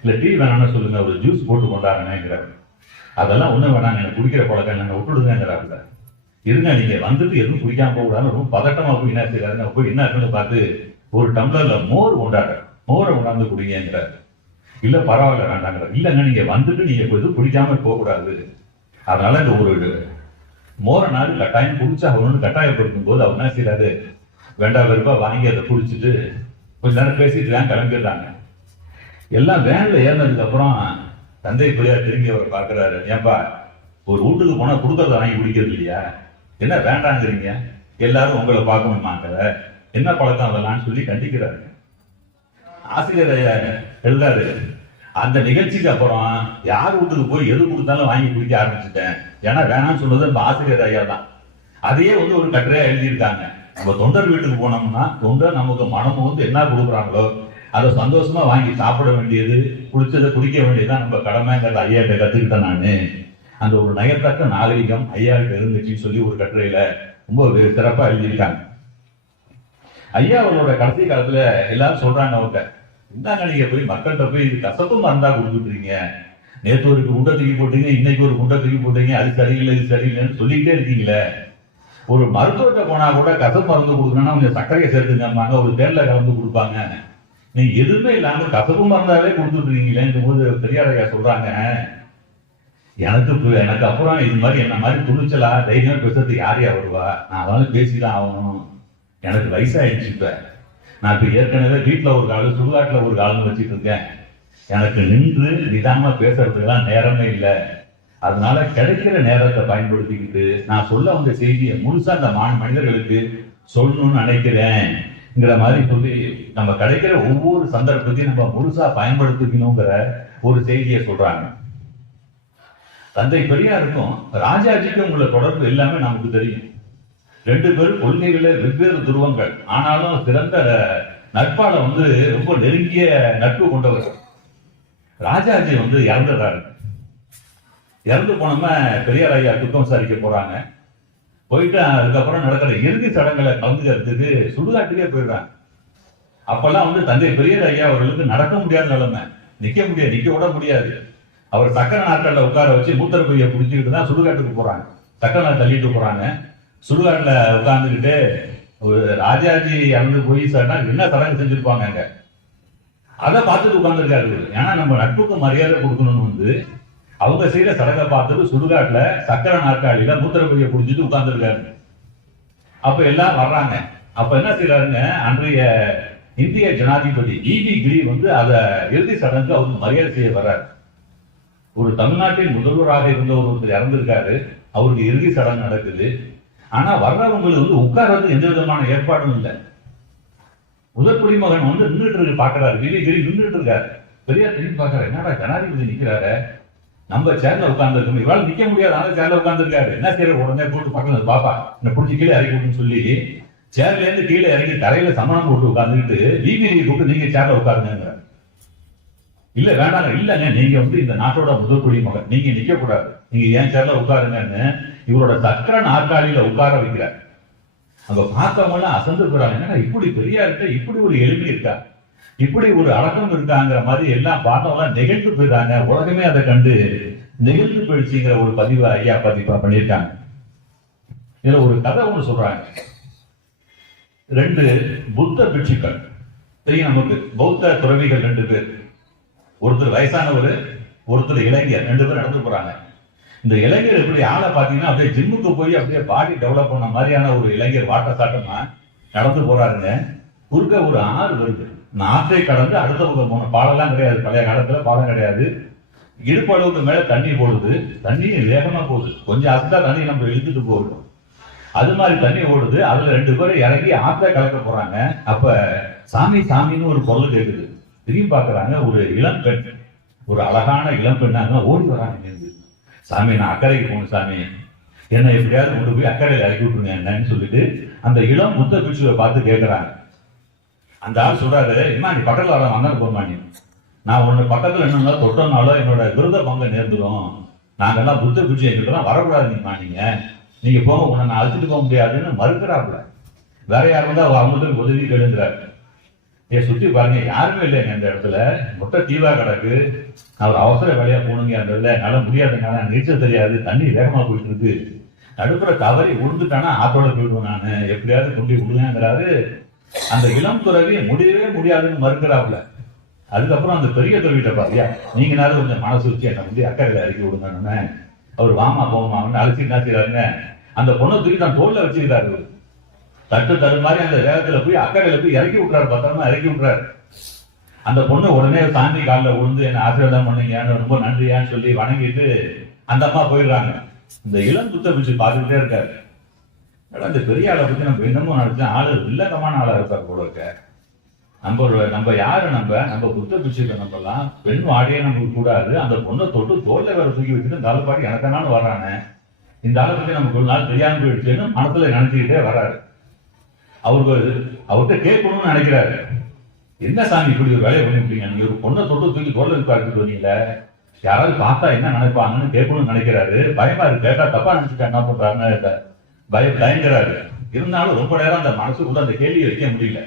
இல்ல டீ வேணாம்னு சொல்லுங்க, ஒரு ஜூஸ் போட்டு கொண்டாடுங்கிறாரு. அதெல்லாம் ஒண்ணும் வேணாங்க, எனக்கு குடிக்கிற பழக்கம் நாங்க விட்டுடுங்கிறாருல. இருங்க, நீங்க வந்துட்டு எதுவும் குடிக்காம போகக்கூடாதுன்னு ரொம்ப பதட்டமா போய் என்ன செய்யறாரு, போய் என்ன இருக்குன்னு பார்த்து ஒரு டம்ளர்ல மோர் கொண்டாடுற, மோரை கொண்டாந்து குடிங்கிறாரு. இல்ல பரவாயில்ல வேண்டாங்கிறாரு. இல்லைங்க, நீங்க வந்துட்டு நீங்க எதுவும் குடிக்காம போகக்கூடாது, அதனால இந்த ஒரு மோரை நாடு கட்டாயம் குடிச்சா அவனு கட்டாயப்படுத்தும் போது அவர் என்ன செய்யறாரு, வேண்டாம் வெறுப்பா வாங்கி அதை குடிச்சிட்டு கொஞ்ச நேரம் பேசிட்டு தான் கிளம்பிடுறாங்க. எல்லாம் வேன்ல ஏறினதுக்கு அப்புறம் தந்தை பெரியார் திரும்பி அவரை பார்க்கிறாரு. ஏன்பா, ஒரு வீட்டுக்கு போனா கொடுக்கறத வாங்கி குடிக்கிறது இல்லையா, என்ன வேண்டாங்கிறீங்க, எல்லாரும் உங்களை பார்க்கணுமாங்க, என்ன பழக்கம் அதெல்லாம் சொல்லி கண்டிக்கிறாரு. ஆசிரியர் எழுதாரு, அந்த நிகழ்ச்சிக்கு அப்புறம் யார் வீட்டுக்கு போய் எது கொடுத்தாலும் வாங்கி குடிக்க ஆரம்பிச்சுட்டேன். ஏன்னா வேணாம்னு சொன்னது நம்ம ஆசிரியர் ஐயா தான். அதையே வந்து ஒரு கட்டுரையா எழுதியிருக்காங்க. நம்ம தொண்டர் வீட்டுக்கு போனோம்னா தொண்டர் நமக்கு மனம் வந்து என்ன கொடுக்குறாங்களோ அதை சந்தோஷமா வாங்கி சாப்பிட வேண்டியது, குடிச்சதை குடிக்க வேண்டியதுதான் நம்ம கடமைங்கிறத ஐயாட்ட கத்துக்கிட்டேன் நானு. அந்த ஒரு நயத்தக்க நாகரிகம் ஐயாட்ட இருந்துச்சுன்னு சொல்லி ஒரு கட்டுரையில ரொம்ப சிறப்பா எழுதியிருக்காங்க. ஐயா அவரோட கடைசி காலத்துல எல்லாரும் சொல்றாங்க, அவங்க இந்தாங்க நீங்க போய் மக்கள்கிட்ட போய் கசப்பு மருந்தா கொடுத்துட்டுறீங்க, நேற்று ஒரு குண்டை தூக்கி போட்டீங்க, இன்னைக்கு ஒரு குண்டை தூக்கி போட்டீங்க, அது சரியில்லை இது சரியில்லைன்னு சொல்லிக்கிட்டே இருக்கீங்களே. ஒரு மருத்துவத்தை போனா கூட கசப்பு மருந்து கொடுக்கணும்னா கொஞ்சம் சர்க்கரையை சேர்த்துக்காங்க, ஒரு தேர்ல கலந்து கொடுப்பாங்க. நீங்க எதுவுமே இல்லாம கசப்பு மருந்தாவே கொடுத்துட்டுறீங்களேன்னு போது பெரியார் ஐயா சொல்றாங்க, எனக்கு அப்புறம் இது மாதிரி என்ன மாதிரி துணிச்சலா தைரியம் பேசுறது யாரையா வருவா, நான் அதனால பேசிதான் ஆகணும். எனக்கு வயசாயிடுச்சு, இப்ப நான் இப்ப ஏற்கனவே வீட்டுல ஒரு காலம் சுடுகாட்டுல ஒரு காலம் வச்சுட்டு இருக்கேன். எனக்கு நின்று நிதானமா பேசுறதுக்கெல்லாம் நேரமே இல்லை. அதனால கிடைக்கிற நேரத்தை பயன்படுத்திக்கிட்டு நான் சொல்ல வந்த செய்தியை முழுசா அந்த மனிதர்களுக்கு சொல்லணும்னு நினைக்கிறேன்ங்கிற மாதிரி சொல்லி நம்ம கிடைக்கிற ஒவ்வொரு சந்தர்ப்பத்தையும் நம்ம முழுசா பயன்படுத்திக்கணுங்கிற ஒரு செய்தியை சொல்றாங்க. தந்தை பெரியாருக்கும் ராஜாஜிக்கும் உள்ள தொடர்பு எல்லாமே நமக்கு தெரியும். 2 பேரும் கொள்கைகள வெவ்வேறு துருவங்கள், ஆனாலும் சிறந்த நட்பால வந்து ரொம்ப நெருங்கிய நட்பு கொண்டவர். ராஜாஜி வந்து இறந்துடுறாரு. இறந்து போனோம்னா பெரியார் ஐயா துக்கம் விசாரிக்க போறாங்க. போயிட்டு அதுக்கப்புறம் நடக்கிற இறுதி சடங்குகளை கலந்துக்கிறதுக்கு சுடுகாட்டுக்கே போயிடுறாங்க. அப்பெல்லாம் வந்து தந்தை பெரியார் ஐயா அவர்களுக்கு நடக்க முடியாத நிலைமை, நிக்க விட முடியாது. அவர் சக்கர நாட்கள்ல உட்கார வச்சு மூத்தர பைய குடிச்சுக்கிட்டு தான் சுடுகாட்டுக்கு போறாங்க. சக்கர நாள் தள்ளிட்டு போறாங்க. சுடுகாட்டுல உட்கார்ந்துக்கிட்டு ஒரு ராஜாஜி இறந்து போய் சார்னா என்ன சடங்கு செஞ்சிருப்பாங்க அங்க, அதை பார்த்துட்டு உட்கார்ந்துருக்காரு. ஏன்னா நம்ம நட்புக்கு மரியாதை கொடுக்கணும்னு வந்து அவங்க செய்யற சடங்கை பார்த்துட்டு சுடுகாட்டுல சக்கர நாற்காலியில மூத்தர பைய குடிச்சிட்டு உட்கார்ந்துருக்காரு. அப்ப எல்லாம் வர்றாங்க. அப்ப என்ன செய்யறாருங்க, அன்றைய இந்திய ஜனாதிபதி ஈவி கிரி வந்து அத இறுதி சடங்கு அவருக்கு மரியாதை செய்ய வர்றாரு. ஒரு தமிழ்நாட்டின் முதல்வராக இருந்த ஒருத்தர் இறந்திருக்காரு, அவருக்கு இறுதி சடங்கு நடக்குது. ஆனா வர்றவங்களுக்கு வந்து உட்கார்றது எந்த விதமான ஏற்பாடும் இல்லை. முதல் குடிமகன் வந்து நின்றுட்டு இருக்கு, பாக்குறாரு, கிரி நின்றுட்டு இருக்காரு. பெரியார் திரும்பி பாக்குறாரு, என்னடா ஜனாதிபதி நிக்கிறாரு, நம்ம சேர்ல உட்கார்ந்து இருக்கோம், இவாள் நிக்க முடியாது, ஆனா சேர்ல உட்கார்ந்து இருக்காரு, என்ன செய்யற, உடனே போட்டு பக்கம் பாப்பா என்ன பிடிச்சி கீழே இறக்கி சொல்லி சேர்ல இருந்து கீழே இறங்கி தரையில சமணம் போட்டு உட்கார்ந்துக்கிட்டு டிவியை கூப்பிட்டு நீங்க சேர்ல உட்காருங்க. இல்ல வேண்டாங்க, இல்லங்க நீங்க வந்து இந்த நாட்டோட முதல் குடிமகன், நீங்க நிக்க கூடாது, நீங்க ஏன் சேர்ல உட்காருங்கன்னு இவரோட சக்கர நாற்காலியில உட்கார வைக்கிறார். அங்க பார்த்தவங்க எல்லாம் அசந்து போறாங்க, என்னன்னா இப்படி பெரியார்கிட்ட இப்படி ஒரு எளிமை இருக்கா, இப்படி ஒரு அடக்கம் இருக்காங்கிற மாதிரி எல்லாம் பார்த்தவங்க நெகிழ்ந்து போயிடுறாங்க. உலகமே அதை கண்டு நெகிழ்ந்து போயிடுச்சுங்கிற ஒரு பதிவு ஐயா பதிப்பா பண்ணியிருக்காங்க. இதுல ஒரு கதை ஒண்ணு சொல்றாங்க. 2 புத்த பிட்சுக்கள் தெரியும் நமக்கு. பௌத்த துறவிகள் 2 பேர், ஒருத்தர் வயசானவர், ஒருத்தர் இளைஞர், 2 பேர் நடந்து போறாங்க. இந்த இளைஞர் எப்படி ஆளை பார்த்தீங்கன்னா அப்படியே ஜிம்முக்கு போய் அப்படியே பாடி டெவலப் பண்ண மாதிரியான ஒரு இளைஞர் வாட்ட சாட்டமா நடந்து போறாருங்க. குறுக்க ஒரு ஆறு வருது. இந்த ஆற்றை கடந்து அடுத்த பக்கம் போன பாலெல்லாம் கிடையாது, பழைய காலத்துல பாலம் கிடையாது. இடுப்பு அளவுக்கு மேல தண்ணி போடுது, தண்ணி வேகமா போகுது, கொஞ்சம் அசந்தா தண்ணி நம்ம இழுத்துட்டு போகுது. அது மாதிரி தண்ணி ஓடுது. அதுல 2 பேரும் இறங்கி ஆற்றை கலக்க போறாங்க. அப்ப சாமி சாமின்னு ஒரு குரல் கேட்குது. திரும்பி பாக்குறாங்க, ஒரு இளம் பெண், ஒரு அழகான இளம் பெண்ணாங்க ஓடி வராங்க. சாமி, நான் அக்கறைக்கு போகணும் சாமி, என்ன எப்படியாவது கொண்டு போய் அக்கறையில் இறக்கி விட்டுருங்க என்னன்னு சொல்லிட்டு அந்த இளம் புத்த பிட்சுவை பார்த்து கேட்கிறாங்க. அந்த ஆள் சொல்றாரு, என்ன நீ பக்கத்துல வர வந்தாலும் போமா, நீ நான் ஒண்ணு பக்கத்துல என்ன தொட்டனால என்னோட விருத பங்க நேர்ந்துடும், நாங்கெல்லாம் புத்த பிட்சு எங்கிட்டலாம் வரக்கூடாது நீங்க போக, உன்னை நான் அழைச்சிட்டு போக முடியாதுன்னு மறுக்கிறாப்புல. வேற யாரும் தான் அவங்களுக்கு உதவி கேளுங்கிறாரு. சுத்தி பாருங்க, யாருமே இல்லைங்க அந்த இடத்துல, மொட்டை தீவா கிடக்கு. அவர் அவசர வேலையா போகணுங்க அந்த இடத்துல, என்னால முடியாதுங்க, நீச்சல் தெரியாது, தண்ணி வேகமா போயிட்டு இருக்கு, நடுப்புற தவறி விழுந்துட்டானா ஆத்தோட போயிடுவேன் நானு, எப்படியாவது கொண்டு விடுங்கிறாரு. அந்த இளம் துறவி முடியவே முடியாதுன்னு மறுக்கிறாப்புல. அதுக்கப்புறம் அந்த பெரிய துறவிட்ட பாத்தியா, நீங்க நேரம் கொஞ்சம் மனசு வச்சு என்ன முடிய அக்கறையில இறக்கி விடுங்க. அவர் வாமா போமான்னு அழைச்சி என்ன செய்யறாருங்க, அந்த பொண்ணை தூக்கி தான் தோல்ல வச்சுக்கிறாரு. தட்டு தரு மாதிரி அந்த வேகத்துல போய் அக்கறையில போய் இறக்கி விட்டுறாரு, பத்திரமா இறக்கி விட்டுறாரு. அந்த பொண்ணு உடனே சாந்தி காலில் விழுந்து என்ன ஆசீர்வாதம் பண்ணீங்க, ரொம்ப நன்றியான்னு சொல்லி வணங்கிட்டு அந்த அம்மா போயிடுறாங்க. இந்த இளம் புத்த பிடிச்சி பார்த்துக்கிட்டே இருக்காரு. அந்த பெரிய ஆளை பத்தி நம்ம என்னமோ நினைச்சா ஆளு வில்லங்கமான ஆளா இருப்பார் போல இருக்க. நம்ம யாரு, நம்ம புத்த பிடிச்சிருக்க, நம்மலாம் பெண் வாடியே நமக்கு கூடாது. அந்த பொண்ணை தொட்டு தோல்ல வேற தூக்கி வச்சுட்டு இந்த ஆளு பாட்டி எனக்கனாலும் வர்றாங்க, இந்த ஆளை பத்தி நமக்கு ஒரு நாள் தெரியாம போயிடுச்சுன்னு மனசுல நினைச்சுக்கிட்டே வர்றாரு. அவர்கிட்ட கேட்கணும்னு நினைக்கிறாரு. என்ன சாமி இப்படி ஒரு வேலையை பண்ணிவிட்டீங்க, நீங்க ஒரு பொண்ணை தொட்டு தூக்கி தோல்ல பார்த்துட்டு வந்தீங்களே, யாராவது பார்த்தா என்ன நினைப்பாங்கன்னு கேட்கணும்னு நினைக்கிறாரு. பயமா இருக்கு, கேட்டா தப்பா நினைச்சுட்டா என்ன பண்றாருன்னு பயங்கிறாரு. இருந்தாலும் ரொம்ப நேரம் அந்த மனசுக்குள்ள அந்த கேள்வியை வைக்க முடியல.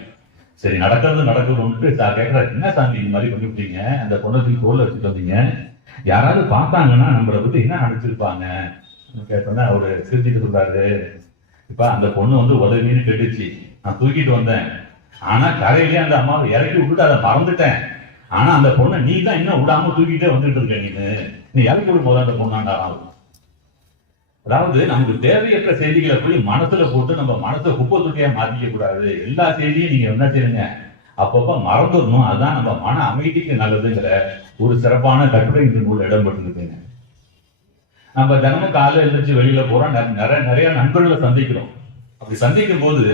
சரி, நடக்குதுன்னு கேட்கறாரு, என்ன சாமி இந்த மாதிரி பண்ணிவிட்டீங்க, அந்த பொண்ணை தூக்கி தோல்ல வச்சுட்டு வந்தீங்க, யாராவது பார்த்தாங்கன்னா நம்மளை பத்தி என்ன நினைச்சிருப்பாங்க கேட்டோன்னா அவரு சிரிச்சுட்டு சொல்றாரு, இப்ப அந்த பொண்ணு உதவின்னு கேட்டுச்சு, நான் தூக்கிட்டு வந்தேன், ஆனா கரையிலேயே அந்த அம்மாவை இறக்கி விட்டுட்டு அதை மறந்துட்டேன், ஆனா அந்த பொண்ணை நீ தான் இன்னும் விடாம தூக்கிட்டே வந்துட்டு இருக்க, நீ இறக்கி விடும் போது அந்த பொண்ணாண்டா. அதாவது நமக்கு தேவையற்ற செய்திகளை போய் மனசுல போட்டு நம்ம மனசை குப்பை தொட்டியா மாத்திக்க கூடாது. எல்லா செய்தியும் நீங்க என்ன செய்யுங்க, அப்பப்ப மறந்துடணும். அதுதான் நம்ம மன அமைதிக்கு நல்லதுங்கிற ஒரு சிறப்பான கட்டுரை இதற்குள்ள இடம்பெற்றிருக்குங்க. நம்ம தினமும் காலையில எழுந்திரிச்சு வெளியில போறோம், நிறைய நண்பர்களை சந்திக்கிறோம். அப்படி சந்திக்கும் போது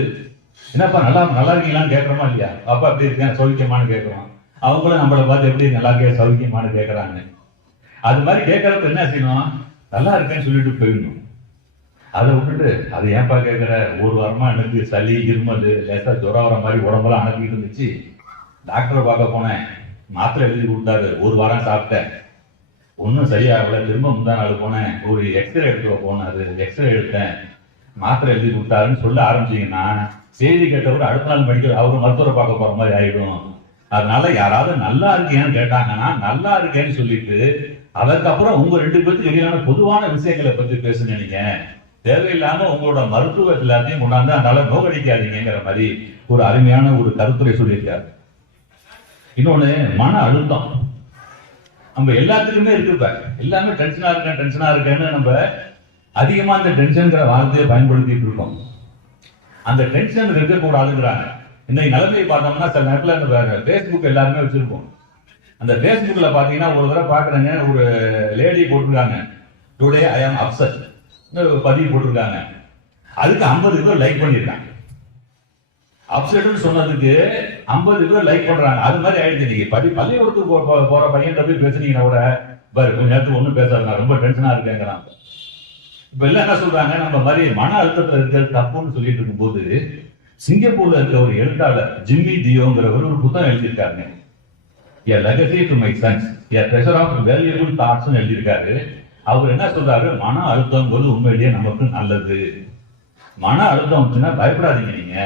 என்னப்பா நல்லா இருக்கீங்களான்னு கேட்கறோமா இல்லையா, அப்பா அப்படி இருக்கேன் சௌக்கியமானு கேட்கறோம், அவங்களும் நம்மளை பார்த்து எப்படி நல்லா இருக்கே சௌக்கியமானு கேட்கறாங்க. அது மாதிரி கேட்கறப்ப என்ன செய்யணும், நல்லா இருக்கேன்னு சொல்லிட்டு போயிடணும். அதை விட்டுட்டு அது ஏன்பா கேட்கிற, ஒரு வாரமா எனக்கு சளி இருமல் லேசா ஜுரம் வர மாதிரி உடம்பெல்லாம் அனுப்பிட்டு இருந்துச்சு, டாக்டரை பார்க்க போனேன், மாத்திரை எழுதி கொடுத்தாரு, ஒரு வாரம் சாப்பிட்டேன், ஒன்றும் சரியாகல, திரும்ப முந்தா நாள் போனேன், ஒரு எக்ஸ்ரே எடுத்துக்க போனாரு, எக்ஸ்ரே எடுத்தேன், மாத்திரை எழுதி கொடுத்தாருன்னு சொல்ல ஆரம்பிச்சீங்கன்னா செய்தி கேட்டவர் அடுத்த நாள் மெடிக்கல் அவரு மருத்துவரை பார்க்க போற மாதிரி ஆயிடும். அதனால யாராவது நல்லா இருக்கேன்னு கேட்டாங்கன்னா நல்லா இருக்கேன்னு சொல்லிட்டு அதுக்கப்புறம் உங்க 2 பேருக்கு இடையிலான பொதுவான விஷயங்களை பத்தி பேசுங்க. நீங்க தேவையில்லாம உங்களோட மருத்துவ எல்லாத்தையும் கொண்டாந்து அதனால நோக்கடிக்காதீங்கிற மாதிரி ஒரு அருமையான ஒரு கருத்துரை சொல்லியிருக்காரு. இன்னொன்னு, மன அழுத்தம் நம்ம எல்லாத்துக்குமே இருக்கு. எல்லாமே டென்ஷனா இருக்கேன்னு நம்ம அதிகமா அந்த டென்ஷன்ங்கிற வார்த்தையை பயன்படுத்திட்டு இருக்கோம். அந்த டென்ஷன் இருக்கக்கூடாதுங்கிறாங்க. இன்னைக்கு நிலைமையை பார்த்தோம்னா சில நேரத்தில் அந்த பேஸ்புக் எல்லாருமே வச்சிருக்கோம். அந்த பேஸ்புக்ல பாத்தீங்கன்னா ஒரு தடவை பாக்குறேங்க, ஒரு லேடி போட்டிருக்காங்க, டுடே ஐ ஆம் அப்செட் பதிவு போட்டிருக்காங்க. அதுக்கு 50 பேர் லைக் பண்ணிருக்காங்க. அப்செட்னு சொன்னதுக்கு 50 பேர் லைக் பண்றாங்க. அது மாதிரி ஆயிடுச்சு. நீங்க பள்ளிக்கூடத்துக்கு போற பையன் போய் பேசுனீங்கன்னா கூட பாரு கொஞ்ச நேரத்துக்கு ஒண்ணும் பேசாதுங்க, ரொம்ப டென்ஷனா இருக்கேங்கிறாங்க. இப்ப எல்லாம் என்ன சொல்றாங்க, நம்ம மாதிரி மன அழுத்தத்துல இருக்கிறது தப்புன்னு சொல்லிட்டு இருக்கும் போது சிங்கப்பூர்ல இருக்க ஒரு எழுத்தாளர் ஜிம்மி டியோங்கிறவர் ஒரு புத்தகம் எழுதியிருக்காருங்க. A legacy to my sons, a treasure of valuable thoughts எழுதியிருக்காரு. அவர் என்ன சொல்றாரு, மன அழுத்தம் உண்மையிலேயே நமக்கு நல்லது. மன அழுத்தம் வந்துச்சுன்னா பயப்படாதீங்க.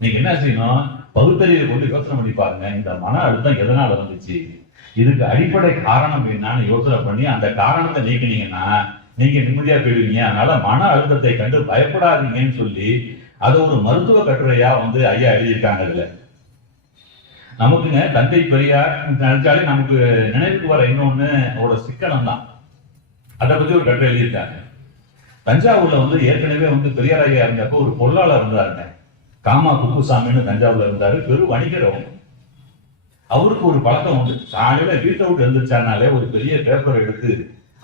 நீங்க என்ன செய்யணும், பகுத்தறிவை கொண்டு யோசனை பண்ணி பாருங்க, இந்த மன அழுத்தம் எதனால வந்துச்சு, இதுக்கு அடிப்படை காரணம் என்னன்னு யோசனை பண்ணி அந்த காரணத்தை நீக்கினீங்கன்னா நீங்க நிம்மதியா போயிடுவீங்க. அதனால மன அழுத்தத்தை கண்டு பயப்படாதீங்கன்னு சொல்லி அதை ஒரு மருத்துவ கட்டுரையா ஐயா எழுதியிருக்காங்க. இதுல நமக்குங்க தந்தை பெரியார் நினைச்சாலே நமக்கு நினைவுக்கு வர இன்னொன்னு அவரோட சிக்கனம் தான். அதை பத்தி ஒரு கட்டுரை எழுதியிருக்காங்க. தஞ்சாவூர்ல வந்து ஏற்கனவே வந்து பெரியார் ஐயா இருந்தப்போ ஒரு பொருளாளர் இருந்தாருங்க, காமா குப்புசாமின்னு தஞ்சாவூர்ல இருந்தாரு. பெரும் வணிகர் அவங்க. அவருக்கு ஒரு பழக்கம் உண்டு. காலையில வீட்டை விட்டு எழுந்திருச்சாருனாலே ஒரு பெரிய பேப்பர் எடுத்து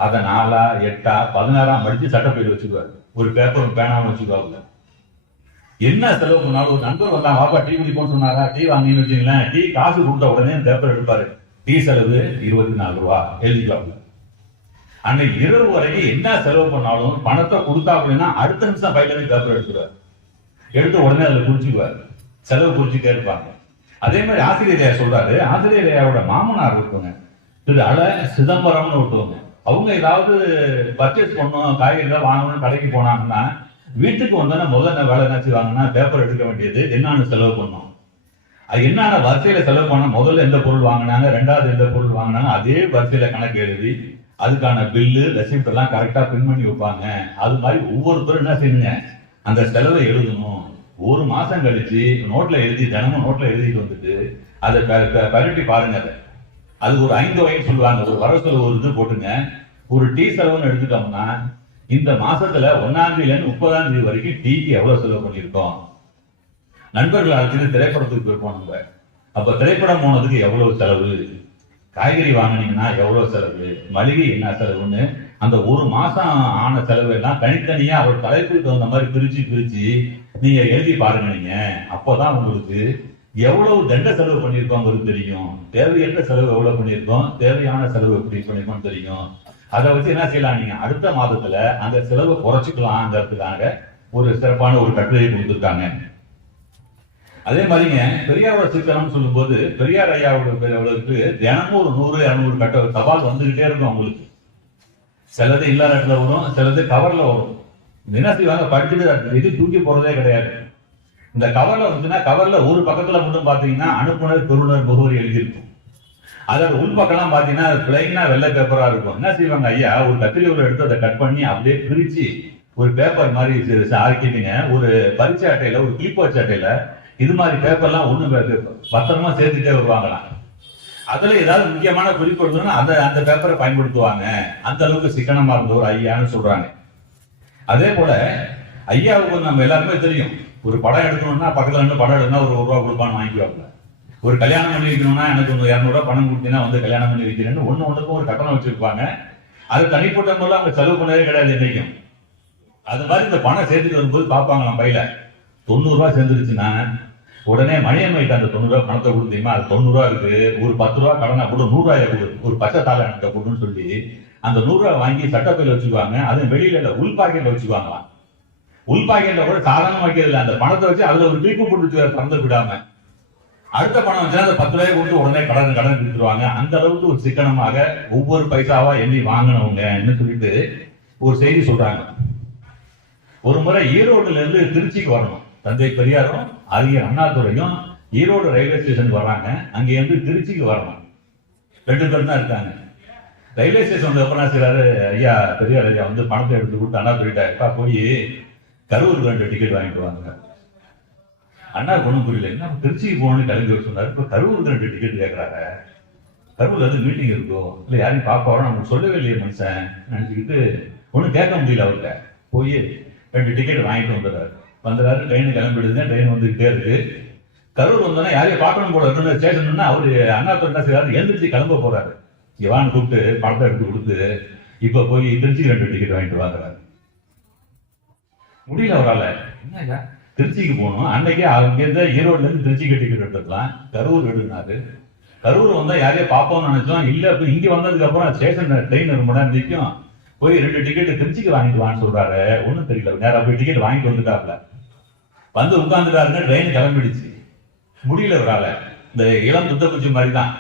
அதை 4, 8, 16 மடிச்சு சட்டப்பையில் வச்சுக்குவாரு. ஒரு பேப்பரும் பேனாவும் வச்சுக்குவாங்க. என்ன செலவு பண்ணாலும் ஒரு நண்பர் வந்தா வாப்பா டீ குடிப்போம்னு சொன்னாரா, டீ வாங்கின்னு வச்சுங்களேன், டீ காசு கொடுத்த உடனே பேப்பர் எடுப்பாரு. டீ செலவு 24 ரூபா எழுதிக்குவாங்க. அன்னைக்கு இரவு வரைக்கும் என்ன செலவு பண்ணாலும் பணத்தை கொடுத்தா அப்படின்னா அடுத்த நிமிஷம் பையில இருந்து பேப்பர் எடுத்துருவாரு. எடுத்து உடனே அதுல குறிச்சுக்குவாரு. செலவு குறிச்சுட்டே இருப்பாங்க. அதே மாதிரி ஆசிரியர் சொல்றாரு, ஆசிரியரோட மாமனார் இருக்குங்க திரு அல சிதம்பரம்னு ஒருத்தவங்க. அவங்க ஏதாவது பர்ச்சேஸ் பண்ணணும், காய்கறிகள் வாங்கணும்னு கடைக்கு போனாங்கன்னா வீட்டுக்கு வந்தோன்னா முதல்ல வேலை என்ன செய்வாங்கன்னா பேப்பர் எடுக்க வேண்டியது, என்னன்னு செலவு பண்ணணும், அது என்னென்ன வரிசையில செலவு பண்ண, முதல்ல எந்த பொருள் வாங்கினாங்க, ரெண்டாவது எந்த பொருள் வாங்கினாங்க, அதே வரிசையில கணக்கு எழுதி அதுக்கான பில்லு ரெசிப்ட் எல்லாம் கரெக்டா பின் பண்ணி வைப்பாங்க. அது மாதிரி ஒவ்வொருத்தரும் என்ன செய்யுங்க, அந்த செலவை எழுதணும். ஒரு மாசம் கழிச்சு நோட்ல எழுதி, தினமும் நோட்ல எழுதிட்டு வந்துட்டு அதை பரட்டி பாருங்க. அதை அதுக்கு ஒரு 5 வகைன்னு சொல்லுவாங்க. ஒரு வர செலவு ஒரு இது போட்டுங்க. ஒரு டீ செலவுன்னு எடுத்துட்டோம்னா இந்த மாசத்துல 1ஆம் தேதியில 30ஆம் தேதி வரைக்கும் டீக்கு எவ்வளவு செலவு பண்ணியிருக்கோம். நண்பர்கள் அழைச்சிட்டு திரைப்படத்துக்கு போயிருப்போம் நம்ம. அப்ப திரைப்படம் போனதுக்கு எவ்வளவு செலவு, காய்கறி வாங்கினீங்கன்னா எவ்வளவு செலவு, மளிகை என்ன செலவுன்னு அந்த ஒரு மாசம் ஆன செலவு எல்லாம் தனித்தனியா அவர் தலைப்புக்கு தகுந்த மாதிரி பிரிச்சு நீங்க எழுதி பாருங்க. நீங்க அப்போதான் உங்களுக்கு எவ்வளவு தண்ட செலவு பண்ணியிருக்கோங்கிறது தெரியும். தேவையற்ற செலவு எவ்வளவு பண்ணியிருக்கோம், தேவையான செலவு எப்படி பண்ணியிருக்கோம் தெரியும். அதை வச்சு என்ன செய்யலாம், நீங்க அடுத்த மாதத்துல அந்த செலவை குறைச்சிக்கலாம்ங்கிறதுக்காக ஒரு சிறப்பான ஒரு கட்டுரையை கொடுத்துருக்காங்க. அதே மாதிரிங்க பெரியாரோட சிக்கனம் சொல்லும் போது பெரியார் ஐயாவுக்கு தினமும் ஒரு 100-200 தபால் வந்துகிட்டே இருக்கும். அவங்களுக்கு சிலது இல்லாத இடத்துல வரும், சிலது கவர்ல வரும். என்ன செய்வாங்க, படிச்சுட்டு இது தூக்கி போறதே கிடையாது. இந்த கவர்ல வந்துன்னா கவர்ல ஒரு பக்கத்துல மட்டும் பாத்தீங்கன்னா அனுப்புனர் பெறுநர் முகவரி எழுதியிருக்கும். அதோட உள்பக்கம்லாம் பாத்தீங்கன்னா பிளைனா வெள்ளை பேப்பரா இருக்கும். என்ன செய்வாங்க ஐயா, ஒரு கத்திரியோட எடுத்து அதை கட் பண்ணி அப்படியே பிரிச்சு ஒரு பேப்பர் மாதிரி ஆக்கிட்டுங்க, ஒரு பரிச்சை அட்டையில, ஒரு கிளிப் வச்ச அட்டையில இது மாதிரி பேப்பர்லாம் ஒண்ணு பத்திரமா சேர்த்துட்டே வருவாங்களாம். அதுல ஏதாவது முக்கியமான குறிப்பு எடுத்தோம்னா அந்த பேப்பரை பயன்படுத்துவாங்க. அந்த அளவுக்கு சிக்கனமா இருந்தவர் ஐயான்னு சொல்றாங்க. அதே போல ஐயாவுக்கு நம்ம எல்லாருமே தெரியும், ஒரு படம் எடுக்கணும்னா பக்கத்துல இருந்து படம் எடுக்கணும், ஒரு ரூபா கொடுப்பான்னு வாங்கிக்குவாங்க. ஒரு கல்யாணம் பண்ணி வைக்கணும்னா எனக்கு 200 ரூபா பணம் கொடுத்தீங்கன்னா வந்து கல்யாணம் பண்ணி வைக்கிறேன்னு ஒண்ணுக்கும் ஒரு கட்டணம் வச்சிருப்பாங்க. அது தனிப்பட்ட முறையில் அவங்க செலவு பண்ணவே கிடையாது என்னைக்கும். அது மாதிரி இந்த பணம் சேர்த்துட்டு வரும்போது பார்ப்பாங்களாம் பையில 90 ரூபா சேர்ந்துருச்சுன்னா உடனே மணியம்மைக்கு அந்த 90 ரூபா பணத்தை கொடுத்தீங்கன்னா அது 90 ரூபா இருக்கு, ஒரு 10 ரூபா கடனா கூட 100 ரூபாயை கொடு, ஒரு பச்சை தாளை எனக்கு கொடுன்னு சொல்லி அந்த 100 ரூபா வாங்கி சட்டப்பையில வச்சுக்குவாங்க. அது வெளியில உள் பாக்கெட்ல வச்சுக்குவாங்களாம். உள் பாக்கெட்ல கூட சாதாரண வைக்கிறது, அந்த பணத்தை வச்சு அதுல ஒரு கிளிப்பு போட்டு பறந்து விடாம அடுத்த பணம் வச்சா அந்த 10 ரூபாய் கொடுத்து உடனே கடன் கொடுத்துருவாங்க. அந்த அளவுக்கு ஒரு சிக்கனமாக ஒவ்வொரு பைசாவா எண்ணி வாங்கினவங்க சொல்லிட்டு ஒரு செய்தி சொல்றாங்க. ஒரு முறை ஈரோடுல இருந்து திருச்சிக்கு வரணும். தந்தை பெரியாரும் அறிஞர் அண்ணாதுரையும் ஈரோடு ரயில்வே ஸ்டேஷனுக்கு வர்றாங்க. அங்க இருந்து திருச்சிக்கு வரணும். 2 பேர் தான் இருக்காங்க. ரயில்வே ஸ்டேஷன் அப்புறம் செய்யறாரு, ஐயா பெரியார் ஐயா வந்து பணத்தை எடுத்து கொடுத்து அண்ணாதுரைட்டா போய் கரூருக்கு 2 டிக்கெட் வாங்கிட்டு வாங்க. அண்ணா ஒண்ணும் புரியல, என்ன திருச்சிக்கு போகணும்னு கிளம்பி வர சொன்னாரு. இப்ப கரூருக்கு 2 டிக்கெட் கேட்கறாங்க. கரூர்ல இருந்து மீட்டிங் இருக்கோ இல்ல யாரையும் பார்க்க வரோம், நமக்கு சொல்லவே இல்லையே மனுஷன் நினைச்சுக்கிட்டு ஒன்னும் கேட்க முடியல. அவர்கிட்ட போய் 2 டிக்கெட் வாங்கிட்டு வந்துடுறாரு. ட்ரெயின் கிளம்பிடுது. ட்ரெயின் வந்துகிட்டே இருக்கு. கரூர் வந்தோன்னா யாரையும் பார்க்கணும் போல இருக்கு ஸ்டேஷன். அவரு அண்ணா என்ன செய்யறாரு, எழுந்திரிச்சு கிளம்ப போறாரு. இவான்னு கூப்பிட்டு பணத்தை எடுத்து கொடுத்து இப்ப போய் திருச்சிக்கு 2 டிக்கெட் வாங்கிட்டு வாங்குறாரு. முடியல அவரால். என்ன திருச்சிக்கு போகணும், அன்னைக்கே அங்கிருந்து ஈரோடுல இருந்து திருச்சிக்கு டிக்கெட் எடுத்துக்கலாம், கரூர் எடுனாரு. கரூர் வந்தா யாரையும் பார்ப்போம்னு நினைச்சோம். இல்ல இப்ப இங்க வந்ததுக்கு அப்புறம் ஸ்டேஷன் ட்ரெயின் 1 மணி நேரம் நிற்கும், போய் 2 டிக்கெட் திருச்சிக்கு வாங்கிட்டு வான்னு சொல்றாரு. ஒன்னும் தெரியல. நேரம் போய் டிக்கெட் வாங்கிட்டு வந்துட்டாப்ல. வந்து உட்கார்ந்துட்டாருன்னு ட்ரெயின் கிளம்பிடுச்சு. முடியல அவரால். இந்த இளம் துத்தக்குச்சி மாதிரி தான்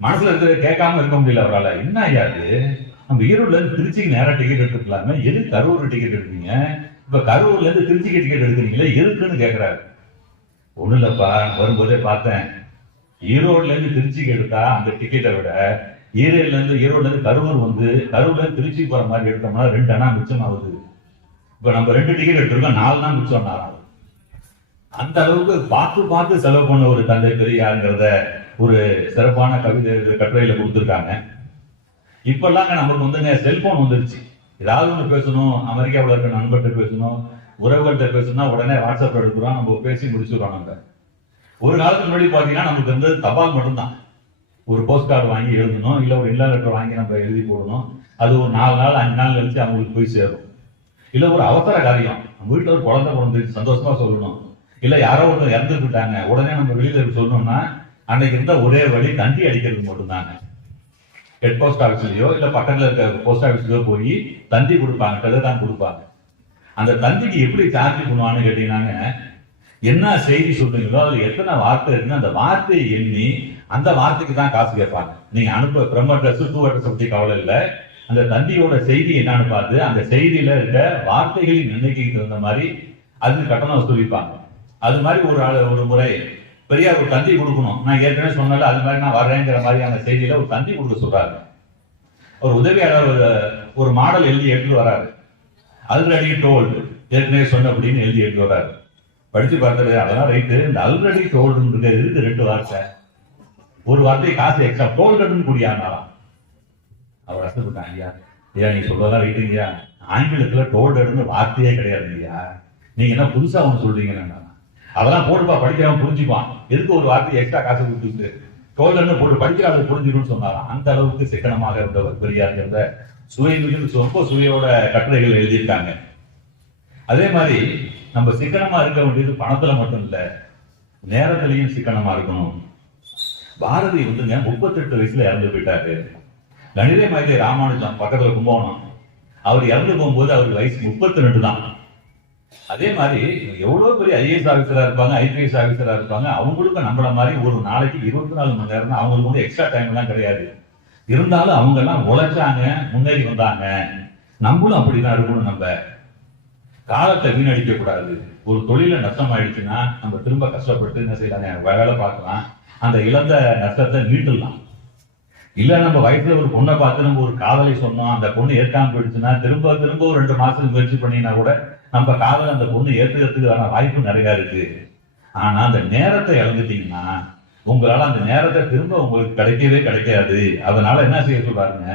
மனசுல இருக்கிற கேட்காம இருக்க முடியல அவரால். என்ன ஐயாது, நம்ம ஈரோடுல இருந்து திருச்சிக்கு நேரம் டிக்கெட் எடுத்துக்கலாமே, எது கரூர் டிக்கெட் எடுத்தீங்க, இப்ப கரூர்ல இருந்து திருச்சிக்கு டிக்கெட் எடுக்கிறீங்களே எதுக்குன்னு கேட்கிறாரு. ஒண்ணும் இல்லப்பா, வரும்போதே பார்த்தேன், ஈரோடுல இருந்து திருச்சிக்கு எடுத்தா அந்த டிக்கெட்டை விட ஈரோடுல இருந்து கரூர் வந்து கரூர்ல இருந்து திருச்சிக்கு போற மாதிரி எடுத்தோம்னா 2 அணா மிச்சம் ஆகுது. இப்ப நம்ம 2 டிக்கெட் எடுத்திருக்கோம், 4 அணா மிச்சம் ஆகும். அந்த அளவுக்கு பார்த்து செலவு பண்ண ஒரு தந்தை பெரியாருங்கிறத ஒரு சிறப்பான கவிதை கட்டுரையில கொடுத்துருக்காங்க. இப்பெல்லாங்க நமக்கு வந்துங்க செல்போன் வந்துருச்சு. ஏதாவது ஒன்று பேசணும், அமெரிக்காவில் இருக்க நண்பர்கிட்ட பேசணும், உறவுகள்கிட்ட பேசணும்னா உடனே வாட்ஸ்அப் எடுக்கிறோம், நம்ம பேசி முடிச்சுக்கிறோம். நம்ம ஒரு காலத்துக்கு முன்னாடி பார்த்தீங்கன்னா நமக்கு வந்து தபால் மட்டும்தான். ஒரு போஸ்ட் கார்டு வாங்கி எழுதணும், இல்லை ஒரு இல்லா லெட்டர் வாங்கி நம்ம எழுதி போடணும். அது ஒரு 4 நாள் 5 நாள் கழிச்சு அவங்களுக்கு போய் சேரும். இல்லை ஒரு அவசர காரியம், நம்ம வீட்டில் ஒரு குழந்தை பிறந்துச்சு சந்தோஷமா சொல்லணும், இல்லை யாரோ ஒருத்தர் இறந்துட்டாங்க உடனே நம்ம வெளியில சொல்லணும்னா அன்னைக்கு இருந்த ஒரே வழி தந்தி அடிக்கிறது மட்டும்தாங்க. ஹெட் போஸ்ட் ஆஃபீஸ்லயோ இல்லை பக்கத்தில் இருக்க போஸ்ட் ஆஃபீஸ்லயோ போய் தந்தி கொடுப்பாங்க, டெலிகிராம் கொடுப்பாங்க. அந்த தந்திக்கு எப்படி சார்ஜ் பண்ணுவான்னு கேட்டீங்கன்னாங்க, என்ன செய்தி சொல்றீங்களோ அதுல எத்தனை வார்த்தை இருக்குன்னு அந்த வார்த்தையை எண்ணி அந்த வார்த்தைக்கு தான் காசு கேட்பாங்க. நீங்க அனுப்ப ஃப்ரம் அட்ரஸ் டூ அட்ரஸ் பத்தி கவலை இல்லை, அந்த தந்தியோட செய்தி என்னன்னு பார்த்து அந்த செய்தியில இருக்க வார்த்தைகளின் எண்ணிக்கைக்கு தகுந்த மாதிரி அதுக்கு கட்டணம் வசூலிப்பாங்க. அது மாதிரி ஒரு முறை பெரியார் ஒரு தந்தி கொடுக்கணும், நான் ஏற்கனவே சொன்னால அது மாதிரி நான் வர்றேங்கிற மாதிரியான செய்தியில ஒரு தந்தி கொடுக்க சொல்றாரு. ஒரு உதவியாளர் ஒரு மாடல் எழுதி எடுத்துட்டு வராரு. ஆல்ரெடி டோல்டு, ஏற்கனவே சொன்ன அப்படின்னு எழுதி எடுத்து வராரு. படிச்சு பார்த்தாரு, அதெல்லாம் ரைட்டு. இந்த ஆல்ரெடி டோல்டுன்றது இருக்கு 2 வார்த்தை, ஒரு வார்த்தை காசு எக்ஸ்ட்ரா டோல்டுன்னு கூடியானாலாம். அவர் அசப்பட்டாங்க, ஐயா ஐயா நீங்க சொல்றதெல்லாம் ரைட்டுங்கய்யா, ஆங்கிலத்துல டோல்டுன்னு வார்த்தையே கிடையாதுங்கய்யா, நீங்க என்ன புதுசா ஒன்று சொல்றீங்கன்னா அதெல்லாம் போட்டுப்பா படிக்கிறவன் புரிஞ்சுப்பான், எதுக்கு ஒரு வார்த்தை எக்ஸ்ட்ரா காசு கொடுத்துட்டு டோல்டுன்னு போட்டு படிக்கிறாங்க புரிஞ்சுக்கணும்னு சொன்னாராம். அந்த அளவுக்கு சிக்கனமாக இருந்தவர் பெரியார். ரொம்ப சுவையோட கட்டுரைகள் எழுதியிருக்காங்க. அதே மாதிரி நம்ம சிக்கனமா இருக்க வேண்டியது பணத்துல மட்டும் இல்ல, நேரத்திலையும் சிக்கனமா இருக்கணும். பாரதி வந்துங்க 38 வயசுல இறந்து போயிட்டாரு. கணித மாதிரி ராமானுஜம் பக்கத்துல கும்பகோணம், அவர் இறந்து போகும்போது அவருக்கு வயசு 32 தான். அதே மாதிரி எவ்வளவு பெரிய ஐஏஎஸ் ஆபீசரா இருப்பாங்க, ஐபிஎஸ் ஆபீசரா இருப்பாங்க, அவங்களுக்கும் நம்மள மாதிரி ஒரு நாளைக்கு 24 மணி நேரம் தான், அவங்களுக்கு வந்து எக்ஸ்ட்ரா டைம் எல்லாம் கிடையாது. இருந்தாலும் அவங்க எல்லாம் உழைச்சாங்க, முன்னேறி வந்தாங்க. நம்மளும் அப்படிதான் இருக்கணும். நம்ம காலத்தை வீணடிக்க கூடாது. ஒரு தொழில நஷ்டம் ஆயிடுச்சுன்னா நம்ம திரும்ப கஷ்டப்பட்டு என்ன செய்யலாங்க, வேலை பார்க்கலாம், அந்த இழந்த நஷ்டத்தை மீட்டுடலாம். இல்ல நம்ம வயசுல ஒரு பொண்ணை பார்த்து நம்ம ஒரு காதலை சொன்னோம், அந்த பொண்ணு ஏற்காம போயிடுச்சுன்னா திரும்ப ஒரு 2 மாசத்துக்கு முயற்சி பண்ணினா கூட நம்ம காதல் அந்த பொண்ணு ஏற்றுக்கிறதுக்கான வாய்ப்பு நிறைய இருக்கு. ஆனா அந்த நேரத்தை இழந்துட்டீங்கன்னா உங்களால அந்த நேரத்தை திரும்ப உங்களுக்கு கிடைக்கவே கிடைக்காது. அதனால என்ன செய்ய சொல்றாருங்க,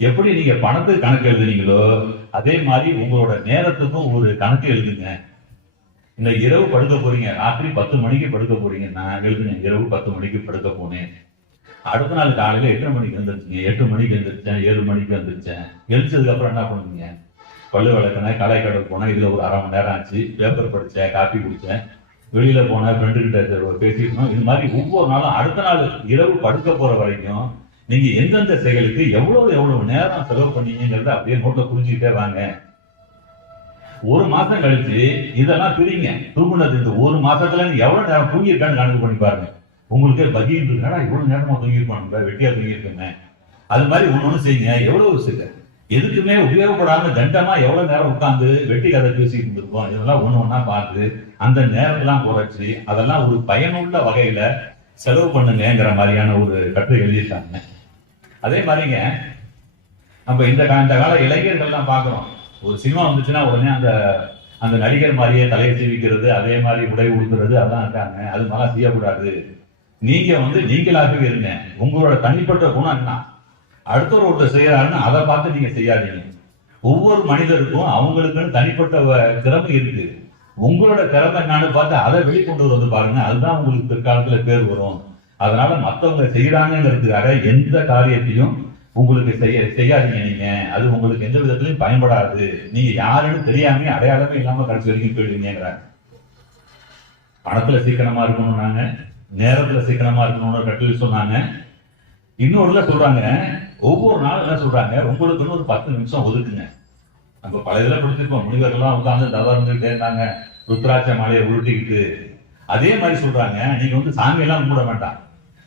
எப்படி நீங்க பணத்துக்கு கணக்கு எழுதுனீங்களோ அதே மாதிரி உங்களோட நேரத்துக்கும் ஒரு கணக்கு எழுதுங்க. இந்த இரவு படுக்க போறீங்க, ராத்திரி 10 மணிக்கு படுக்க போறீங்கன்னா எழுதுங்க, இரவு 10 மணிக்கு படுக்க போனேன். அடுத்த நாள் காலையில 8 மணிக்கு எழுந்திருச்சுங்க, 8 மணிக்கு எழுந்திரிச்சேன், 7 மணிக்கு எழுந்திரிச்சேன். எழுந்ததுக்கு அப்புறம் என்ன பண்ணுவீங்க, பல்லு விளக்கினேன், கடை கடைக்கு போனேன், இதுல ஒரு 1/2 மணி நேரம் ஆச்சு, பேப்பர் படிச்சேன், காப்பி குடிச்சேன், வெளியில போன ஃப்ரெண்டு கிட்ட பேசிக்கணும். இது மாதிரி ஒவ்வொரு நாளும் அடுத்த நாள் இரவு படுக்க போற வரைக்கும் நீங்க எந்தெந்த செயலுக்கு எவ்வளவு நேரம் செலவு பண்ணீங்கிறத அப்படியே நோட்ல புரிஞ்சுக்கிட்டே வாங்க. 1 மாசம் கழிச்சு இதெல்லாம் பிரிங்க. தூங்குனது இந்த 1 மாசத்துல நீங்க எவ்வளவு நேரம் தூங்கியிருக்கான்னு கணக்கு பண்ணி பாருங்க. உங்களுக்கே பகிர்ந்து இருக்கா, இவ்வளவு நேரமா தூங்கியிருப்பாங்க, வெட்டியா தூங்கியிருக்கேன். அது மாதிரி ஒண்ணு செய்யுங்க. எவ்வளவு சில எதுக்குமே உபயோகப்படாம தண்டமா எவ்வளவு நேரம் உட்கார்ந்து வெட்டி கதை பேசிட்டு இருந்திருப்போம். இதெல்லாம் ஒண்ணா பார்த்து அந்த நேரத்தெல்லாம் குறைச்சி அதெல்லாம் ஒரு பயனுள்ள வகையில செலவு பண்ணுங்கிற மாதிரியான ஒரு கட்டுரை எழுதியிருக்காங்க. அதே மாதிரிங்க நம்ம இந்த கால இளைஞர்கள்லாம் பார்க்கிறோம். ஒரு சினிமா வந்துச்சுன்னா உடனே அந்த நடிகர் மாதிரியே தலையை சீவிக்கிறது, அதே மாதிரி உடை உடுத்துறது, அதெல்லாம் இருக்காங்க. அது மாதிரிலாம் செய்யக்கூடாது. நீங்க நீங்களாகவே இருங்க. உங்களோட தனிப்பட்ட குணம் என்ன, அடுத்தவர் ஒருத்தர் செய்யறாருன்னு அதை பார்த்து நீங்க செய்யாதீங்க. ஒவ்வொரு மனிதருக்கும் அவங்களுக்குன்னு தனிப்பட்ட திறமை இருக்கு. உங்களோட திறமை என்னன்னு பார்த்து அதை வெளிக்கொண்டு வந்து பாருங்க. அதுதான் உங்களுக்கு பிற்காலத்துல பேர் வரும். அதனால மற்றவங்க செய்யறாங்கிறதுக்காக எந்த காரியத்தையும் உங்களுக்கு செய்யாதீங்க. நீங்க அது உங்களுக்கு எந்த விதத்திலையும் பயன்படாது. நீங்க யாருன்னு தெரியாம அடையாளமே இல்லாம கடைசி வரைக்கும் போயிடுவீங்கிற. பணத்துல சீக்கிரமா இருக்கணும், நாங்க நேரத்துல சீக்கிரமா இருக்கணும்னு கட்டுரை சொன்னாங்க. இன்னொருல சொல்றாங்க, ஒவ்வொரு நாளும் என்ன சொல்றாங்க, உங்களுக்குன்னு ஒரு 10 நிமிஷம் ஒதுக்குங்க. நம்ம பல இதில் படிச்சிருப்போம், முனிவர்கள்லாம் உட்காந்து தவறு இருந்துகிட்டே இருந்தாங்க, ருத்ராட்ச மாலையை உருட்டிக்கிட்டு. அதே மாதிரி சொல்றாங்க, நீங்க சாமியெல்லாம் கும்பிட வேண்டாம்,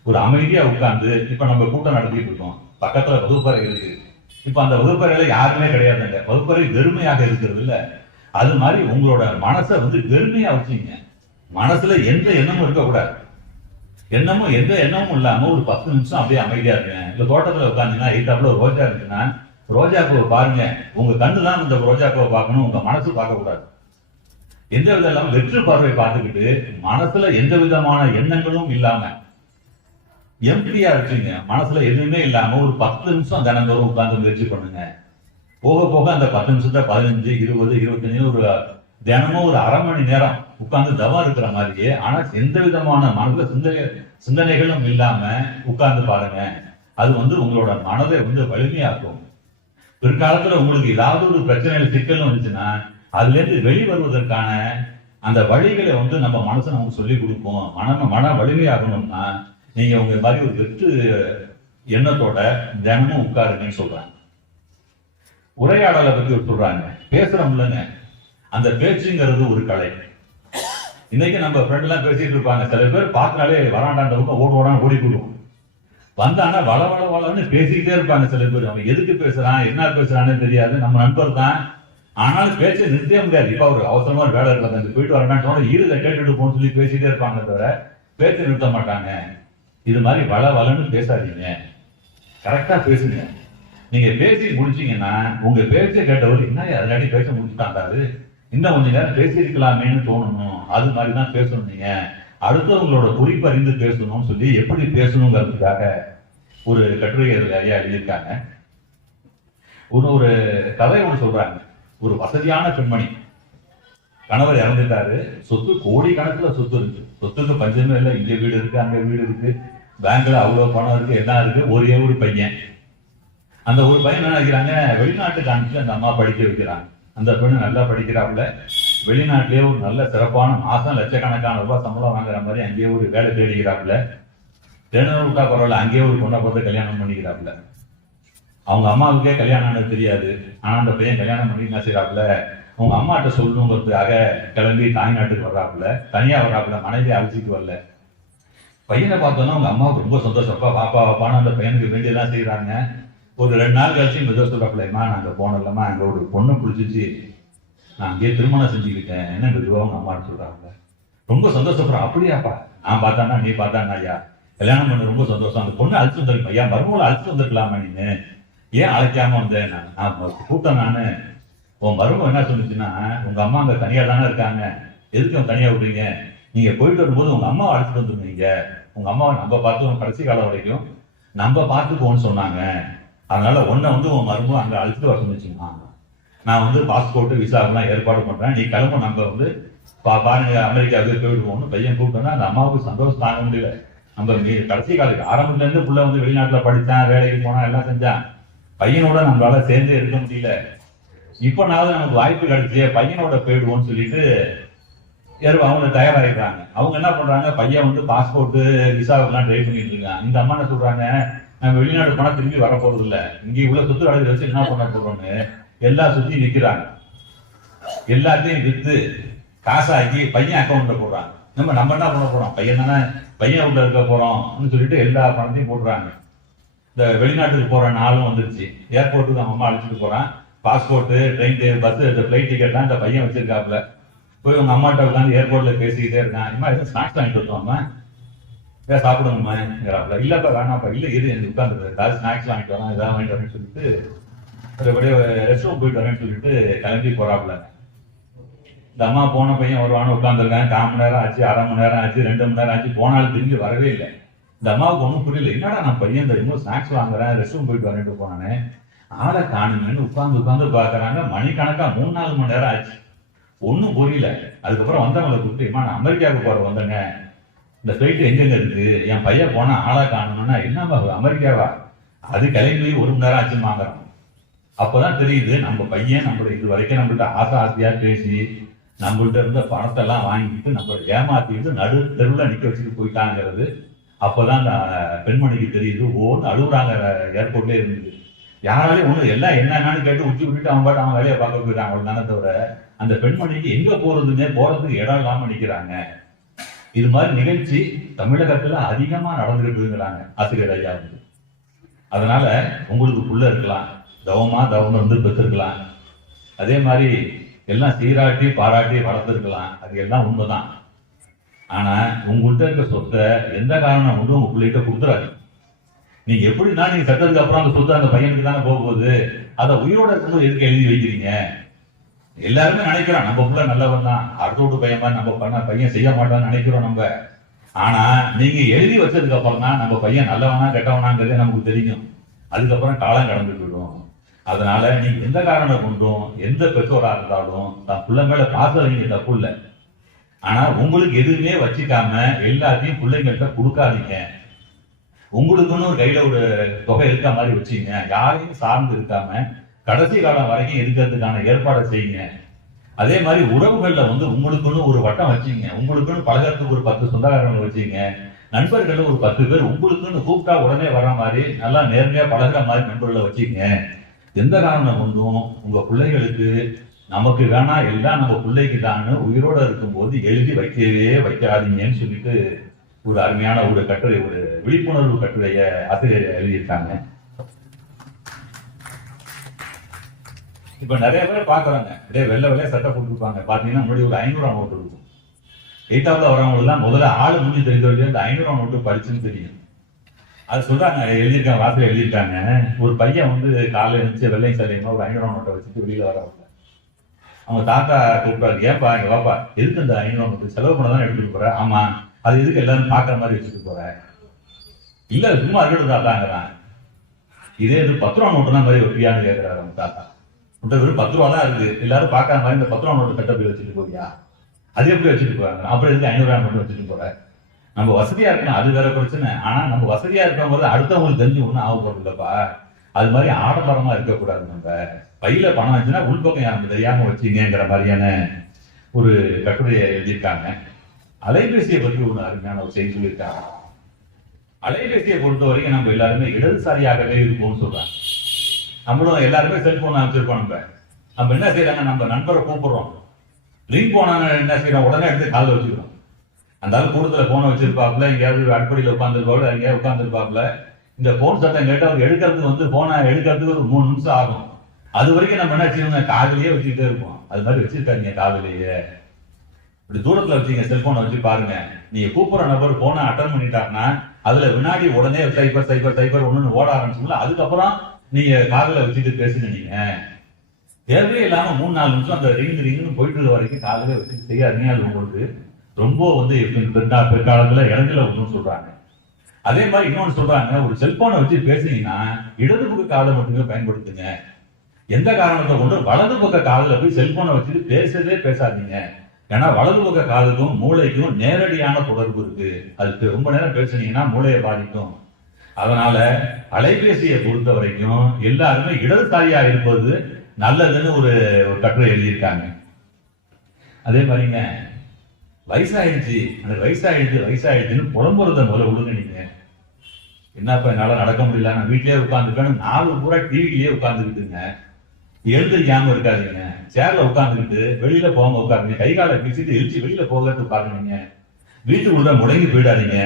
ஒரு அமைதியா உட்கார்ந்து. இப்ப நம்ம கூட்டம் நடத்திட்டு இருக்கோம், பக்கத்துல வகுப்பறை இருக்கு. இப்ப அந்த வகுப்பறையில யாருமே கிடையாதுங்க, வகுப்பறை வெறுமையாக இருக்கிறது இல்ல. அது மாதிரி உங்களோட மனசை வெறுமையா வச்சுங்க. மனசுல எந்த எண்ணமும் இருக்கக்கூடாது. எந்த எண்ணமும் இல்லாம ஒரு 10 நிமிஷம் அப்படியே அமைதியா இருக்கேன். இல்ல தோட்டத்துல உட்காந்துன்னா எயிட்டாப்புல ஒரு ரோஜா இருக்குன்னா ரோஜாப்பூவை பாருங்க. உங்க கண்ணு தான் இந்த ரோஜாப்பூவை பார்க்கணும், உங்க மனசு பார்க்க கூடாது. எந்த விதம் இல்லாம வெற்று பார்வை பார்த்துக்கிட்டு மனசுல எந்த விதமான எண்ணங்களும் இல்லாம எம்டியா இருக்குங்க, மனசுல எதுவுமே இல்லாம ஒரு 10 நிமிஷம் தினந்தோறும் உட்கார்ந்து முயற்சி பண்ணுங்க. போக போக அந்த 10 நிமிஷத்தை 15, 20, 25 ஒரு தினமும் ஒரு அரை மணி நேரம் உட்கார்ந்து தவம் இருக்கிற மாதிரியே, ஆனா எந்த விதமான மனதுல சிந்தனைகளும் இல்லாம உட்கார்ந்து பாருங்க. அது உங்களோட மனதை வலிமையாக்கும். பிற்காலத்துல உங்களுக்கு ஏதாவது ஒரு பிரச்சனைகள் சிக்கலும் இருந்துச்சுன்னா அதுல இருந்து வெளிவருவதற்கான அந்த வழிகளை நம்ம மனசை நமக்கு சொல்லி கொடுப்போம். மன வலிமையாகணும்னா நீங்க உங்க மாதிரி ஒரு வெற்று எண்ணத்தோட தினமும் உட்காருங்கன்னு சொல்றாங்க. உரையாடலை பத்தி சொல்றாங்க. பேசுறோம்லங்க, அந்த பேச்சுங்கிறது ஒரு கலை. இன்னைக்கு நம்ம ஃப்ரெண்ட் எல்லாம் பேசிட்டு இருப்பாங்க. சில பேர் பார்த்தாலே வராண்டாண்ட ஓடான்னு ஓடி போடுவோம். வந்தானா வளன்னு பேசிக்கிட்டே இருப்பாங்க. சில பேர் அவன் எதுக்கு பேசுறான், என்ன பேசுறான்னு தெரியாது. நம்ம நண்பர் தான், ஆனாலும் பேச்சை நிறுத்தவே முடியாது. இப்ப ஒரு அவசரமா ஒரு வேலை இருக்காது, அங்க போயிட்டு வரேன்னு ஈரத்தை கேட்டுட்டு போன்னு சொல்லி பேசிட்டே இருப்பாங்க, தவிர பேச்சை நிறுத்த மாட்டாங்க. இது மாதிரி வளன்னு பேசாதீங்க, கரெக்டா பேசுங்க. நீங்க பேசி முடிச்சீங்கன்னா உங்க பேச்சை கேட்டவர் என்ன அதனாடி பேச முடிச்சுட்டாண்டாரு, இன்னும் கொஞ்ச நேரம் பேசியிருக்கலாமேன்னு தோணணும். அது மாதிரிதான் பேசணும். நீங்க அடுத்தவங்களோட குறிப்பறிந்து பேசணும்னு சொல்லி எப்படி பேசணுங்கிறதுக்காக ஒரு கட்டுரை ஐயா எழுதியிருக்காங்க. ஒரு கதை ஒன்று சொல்றாங்க. ஒரு வசதியான பெண்மணி, கணவர் இறந்துட்டாரு, சொத்து கோடி கணக்குல சொத்து இருக்கு, சொத்துக்கு பஞ்சமே இல்லை. இங்க வீடு இருக்கு, அங்க வீடு இருக்கு, பேங்க்ல அவ்வளவு பணம் இருக்கு, எல்லாம் இருக்கு. ஒரே ஒரு பையன். அந்த ஒரு பையன் என்ன நினைக்கிறாங்க, வெளிநாட்டுக்கு அனுப்பிச்சு அந்த அம்மா படிக்க வைக்கிறாங்க. அந்த பெண்ணு நல்லா படிக்கிறாப்புல, வெளிநாட்டிலேயே ஒரு நல்ல சிறப்பான மாசம் லட்சக்கணக்கான ரூபாய் சம்பளம் வாங்குற மாதிரி அங்கேயே ஒரு வேலை தேடிக்கிறாப்புல. தேர்தல் விட்டா பரவாயில்ல, அங்கேயே ஒரு பொண்ணை பார்த்து கல்யாணம் பண்ணிக்கிறாப்புல. அவங்க அம்மாவுக்கே கல்யாணம் ஆனது தெரியாது. ஆனா அந்த பையன் கல்யாணம் பண்ணி என்ன செய்யறாப்புல, அவங்க அம்மாட்ட சொல்லணுங்கிறதுக்காக கிளம்பி தாய்நாட்டுக்கு வர்றாப்புல. தனியா வர்றாப்புல, மனைவி அழைச்சிட்டு வரல. பையனை பார்த்தோன்னா அவங்க அம்மாவுக்கு ரொம்ப சந்தோஷப்பா, பாப்பா பாப்பான்னு அந்த பையனுக்கு வேண்டியெல்லாம் செய்யறாங்க. ஒரு 2 நாள் கழிச்சு மெதுவா சொல்றாப்புலமா, நாங்க போனோம்லமா, அங்க ஒரு பொண்ணு பிடிச்சிச்சு, நான் அங்கேயே திருமணம் செஞ்சுக்கிட்டேன் என்ன மெதுவா அவங்க அம்மான்னு சொல்றாங்க. ரொம்ப சந்தோஷப்படுறேன். அப்படியாப்பா, நான் பார்த்தானா நீ பார்த்தானா ஐயா, கல்யாணம் பண்ண ரொம்ப சந்தோஷம். அந்த பொண்ணு அழைச்சு வந்திருக்கேன் ஐயா, மருமகளை அழைச்சு வந்திருக்கலாமா, நீங்க ஏன் அழைக்காம வந்தேன்? நான் கூட்டம் நானு. உன் மருமகம் என்ன சொல்லுச்சுன்னா, உங்க அம்மா அங்க தனியா தானே இருக்காங்க, எதுக்கு அவங்க தனியா விடுறீங்க, நீங்க போயிட்டு வரும்போது உங்க அம்மாவை அழைச்சிட்டு வந்துருந்தீங்க, உங்க அம்மாவை நம்ம பார்த்து கடைசி காலம் வரைக்கும் நம்ம பார்த்துக்கோன்னு சொன்னாங்க, அதனால உன்னை உன் மருமகம் அங்க அழைச்சிட்டு வர சொன்னிச்சுமா. நான் பாஸ்போர்ட் விசாவெல்லாம் ஏற்பாடு பண்றேன், நீ கிளம்ப, நம்ம பாருங்க அமெரிக்காவுக்கு போயிடுவோம்னு பையன் கூப்பிட்டோன்னா அந்த அம்மாவுக்கு சந்தோஷம் தாங்க முடியல. நம்ம கடைசி காலத்துக்கு ஆரம்பத்துல இருந்து புள்ள வெளிநாட்டுல படிச்சான், வேலைக்கு போனா, எல்லாம் செஞ்சான், பையனோட நம்மளால சேர்ந்து இருக்க முடியல. இப்பனாவது நமக்கு வாய்ப்பு கிடைச்சி பையனோட போயிடுவோம்னு சொல்லிட்டு அவங்க தயாராகிட்டாங்க. அவங்க என்ன பண்றாங்க, பையன் பாஸ்போர்ட் விசாவுக்குலாம் ட்ரை பண்ணிட்டு இருக்காங்க. இந்த அம்மா என்ன சொல்றாங்க, நம்ம வெளிநாடு போனா திரும்பி வர போறது இல்ல, இங்க உள்ள சொத்து அழகு வச்சு என்ன பண்ண போறோம்னு எல்லா சுத்தி விற்கிறாங்க. எல்லாத்தையும் வித்து காசாக்கி பையன் அக்கௌண்ட்ல போடுறாங்க. நம்ம என்ன பண்ண போறோம், பையன் தானே, பையன் உள்ள இருக்க போறோம்னு சொல்லிட்டு எல்லா பணத்தையும் போடுறாங்க. இந்த வெளிநாட்டுக்கு போற நாளும் வந்துருச்சு. ஏர்போர்ட்டுக்கு அவங்க அம்மா அழைச்சிட்டு போறான். பாஸ்போர்ட், ட்ரெயின், பஸ், ஃபிளைட் டிக்கெட்லாம் இந்த பையன் வச்சிருக்காப்புல. போய் உங்க அம்மாட்ட உட்காந்து ஏர்போர்ட்ல பேசிக்கிட்டே இருக்கான். அம்மா எதுவும் ஸ்நாக்ஸ் வாங்கிட்டு வந்தோம்மா, ஏன் சாப்பிடுங்கம்மாங்கிறாப்புல. இல்லப்பா வேணாப்பா, இல்ல இரு எனக்கு உட்காந்துரு, ஏதாவது ஸ்நாக்ஸ் வாங்கிட்டு வரேன், ஏதாவது வாங்கிட்டு வரேன்னு சொல்லிட்டு அப்படியே ரெஸ்ட் ரூம் போயிட்டு வரேன்னு சொல்லிட்டு கிளம்பி போறாப்புல. இந்த அம்மா போன பையன் வருவானு உட்காந்துருக்காங்க. 1/4 மணி நேரம் ஆச்சு, அரை மணி நேரம் ஆச்சு, 2 மணி நேரம் ஆச்சு, போனாலும் திரும்பி வரவே இல்லை. இந்த அம்மாவுக்கு ஒன்றும் புரியல, என்னடா நான் பையன் இந்த இன்னும் ஸ்நாக்ஸ் வாங்குறேன், ரெஸ்ட் ரூம் போயிட்டு வரேன்ட்டு போனானே, ஆளை காணுங்கன்னு உட்காந்து பாக்குறாங்க. மணிக்கணக்கா 3-4 மணி நேரம் ஆச்சு, ஒன்னும் புரியல. அதுக்கப்புறம் வந்தவங்களை கூப்பிட்டு, நான் அமெரிக்காவுக்கு போற வந்தேங்க, இந்த ஃபிளைட் எங்கெங்க இருக்கு, என் பையன் போனா ஆளை காணணும்னா, என்னப்பா அமெரிக்காவா, அது கிளம்பி 1 மணி நேரம் ஆச்சுன்னு வாங்குறான். அப்பதான் தெரியுது நம்ம பையன் நம்மள இது வரைக்கும் நம்மள்ட்ட ஆசையா பேசி நம்மள்ட்ட இருந்த பணத்தை எல்லாம் வாங்கிட்டு நம்மள ஏமாத்திட்டு நடு தெருவில் நிக்க வச்சுட்டு போயிட்டாங்கிறது. அப்பதான் அந்த பெண்மணிக்கு தெரியுது. ஓன்னு அழுகுறாங்க. ஏர்போர்ட்லேயே இருந்தது. யாராலையும் ஒண்ணு எல்லாம் என்னன்னு கேட்டு உச்சி விட்டுட்டு அவன் பாட்டு அவன் வேலையை பார்க்க போயிட்டாங்க. அவ்வளவுதானே தவிர அந்த பெண்மணிக்கு எங்க போறதுக்கு இடம் இல்லாம நிக்கிறாங்க. இது மாதிரி நிகழ்ச்சி தமிழகத்துல அதிகமா நடந்துருக்குங்கிறாங்க ஆசிரியர் ஐயா. அதனால உங்களுக்கு புள்ள இருக்கலாம், தவம் பெற்றிருக்கலாம், அதே மாதிரி எல்லாம் சீராட்டி பாராட்டி வளர்த்துருக்கலாம், அது எல்லாம் உண்மைதான். ஆனா உங்கள்கிட்ட இருக்க சொத்தை எந்த காரணம் உங்க பிள்ளைகிட்ட கொடுத்துறாரு. நீங்க எப்படின்னா நீங்க செத்ததுக்கு அப்புறம் அந்த சொத்து அந்த பையனுக்கு தானே போகுது. அதை உயிரோட இருக்கும்போது எதுக்கு எழுதி வைக்கிறீங்க? எல்லாருமே நினைக்கிறோம் நம்ம புள்ள நல்லவன் தான், அடுத்த வீட்டு பையன் மாதிரி நம்ம பண்ண பையன் செய்ய மாட்டான்னு நினைக்கிறோம். நம்ம ஆனா நீங்க எழுதி வச்சதுக்கு அப்புறம் தான் நம்ம பையன் நல்லவனா கெட்டவனாங்கிறதே நமக்கு தெரியும். அதுக்கப்புறம் காலம் கடந்து போயிடும். அதனால நீங்க எந்த காரணம் கொண்டும் எந்த பெற்றோரா இருந்தாலும் தன் பிள்ளை மேல பாசம் வைங்க, தப்பு இல்லை. ஆனா உங்களுக்கு எதுவுமே வச்சுக்காம எல்லாத்தையும் பிள்ளைங்கள்ட்ட கொடுக்காதீங்க. உங்களுக்குன்னு ஒரு கையில ஒரு தொகை இருக்க மாதிரி வச்சுங்க. யாரையும் சார்ந்து இருக்காம கடைசி காலம் வரைக்கும் இருக்கிறதுக்கான ஏற்பாடை செய்யுங்க. அதே மாதிரி உறவுகள்ல வந்து உங்களுக்குன்னு ஒரு வட்டம் வச்சுங்க. உங்களுக்குன்னு பழகிறதுக்கு ஒரு 10 சொந்தக்காரங்க வச்சுங்க. நண்பர்கள் ஒரு 10 பேர் உங்களுக்குன்னு கூப்பிட்டா உடனே வர மாதிரி நல்லா நேர்மையா பழகிற மாதிரி நண்பர்களை வச்சுங்க. எந்த காரணம் கொண்டும் உங்க பிள்ளைகளுக்கு நமக்கு வேணா எல்லாம் நம்ம பிள்ளைக்கு தான் உயிரோட இருக்கும்போது எழுதி வைக்கவே வைக்காதீங்கன்னு சொல்லிட்டு ஒரு அருமையான ஒரு கட்டுரை, ஒரு விழிப்புணர்வு கட்டுரைய ஆசிரியர் எழுதியிருக்காங்க. இப்ப நிறைய பேர் பாக்குறாங்க, வெள்ளை வெள்ளைய சட்டை போட்டுருப்பாங்க. பாத்தீங்கன்னா முன்னாடி ஒரு 500 நோட்டு இருக்கும். 8வது வரவங்க எல்லாம் முதல்ல ஆளு முடிஞ்சு தெரிஞ்ச வழியா இந்த 500 நோட்டு படிச்சுன்னு தெரியும். அது சொல்றாங்க, எழுதியிருக்காங்க, வார்த்தையில எழுதியிருக்காங்க. ஒரு பையன் வந்து காலையில இருந்துச்சு வெள்ளையும் சலையுமா ஒரு 500 நோட்டை வச்சுட்டு வெளியில வரவங்க அவங்க தாத்தா கூப்பிட்டாரு, ஏன்பா இங்க வாப்பா, எதுக்கு இந்த 500 நோட்டு செலவு பண்ணதான் எடுத்துட்டு போற? ஆமா, அது எதுக்கு எல்லாரும் பாக்குற மாதிரி வச்சுட்டு போற? இல்ல சும்மா இருக்கட்டும் தாத்தாங்கிறான். இதே இது 10 ரூபா நோட்டு தான் மாதிரி வைப்பியான்னு கேட்கிறாரு அவங்க தாத்தா. வெறும் 10 ரூபா தான் இருக்கு, எல்லாரும் பாக்குற மாதிரி இந்த 10 ரூபா நோட்டு கட்ட போய் வச்சுட்டு போறியா? அது எப்படி வச்சுட்டு போறாங்க? அப்புறம் எதுக்கு 500 ரூபா நோட்டு வச்சுட்டு போற? நம்ம வசதியா இருக்கணும், அது வேற பிரச்சனை. ஆனா நம்ம வசதியா இருக்கவங்க அடுத்தவங்களுக்கு தெரிஞ்சு ஒன்றும் ஆகப்படலப்பா. அது மாதிரி ஆடம்பரமா இருக்கக்கூடாது. நம்ம பையில பணம் வச்சுன்னா உள்பக்கம் யாருக்கு தெரியாம வச்சுங்கிற மாதிரியான ஒரு கட்டுரையை எழுதியிருக்காங்க. அலைபேசியை பற்றி ஒரு அருமையான ஒரு செய்தி சொல்லியிருக்காங்க. அலைபேசியை பொறுத்த வரைக்கும் நம்ம எல்லாருமே இடதுசாரியாகவே இருப்போம்னு சொல்றாங்க. நம்மளும் எல்லாருமே செல்போன் வச்சிருக்கோம். நம்ம என்ன செய்யறாங்க, நம்ம நண்பரை கூப்பிடுறோம், லிங்க் போனாங்க, என்ன செய்யறோம், உடனே எடுத்து காலில் வச்சுக்கிறோம். அந்த ஆள் கூடத்துல போனை வச்சிருப்பாப்புல, எங்கேயாவது அடிப்படையில் உட்காந்துருப்பாப்புல, எங்கேயாவது உட்காந்துருப்பாப்புல. இந்த போன் சத்தம் கேட்டு அவர் எடுக்கிறதுக்கு வந்து போனை எடுக்கிறதுக்கு ஒரு 3 நிமிஷம் ஆகும். அது வரைக்கும் நம்ம என்ன செய்வோங்க, காதலையே வச்சுக்கிட்டே இருப்போம். அது மாதிரி வச்சிருக்காங்க காதலையே. இப்படி தூரத்துல வச்சுங்க, செல்போனை வச்சு பாருங்க. நீங்க கூப்பிடுற நபர் போனை அட்டன் பண்ணிட்டாங்கன்னா அதுல வினாடி உடனே 00001 ஓட ஆரம்பிச்சுங்களா. அதுக்கப்புறம் நீங்க காதல வச்சுட்டு பேசுங்க. நீங்க தேவையே இல்லாம 3-4 நிமிஷம் அந்த ரிங்னு போயிட்டு வரைக்கும் காதலே வச்சுட்டு செய்யாதீங்க. அது உங்களுக்கு ரொம்ப வந்து பிற்காலத்துல இடத்துல ஒன்றும் சொல்றாங்க. அதே மாதிரி இன்னொன்னு சொல்றாங்க, ஒரு செல்போனை வச்சு பேசுனீங்கன்னா இடது பக்க காதை மட்டுமே பயன்படுத்துங்க. எந்த காரணத்தை கொண்டு வலது பக்க காதுல போய் செல்போனை வச்சுட்டு பேசவே பேசாதீங்க. ஏன்னா வலது பக்க காதுக்கும் மூளைக்கும் நேரடியான தொடர்பு இருக்கு. அதுக்கு ரொம்ப நேரம் பேசுனீங்கன்னா மூளையை பாதிக்கும். அதனால அலைபேசியை பொறுத்த வரைக்கும் எல்லாருமே இடதுசாரியா இருப்பது நல்லதுன்னு ஒரு கட்டுரை எழுதியிருக்காங்க. அதே மாதிரிங்க, வயசாயிடுச்சு, அந்த வயசாயிடுச்சுன்னு புலம்புறத முதல்ல விடுங்க. நீங்க என்னப்பா என்னால நடக்க முடியல, நான் வீட்லயே உட்காந்துருக்கேன்னு 4 பூரா டிவிலேயே உட்காந்துக்கிட்டுங்க. எழுந்திருக்காம இருக்காதீங்க. சேர்ல உட்காந்துக்கிட்டு வெளியில போங்க, உட்காருங்க. கை காலை பிடிச்சிட்டு எழுச்சி வெளியில போகிறது பாருங்க. வீட்டுக்குள்ள முடங்கி போயிடாதீங்க.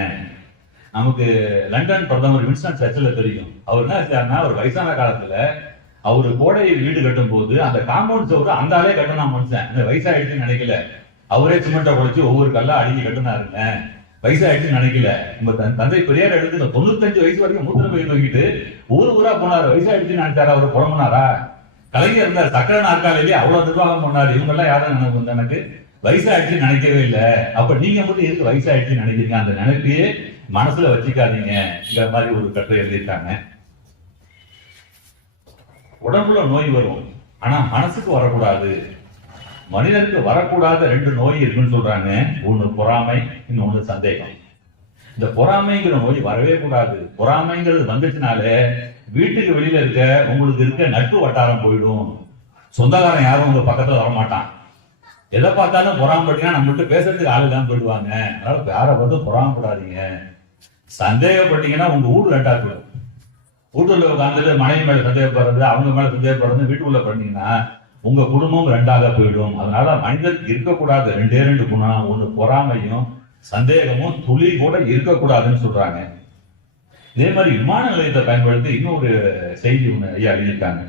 நமக்கு லண்டன் பிரதமர் வின்ஸ்டன் சர்ச்சில் தெரியும். அவர் என்ன செய்யாருன்னா, ஒரு வயசான காலத்துல அவரு கோடை வீடு கட்டும் போது அந்த காம்பவுண்ட் சோறு அந்த ஆளே கட்டணும் மனுஷன். அந்த வயசாயிடுச்சுன்னு நினைக்கல, அவரே சிமெண்ட்டை குறைச்சி ஒவ்வொரு கல்லா அடிக்கி கட்டுனாருங்க. வயசாயிடுச்சுன்னு நினைக்கல. நம்ம தந்தை பெரியார் எடுத்து 95 வயசு வரைக்கும் மூத்திர போய் நோக்கிட்டு ஊரா போனாரு. வயசாயிடுச்சுன்னு நினைச்சாரு, அவர் புலம்புனாரா? கலைஞர் இருந்தார், சக்கர நாற்காலிலேயே அவ்வளவு நிர்வாகம் பண்ணாரு. இவங்க எல்லாம் யாரும் எனக்கு வயசாயிடுச்சு நினைக்கவே இல்லை. அப்ப நீங்க மட்டும் எதுக்கு வயசாயிடுச்சு நினைக்கிறீங்க? அந்த நினைப்பையே மனசுல வச்சுக்காதீங்கிற மாதிரி ஒரு கட்டுரை எழுதியிருக்காங்க. உடம்புல நோய் வரும், ஆனா மனசுக்கு வரக்கூடாது. மனிதனுக்கு வரக்கூடாத 2 நோய் இருக்குன்னு சொல்றாங்க. ஒண்ணு பொறாமை, இன்னொன்னு சந்தேகம். இந்த பொறாமைங்கிற நோய் வரவே கூடாது. பொறாமைங்கிறது வந்துச்சுனாலே வீட்டுக்கு வெளியில இருக்க உங்களுக்கு இருக்க நட்பு வட்டாரம் போயிடும். சொந்தக்காரன் யாரும் உங்க பக்கத்துல வரமாட்டான். எதை பார்த்தாலும் பொறாமப்பட்டீங்கன்னா நம்மள்ட்ட பேசுறதுக்கு ஆள் இல்லாம போயிடுவாங்க. அதனால யாரை பார்த்து பொறாமப்படாதீங்க. சந்தேகப்பட்டீங்கன்னா உங்க வீடு ரெண்டா போயிடும். வீட்டுல உட்காந்துட்டு மனைவி மேல சந்தேகப்படுறது, அவங்க மேல சந்தேகப்படுறது வீட்டுக்குள்ள பண்ணீங்கன்னா உங்க குடும்பம் 2ஆக போயிடும். அதனால மனிதனுக்கு இருக்கக்கூடாது 2 குணம். ஒண்ணு பொறாமையும் சந்தேகமும் துளி கூட இருக்கக்கூடாதுன்னு சொல்றாங்க. இதே மாதிரி விமான நிலையத்தை பயன்படுத்தி இன்னொரு செய்தி ஒண்ணு ஐயா எழுதியிருக்காங்க.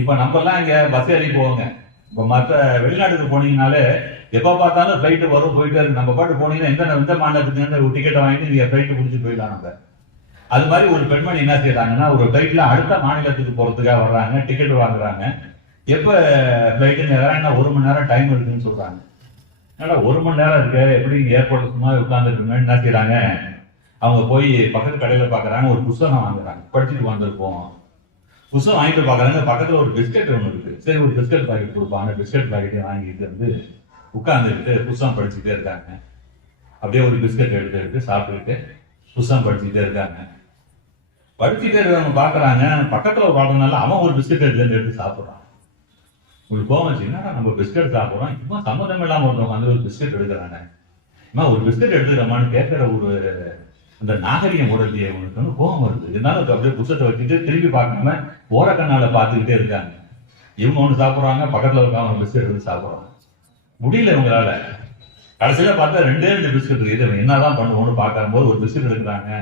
இப்ப நம்ம எல்லாம் இங்க பஸ் ஏறி போவாங்க. இப்ப மற்ற வெளிநாட்டுக்கு போனீங்கனாலே எப்ப பார்த்தாலும் ஃபிளைட் வரும், போயிட்டே இருக்கு. நம்ம பாட்டு போனீங்கன்னா எந்த மாநிலத்துக்கு ஒரு டிக்கெட்டை வாங்கிட்டு நீங்க ஃபிளைட் பிடிச்சி போயிடலாம். நம்ம அது மாதிரி ஒரு பெண்மணி என்ன செய்யறாங்கன்னா, ஒரு ஃபிளைட்ல அடுத்த மாநிலத்துக்கு போறதுக்காக வர்றாங்க, டிக்கெட் வாங்குறாங்க. எப்ப ஃபிளைட்டுன்னு 1 மணி நேரம் டைம் இருக்குன்னு சொல்றாங்க. ஏன்னா 1 மணி நேரம் இருக்கு, எப்படி ஏர்போர்ட்ல சும்மா உட்காந்துருக்குன்னு என்ன செய்யறாங்க, அவங்க போய் பக்கத்து கடையில பாக்குறாங்க, ஒரு புத்தகம் வாங்குறாங்க, படிச்சுட்டு வந்திருப்போம். புத்தகம் வாங்கிட்டு பாக்குறாங்க, பக்கத்துல ஒரு பிஸ்கட் ஒன்று இருக்கு. சரி, ஒரு பிஸ்கட் பாக்கெட் கொடுப்பாங்க. பிஸ்கட் பாக்கெட்டை வாங்கிட்டு வந்து உட்கார்ந்துட்டு புத்தகம் படிச்சுட்டே இருக்காங்க. அப்படியே ஒரு பிஸ்கட் எடுத்து சாப்பிட்டுட்டு புத்தகம் படிச்சுட்டே இருக்காங்க. படிச்சுட்டே இருக்கிறவங்க பாக்குறாங்க, பக்கத்துல ஒரு பாடுறதுனால அவன் ஒரு பிஸ்கட் எடுத்து சாப்பிடுறான். உங்களுக்கு கோவம் வச்சுன்னா, நம்ம பிஸ்கட் சாப்பிடுறோம், இப்போ சம்மந்தம் இல்லாம ஒருத்தவங்க வந்து ஒரு பிஸ்கட் எடுக்கிறாங்க, ஒரு பிஸ்கட் எடுத்துக்கிறமான்னு கேட்கிற ஒரு அந்த நாகரிகம் உடல்லையே உங்களுக்கு கோபம் வருது. இருந்தாலும் அப்படியே புத்தகத்தை வச்சுட்டு திருப்பி பார்க்காம ஓரக்கண்ணால பார்த்துக்கிட்டே இருக்காங்க. இவங்க ஒன்று சாப்பிட்றாங்க, பக்கத்துல இருக்காங்க பிஸ்கட் எடுத்து சாப்பிட்றாங்க. முடியல இவங்களால. கடைசியில பார்த்தா 2 பிஸ்கட் இருக்குது. இதை என்னதான் பண்ணுவோம்னு பார்க்கும் போது ஒரு பிஸ்கட் எடுக்கிறாங்க.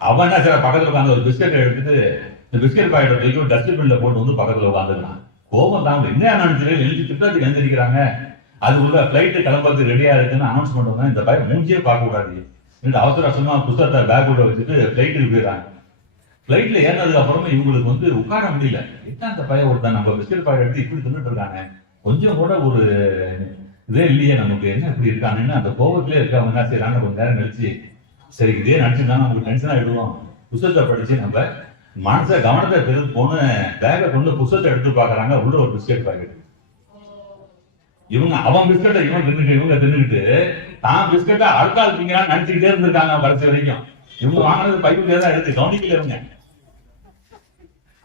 அவன் என்ன சார் பக்கத்துல உட்காந்து ஒரு பிஸ்கட் எடுத்துட்டு இந்த பிஸ்கட் பாக்கெட்டை தூக்கி டஸ்ட்பின்ல போட்டு வந்து பக்கத்துல உட்காந்துருக்கான். கோபம் தான் என்ன நினைச்சு எழுதி திட்டத்துக்கு எழுந்திருக்கிறாங்க. அது உள்ள பிளைட்டு கிளம்புறதுக்கு ரெடியா இருக்குன்னு அனௌன்ஸ்மெண்ட் வந்தா இந்த பையன் மூஞ்சியே பார்க்க கூடாது. அவசர அவசரமா புத்தகத்தை பேக் உள்ள வச்சுட்டு பிளைட்டுக்கு போயிடறாங்க. பிளைட்ல ஏறினதுக்கு அப்புறமா இவங்களுக்கு வந்து உட்கார முடியல. என்ன அந்த பையன் ஒருத்தன் நம்ம பிஸ்கட் பாக்கெட் எடுத்து இப்படி தின்னுட்டு இருக்காங்க, கொஞ்சம் கூட ஒரு இதே இல்லையே, நமக்கு என்ன இப்படி இருக்காங்கன்னு அந்த கோபத்திலே இருக்கவங்க என்ன செய்யறாங்க, கொஞ்ச நேரம் கழிச்சு சரி இதே நினைச்சுன்னா நமக்கு டென்ஷன் ஆயிடுவோம், புத்தகத்தை படிச்சு நம்ம மனசை கவனத்தை பெருத்து போன பேக்கை கொண்டு புத்தகத்தை எடுத்து பாக்குறாங்க. உள்ள ஒரு பிஸ்கட் பாக்கெட். இவங்க அவன் பிஸ்கட்டை இவங்க தின்னுக்கிட்டு தான் பிஸ்கட்டை அடுத்தாள் திங்கிறான்னு நினைச்சுக்கிட்டே இருந்திருக்காங்க கடைசி வரைக்கும். இவங்க வாங்கினது பைக்குள்ளே தான் எடுத்து கவனிக்கல இவங்க.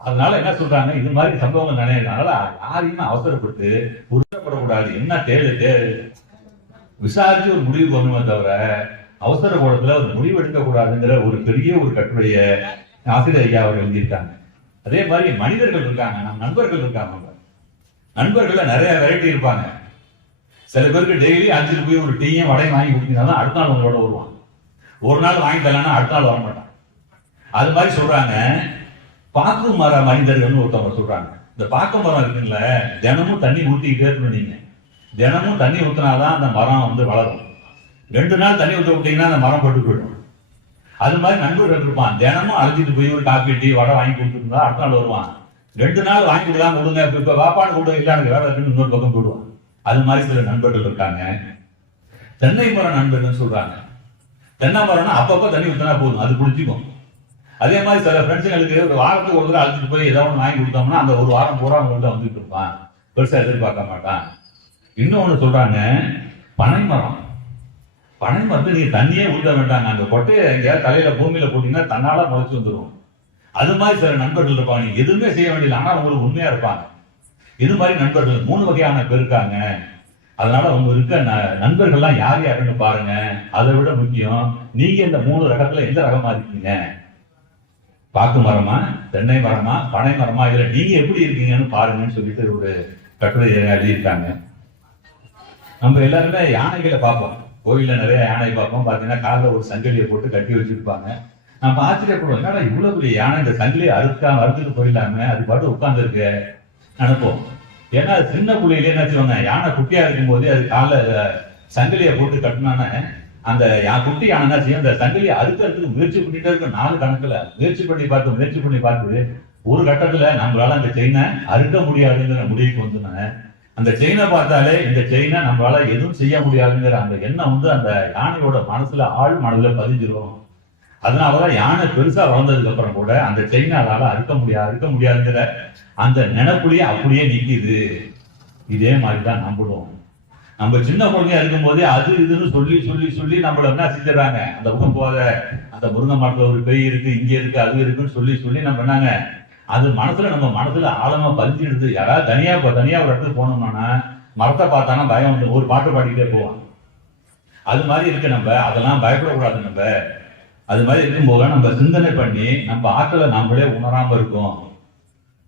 அதனால என்ன சொல்றாங்க, இது மாதிரி சம்பவங்கள் நினைக்கிறதுனால யாரையுமே அவசரப்பட்டு உறுதிப்படக்கூடாது. என்ன தேவை விசாரிச்சு ஒரு முடிவு பண்ணுமே தவிர அவசர கோலத்துல ஒரு முடிவு எடுக்க கூடாதுங்கிற ஒரு பெரிய ஒரு கட்டுரைய ஆசிரியர் ஐயா அவர் எழுதியிருக்காங்க. அதே மாதிரி மனிதர்கள் இருக்காங்க, நம்ம நண்பர்கள் இருக்காங்க. நண்பர்கள்ல நிறைய வெரைட்டி இருப்பாங்க. சில பேருக்கு டெய்லி அழைச்சிட்டு போய் ஒரு டீயும் வடையும் வாங்கி கொடுத்தீங்கன்னா அடுத்த நாள் உங்களோட வருவான். ஒரு நாள் வாங்கி தரலன்னா அடுத்த நாள் வரமாட்டான். அது மாதிரி சொல்றாங்க. பாக்கு மர மனிதர்கள்னு ஒருத்தவங்க சொல்றாங்க. இந்த பாக்கு மரம் இருக்குங்கள, தினமும் தண்ணி ஊத்திக்கிட்டே இருக்கணும். நீங்க தினமும் தண்ணி ஊத்தினாதான் அந்த மரம் வந்து வளரும். 2 நாள் தண்ணி ஊற்ற விட்டீங்கன்னா அந்த மரம் பட்டு போயிடும். அது மாதிரி நண்பர்கள் இருப்பான், தினமும் அழைச்சிட்டு போய் ஒரு காப்பி டீ வடை வாங்கி கொடுத்துருந்தா அடுத்த நாள் வருவான். 2 நாள் வாங்கி கொடுக்காம கொடுங்க, இப்ப வாப்பான்னு கூட இல்ல எனக்கு வேலை இருக்குன்னு இன்னொரு பக்கம் போயிடுவான். அது மாதிரி சில நண்பர்கள் இருக்காங்க. தென்னை மரம் நண்பர்கள் சொல்றாங்க. தென்னை மரம்னா அப்பப்ப தண்ணி ஊற்றினா போதும், அது குடிச்சிக்கும். அதே மாதிரி சில ஃப்ரெண்ட்ஸுங்களுக்கு ஒரு வாரத்துக்கு ஒரு தடவை அழைச்சிட்டு போய் ஏதாவது ஒன்று வாங்கி கொடுத்தோம்னா அந்த ஒரு வாரம் பூரா அவங்கள்ட்ட வந்துட்டு இருப்பான், பெருசா எதிர்பார்க்க மாட்டான். இன்னொன்னு சொல்றாங்க, பனை மரம். பனை மரத்தை நீங்க தண்ணியே ஊற்ற வேண்டாங்க, அந்த கொட்டையை எங்கேயாவது தலையில பூமியில போட்டீங்கன்னா தன்னால முளைச்சு வந்துடும். அது மாதிரி சில நண்பர்கள் இருப்பாங்க, நீங்க எதுவுமே செய்ய வேண்டியது, ஆனா உங்களுக்கு உண்மையா இருப்பாங்க. இது மாதிரி நண்பர்கள் 3 வகையான பேர் இருக்காங்க. அதனால உங்க இருக்க நண்பர்கள்லாம் யார் யாருன்னு பாருங்க. அதை விட முக்கியம், நீங்க இந்த 3 ரகத்துல எந்த ரகமா இருக்கீங்க? பாக்கு மரமா, தென்னை மரமா, பனை மரமா, இதுல நீங்க எப்படி இருக்கீங்கன்னு பாருங்கன்னு சொல்லிட்டு ஒரு கட்டுரை எழுதியிருக்காங்க. நம்ம எல்லாருமே யானைகளை பார்ப்போம், கோயில்ல நிறைய யானை பார்ப்போம். பாத்தீங்கன்னா காலில் ஒரு சங்கிலியை போட்டு கட்டி வச்சிருப்பாங்க. நம்ம ஆச்சரியப்படுவோம், என்னடா இவ்வளவு பெரிய யானை இந்த சங்கிலியை அறுத்துட்டு போயிடலாமே, அது பாட்டு உட்கார்ந்து இருக்கு நினைப்போம். ஏன்னா சின்ன புள்ளையிலே என்ன செய்வாங்க, யானை குட்டியா இருக்கும் போதே அது காலில் சங்கிலியை போட்டு கட்டினானே அந்த குட்டி யானை என்ன செய்யும், அந்த சங்கிலியை அறுக்கிறதுக்கு முயற்சி பண்ணிட்டே இருக்கும். 4 கணக்குல முயற்சி பண்ணி பார்த்து ஒரு கட்டத்துல நம்மளால அந்த செயினை அறுக்க முடியாதுங்கிற முடிவுக்கு வந்துனேன். அந்த செயினை பார்த்தாலே இந்த செயினை நம்மளால எதுவும் செய்ய முடியாதுங்கிற அந்த எண்ணம் வந்து அந்த யானையோட மனசுல ஆழ் மனதுல பதிஞ்சிரும். அதனாலதான் யானை பெருசா வளர்ந்ததுக்கு அப்புறம் கூட அந்த செயினை அதால அறுக்க முடியாதுங்கிற அந்த நினைப்புலயே அப்படியே நிக்குது. இதே மாதிரிதான் நம்மளும் நம்ம சின்ன குழந்தையா இருக்கும் போதே அது இதுன்னு சொல்லி நம்மள என்ன செஞ்சிடறாங்க, அந்த பக்கம் போத அந்த முருங்கை மரத்துல ஒரு பேய் இருக்கு, இங்க இருக்கு, அது இருக்குன்னு சொல்லி நம்ம என்னங்க, அது நம்ம மனசுல ஆழமா பதிஞ்சிடுது. யாராவது தனியா ஒரு இடத்துக்கு போனோம்னா மரத்தை பார்த்தானா பயம் வந்து ஒரு பாட்டு பாடிக்கிட்டே போவான். அது மாதிரி இருக்கு. நம்ம அதெல்லாம் பயப்படக்கூடாது. நம்ம அது மாதிரி இருக்கும்போது நம்ம சிந்தனை பண்ணி நம்ம ஆற்றலை நம்மளே உணராம இருக்கும்.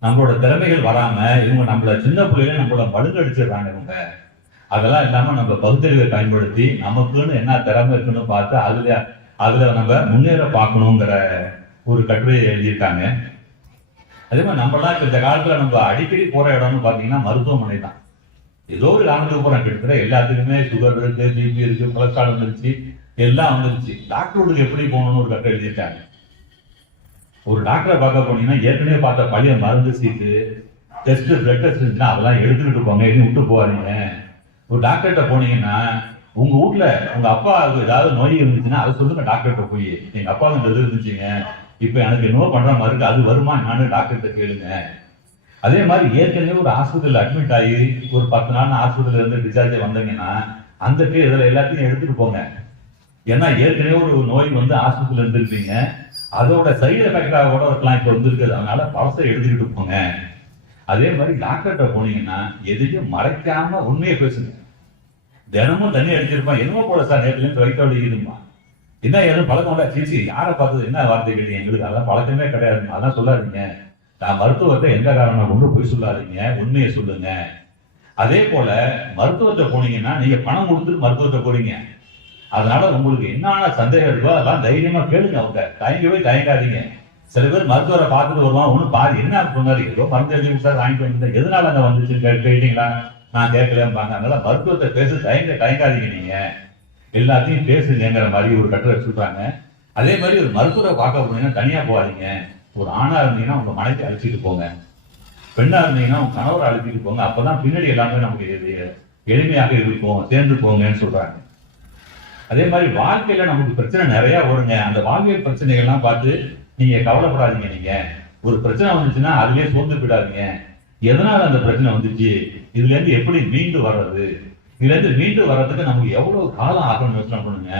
நம்மளோட திறமைகள் வராம இவங்க நம்மள சின்ன பிள்ளையில நம்மளோட மழுங்கடிச்சிடுறாங்க. இவங்க அதெல்லாம் இல்லாம நம்ம பகுத்தறிவை பயன்படுத்தி நமக்குன்னு என்ன திறமை இருக்குன்னு பார்த்து அதுல நம்ம முன்னேற பார்க்கணுங்கிற ஒரு கட்டுரையை எழுதியிருக்காங்க. அதே மாதிரி நம்மளாம் இப்ப இந்த காலத்துல நம்ம அடிக்கடி போற இடம்னு பாத்தீங்கன்னா மருத்துவமனை தான். ஏதோ ஒரு காரணத்துக்கு போறோம், கிட்டத்தட்ட எல்லாத்துக்குமே சுகர் இருக்கு, பிபி இருக்கு, கொலஸ்ட்ரால் வந்துருச்சு, எல்லாம் வந்துருச்சு. டாக்டருக்கு எப்படி போகணும்னு ஒரு கட்டுரை எழுதியிருக்காங்க. ஒரு டாக்டரை பார்க்க போனீங்கன்னா ஏற்கனவே பார்த்த பழைய மருந்து சீட்டு, டெஸ்ட், பிளட் டெஸ்ட் இருந்துச்சுன்னா அதெல்லாம் எடுத்துக்கிட்டு போங்க, எதுவும் விட்டு போவாதீங்க. ஒரு டாக்டர்கிட்ட போனீங்கன்னா உங்க வீட்ல உங்க அப்பாவுக்கு ஏதாவது நோய் இருந்துச்சுன்னா அதை சொல்லுங்க டாக்டர்கிட்ட போய், எங்க அப்பாவுக்கு இந்த இது இருந்துச்சுங்க, இப்ப எனக்கு என்னவோ பண்ற மாதிரி இருக்கு, அது வருமா நானும் டாக்டர்கிட்ட கேளுங்க. அதே மாதிரி ஏற்கனவே ஒரு ஹாஸ்பிட்டல் அட்மிட் ஆகி ஒரு 10 நாள் ஹாஸ்பிட்டல் இருந்து டிஸ்சார்ஜ் வந்தீங்கன்னா அந்த இதுல எல்லாத்தையும் எடுத்துட்டு போங்க. ஏன்னா ஏற்கனவே ஒரு நோய் வந்து ஹாஸ்பிட்டல் இருந்திருப்பீங்க, அதோட சைடு எஃபெக்டாக கூட இருக்கலாம் இப்ப வந்துருக்குது, அதனால பழசை எடுத்துக்கிட்டு போங்க. அதே மாதிரி டாக்டர்கிட்ட போனீங்கன்னா எதையும் மறைக்காம உண்மையை பேசுங்க. தினமும் தண்ணி அடிச்சிருப்பான், என்னமோ போல சார் நேரத்துல இருந்து வயிற்று வலிக்குதுமா, என்ன ஏதும் பழக்கம் இல்ல, சீச்சி யாரை பார்த்தது என்ன வார்த்தை கேட்டீங்க, எங்களுக்கு அதெல்லாம் பழக்கமே கிடையாது, அதான் சொல்லாதீங்க. நான் மருத்துவத்தை எந்த காரணம் கொண்டு போய் சொல்லாதீங்க, உண்மையை சொல்லுங்க. அதே போல மருத்துவத்தை போனீங்கன்னா நீங்க பணம் கொடுத்துட்டு மருத்துவத்தை போறீங்க, அதனால உங்களுக்கு என்னென்ன சந்தேகம் இருக்கோ அதெல்லாம் தைரியமா கேளுங்க. அவங்க தயங்காதீங்க. சில பேர் மருத்துவரை பார்த்துட்டு வருவான், ஒன்றும் பாரு என்ன சொன்னாரு, ஏதோ மருந்து எழுதி சார் வாங்கிட்டு வந்தேன், எதனால அங்க வந்துச்சுன்னு கேட்டீங்களா, நான் கேட்கலம்பாங்க. அதனால மருத்துவத்தை பேச தயங்காதீங்க, நீங்க எல்லாத்தையும் பேசுங்கிற மாதிரி ஒரு கட்டுரை சொல்றாங்க. அதே மாதிரி ஒரு மருத்துவரை பார்க்க போனீங்கன்னா தனியா போகாதீங்க. ஒரு ஆணா இருந்தீங்கன்னா உங்க மனைவி அழைச்சிட்டு போங்க, பெண்ணா இருந்தீங்கன்னா உங்க கணவரை அழைச்சிட்டு போங்க. அப்பதான் பின்னாடி எல்லாமே நமக்கு எளிமையாக இருக்கும், சேர்ந்து போங்கன்னு சொல்றாங்க. அதே மாதிரி வாழ்க்கையில நமக்கு பிரச்சனை நிறைய வருங்க. அந்த வாழ்வியல் பிரச்சனைகள்லாம் பார்த்து நீங்க கவலைப்படாதீங்க. நீங்க ஒரு பிரச்சனை வந்துச்சுன்னா அதுலயே சோர்ந்து போயிடாதீங்க. எதனால அந்த பிரச்சனை வந்துச்சு, இதுல இருந்து எப்படி மீண்டு வர்றது, இதுல இருந்து மீண்டு வர்றதுக்கு நமக்கு எவ்வளவு காலம் ஆகணும்னு யோசனை பண்ணுங்க.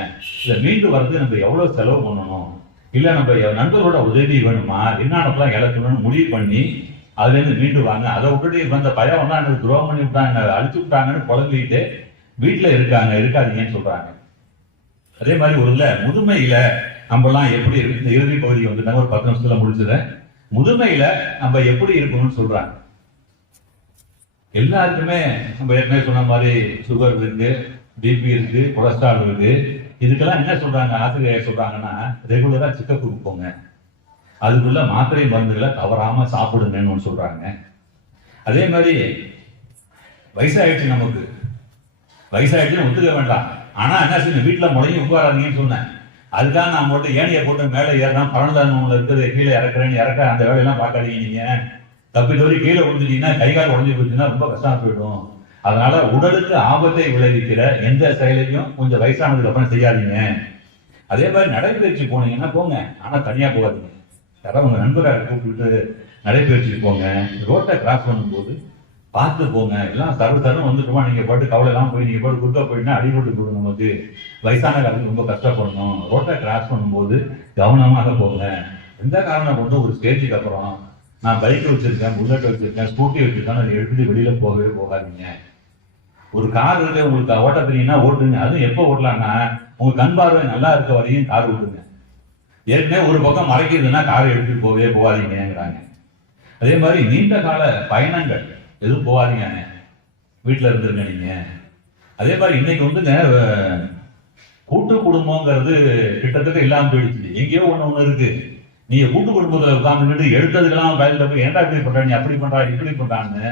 இதை மீண்டு வர்றதுக்கு நம்ம எவ்வளவு செலவு பண்ணணும், இல்ல நம்ம நண்பர்களோட உதவி வேணுமா, என்னென்னலாம் இழக்கணும்னு முடிவு பண்ணி அதுல இருந்து மீண்டு வாங்க. அதை விட்டுட்டு அந்த பயம் வந்தா எனக்கு துரோகம் பண்ணி விட்டாங்க, அழிச்சு விட்டாங்கன்னு குழந்தைகிட்டு வீட்டுல இருக்காதீங்கன்னு சொல்றாங்க. அதே மாதிரி ஒரு முதுமையில நம்மலாம் எப்படி இருக்கு, இந்த இறுதி பகுதி வந்து ஒரு 10 நிமிஷத்துல முடிச்சத, முதுமையில நம்ம எப்படி இருக்கணும்னு சொல்றாங்க. எல்லாருக்குமே நம்ம ஏற்கனவே சொன்ன மாதிரி சுகர் இருக்கு, பிபி இருக்கு, கொலஸ்ட்ரால் இருக்கு. இதுக்கெல்லாம் என்ன சொல்றாங்க, ஆசிரியர் சொல்றாங்கன்னா ரெகுலரா செக்கப்புக்கு போங்க, அதுக்குள்ள மாத்திரை மருந்துகளை தவறாம சாப்பிடுங்கன்னு சொல்றாங்க. அதே மாதிரி வயசாயிடுச்சு, நமக்கு வயசாயிடுச்சுன்னு ஒத்துக்க வேண்டாம், ஆனா என்ன செய்யணும், வீட்டுல முடங்கி உட்காராதீங்கன்னு சொன்னேன். அதுக்காக நான் போட்டு ஏனையை போட்டு மேலே ஏறினா பரந்தான இருக்கிறது கீழே இறக்க அந்த வேலையெல்லாம் பார்க்காதீங்க. நீங்க தப்பி தோறி கீழே விழுந்துட்டீங்கன்னா கை கால் உடஞ்சி போச்சுன்னா ரொம்ப கஷ்டமா போயிடும். அதனால உடலுக்கு ஆபத்தை விளைவிக்கிற எந்த செயலையும் கொஞ்சம் வயசானதுக்கு அப்புறம் செய்யாதீங்க. அதே மாதிரி நடைபயிற்சி போனீங்கன்னா போங்க, ஆனா தனியா போகாதீங்க. யாராவது உங்க நண்பரை கூப்பிட்டு நடைபயிற்சி போங்க. ரோட்டை கிராஸ் பண்ணும்போது பார்த்து போங்க. எல்லாம் சர்வ வந்துட்டுமா, நீங்க பாட்டு கவலை எல்லாம் போய் நீங்க பாட்டு குறுக்க போயிட்டா அடிபட்டு போடும், நமக்கு வயசான காலத்துக்கு ரொம்ப கஷ்டப்படணும். ரோட்டை கிராஸ் பண்ணும்போது கவனமாக போங்க. எந்த காரணம் கொண்டு ஒரு ஸ்டேஜுக்கு அப்புறம் நான் பைக் வச்சிருக்கேன், புல்லட் வச்சிருக்கேன், ஸ்கூட்டி வச்சிருக்கேன், அதை எடுத்துட்டு வெளியில போகாதீங்க. ஒரு கார் இருக்கு, உங்களுக்கு ஓட்ட தெரியும்னா ஓட்டுங்க. அதுவும் எப்போ ஓட்டலாம்னா உங்க கண் பார்வை நல்லா இருக்க வரையும் கார் ஓட்டுங்க. ஏற்கனவே ஒரு பக்கம் மறைக்குதுன்னா கார் எடுத்துட்டு போகாதீங்கிறாங்க. அதே மாதிரி நீண்ட கால பயணங்கள் எதுவும் போகாதீங்க, வீட்டுல இருந்துருங்க நீங்க. அதே மாதிரி இன்னைக்கு வந்துங்க கூட்டு குடும்பங்கிறது கிட்டத்தட்ட இல்லாம போயிடுச்சு. எங்கேயோ ஒண்ணு இருக்கு. நீங்க கூட்டு குடும்பத்துல உட்கார்ந்துட்டு எடுத்ததுக்கெல்லாம் பயத்துல போய் ஏன்டா இப்படி பண்ற, நீ அப்படி பண்றா இப்படி பண்றான்னு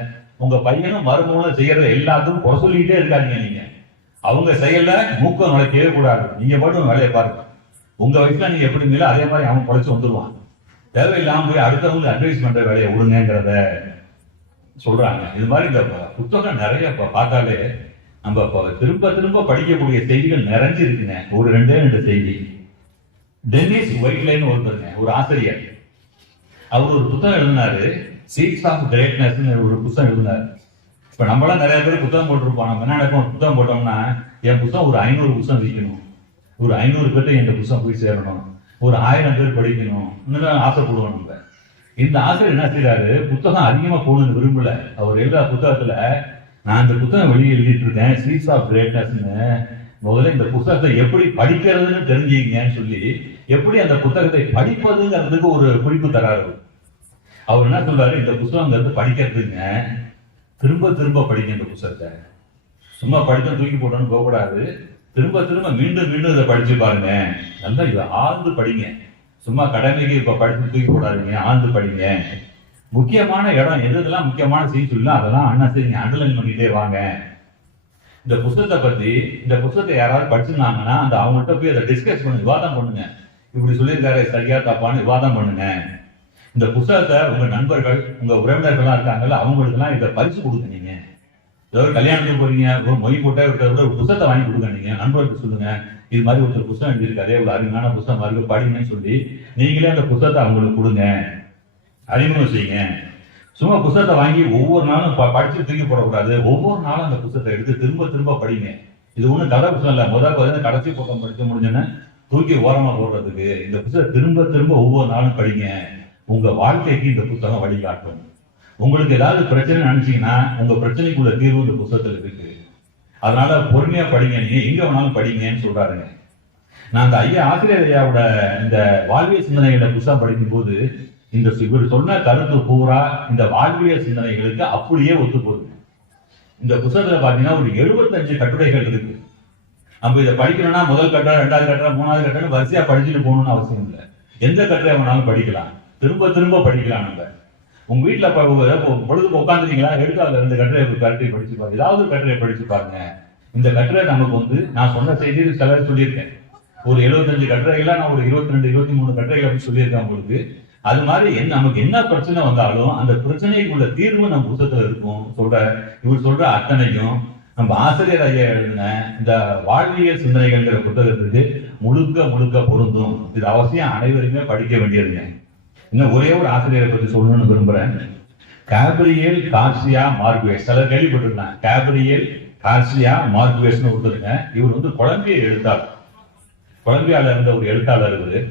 உங்க பையனும் மருமகளும் செய்யறத எல்லாத்துக்கும் குறை சொல்லிக்கிட்டே இருக்காதீங்க. நீங்க அவங்க செயல்ல மூக்கம் நுழைக்கவே கூடாது. நீங்க பாட்டு வேலையை பாருங்க. உங்க வயசுல நீங்க எப்படிங்களோ அதே மாதிரி அவன் பொழைச்சு வந்துருவான். தேவையில்லாம போய் அடுத்தவங்களுக்கு அட்வைஸ் பண்ற வேலையை விடுங்கிறத சொல்றாங்க. இது மாதிரி இந்த புத்தகம் நிறைய பார்த்தாலே நம்ம திரும்ப திரும்ப படிக்கக்கூடிய செய்திகள் நிறைஞ்சு இருக்குங்க. ஒரு 2 செய்தி. டென்னிஸ் ஒயிட்லைன் ஒருத்தருங்க, ஒரு ஆசிரியர், அவர் ஒரு புத்தகம் எழுதினாரு, சீட்ஸ் ஆஃப் கிரேட்னஸ் ஒரு புத்தகம் எழுதினாரு. இப்ப நம்மளாம் நிறைய பேர் புத்தகம் போட்டிருப்போம். நம்ம என்ன நடக்கும், புத்தகம் போட்டோம்னா என் புத்தகம் ஒரு 500 புத்தகம் விற்கணும், ஒரு 500 பேர்ட்ட என் புத்தகம் போய் சேரணும், ஒரு 1000 பேர் படிக்கணும், இன்னும் ஆசைப்படுவோம். நம்ம இந்த ஆசிரியர் என்ன செய்யறாரு, புத்தகம் அதிகமா போகணும்னு விரும்பல. அவர் எழுதுற புத்தகத்துல நான் இந்த புத்தகம் வெளியே எழுதிட்டு இருக்கேன், சீட்ஸ் ஆஃப் கிரேட்னஸ்ன்னு, முதல்ல இந்த புத்தகத்தை எப்படி படிக்கிறதுன்னு தெரிஞ்சுக்கங்கன்னு சொல்லி எப்படி அந்த புத்தகத்தை படிப்பதுங்கிறதுக்கு ஒரு குறிப்பு தராரு. அவர் என்ன சொல்றாரு, இந்த புத்தகங்கிறது படிக்கிறதுங்க, திரும்ப திரும்ப படிங்க. இந்த புத்தகத்தை சும்மா படித்த தூக்கி போட்டோன்னு போகக்கூடாது. திரும்ப திரும்ப மீண்டும் மீண்டும் இதை படிச்சு பாருங்க. நல்லா இதை ஆழ்ந்து படிங்க. சும்மா கடமைக்கு இப்ப படிச்சு தூக்கி போடாதீங்க, ஆழ்ந்து படிங்க. முக்கியமான இடம் எதுக்கெல்லாம் முக்கியமான செய்தி சொல்லலாம் அதெல்லாம் அண்ணா செய்யுங்க, அண்டர்லைன் பண்ணிட்டே வாங்க. இந்த புத்தகத்தை பத்தி, இந்த புத்தகத்தை யாராவது படிச்சிருந்தாங்கன்னா அந்த அவங்கள்ட்ட போய் அதை டிஸ்கஸ் பண்ணுங்க, விவாதம் பண்ணுங்க. இப்படி சொல்லியிருக்காரு சரியா தப்பான்னு விவாதம் பண்ணுங்க. இந்த புத்தகத்தை உங்க நண்பர்கள், உங்க உறவினர்கள்லாம் இருக்காங்கல்ல, அவங்களுக்கு எல்லாம் இதை பரிசு கொடுங்க. நீங்க ஏதாவது கல்யாணத்துக்கு போறீங்க, ஒரு மொய் போட்டா இருக்கிறத ஒரு புத்தகத்தை வாங்கி கொடுங்க. நீங்க நண்பர்களுக்கு சொல்லுங்க, இது மாதிரி ஒருத்தர் புத்தகம் எழுதியிருக்கு, அதே ஒரு அருமையான புத்தகமா இருக்கு, படிங்கன்னு சொல்லி நீங்களே அந்த புத்தகத்தை அவங்களுக்கு கொடுங்க, அறிமுகம் செய்யுங்க. சும்மா புத்தகத்தை வாங்கி ஒவ்வொரு நாளும் படிச்சு தூக்கி போடக்கூடாது. ஒவ்வொரு நாளும் அந்த புத்தகத்தை எடுத்து திரும்ப திரும்ப படிங்க. இது ஒன்றும் கதை புத்தகம் இல்லை. முதல் கடைசி பக்கம் படிக்க முடிஞ்சோன்னா தூக்கி ஓரமா போடுறதுக்கு இந்த புத்தகம் திரும்ப திரும்ப ஒவ்வொரு நாளும் படிங்க. உங்க வாழ்க்கைக்கு இந்த புத்தகம் வழிகாட்டும். உங்களுக்கு ஏதாவது பிரச்சனை நினைச்சீங்கன்னா உங்க பிரச்சனைக்குள்ள தீர்வு இந்த புத்தகத்துல இருக்கு. அதனால பொறுமையா படிங்க, நீங்க எங்க வேணாலும் படிங்கன்னு சொல்றாருங்க. நான் அந்த ஆசிரியர் ஐயாவோட இந்த வாழ்வியல் சிந்தனைகளை புத்தகம் படிக்கும் போது இந்த இவர் சொன்ன கருத்து பூரா இந்த வாழ்வியல் சிந்தனைகளுக்கு அப்படியே ஒத்து போகுது. இந்த புத்தகத்துல பாத்தீங்கன்னா ஒரு 75 கட்டுரைகள் இருக்கு. நம்ம இதை படிக்கணும்னா முதல் கட்டுரை, 2வது கட்டுரை, 3வது கட்டுரை வரிசையா படிச்சுட்டு போகணும்னு அவசியம் இல்லை. எந்த கட்டுரை வேணாலும் படிக்கலாம், திரும்ப திரும்ப படிக்கலாம். நம்ம உங்க வீட்டுல பொழுது உட்காந்துருக்கீங்களா, எடுத்து அதுல 2 கட்டுரை படிச்சு பாருங்க, ஏதாவது ஒரு கட்டுரையை படிச்சு பாருங்க. இந்த கட்டுரை நமக்கு நான் சொன்ன செய்தி சில சொல்லியிருக்கேன். ஒரு 75 கட்டுரைகளா நான் ஒரு 22, 23 கட்டுரைகள் அப்படின்னு சொல்லியிருக்கேன் உங்களுக்கு. அது மாதிரி நமக்கு என்ன பிரச்சனை வந்தாலும் அந்த பிரச்சனைக்குள்ள தீர்வு நம்ம புத்தகத்துல இருக்கும். இவர் சொல்ற அத்தனையும் நம்ம ஆசிரியர் ஐயா எழுதின இந்த வாழ்வியல் சிந்தனைகள்ங்கிற புத்தகத்துக்கு முழுக்க முழுக்க பொருந்தும். இது அவசியம் அனைவருமே படிக்க வேண்டியதுங்க. இன்னும் ஒரே ஒரு ஆசிரியரை பற்றி சொல்லணும்னு விரும்புறேன். Gabriel Garcia Marquez. சிலர் கேள்விப்பட்டிருக்கேன். கேப்ரியல் கார்சியா மார்குவேஸ்னு ஒருத்தருங்க. இவர் கொலம்பிய எழுத்தாளர். கொலம்பியால இருந்த ஒரு எழுத்தாளர். இவரு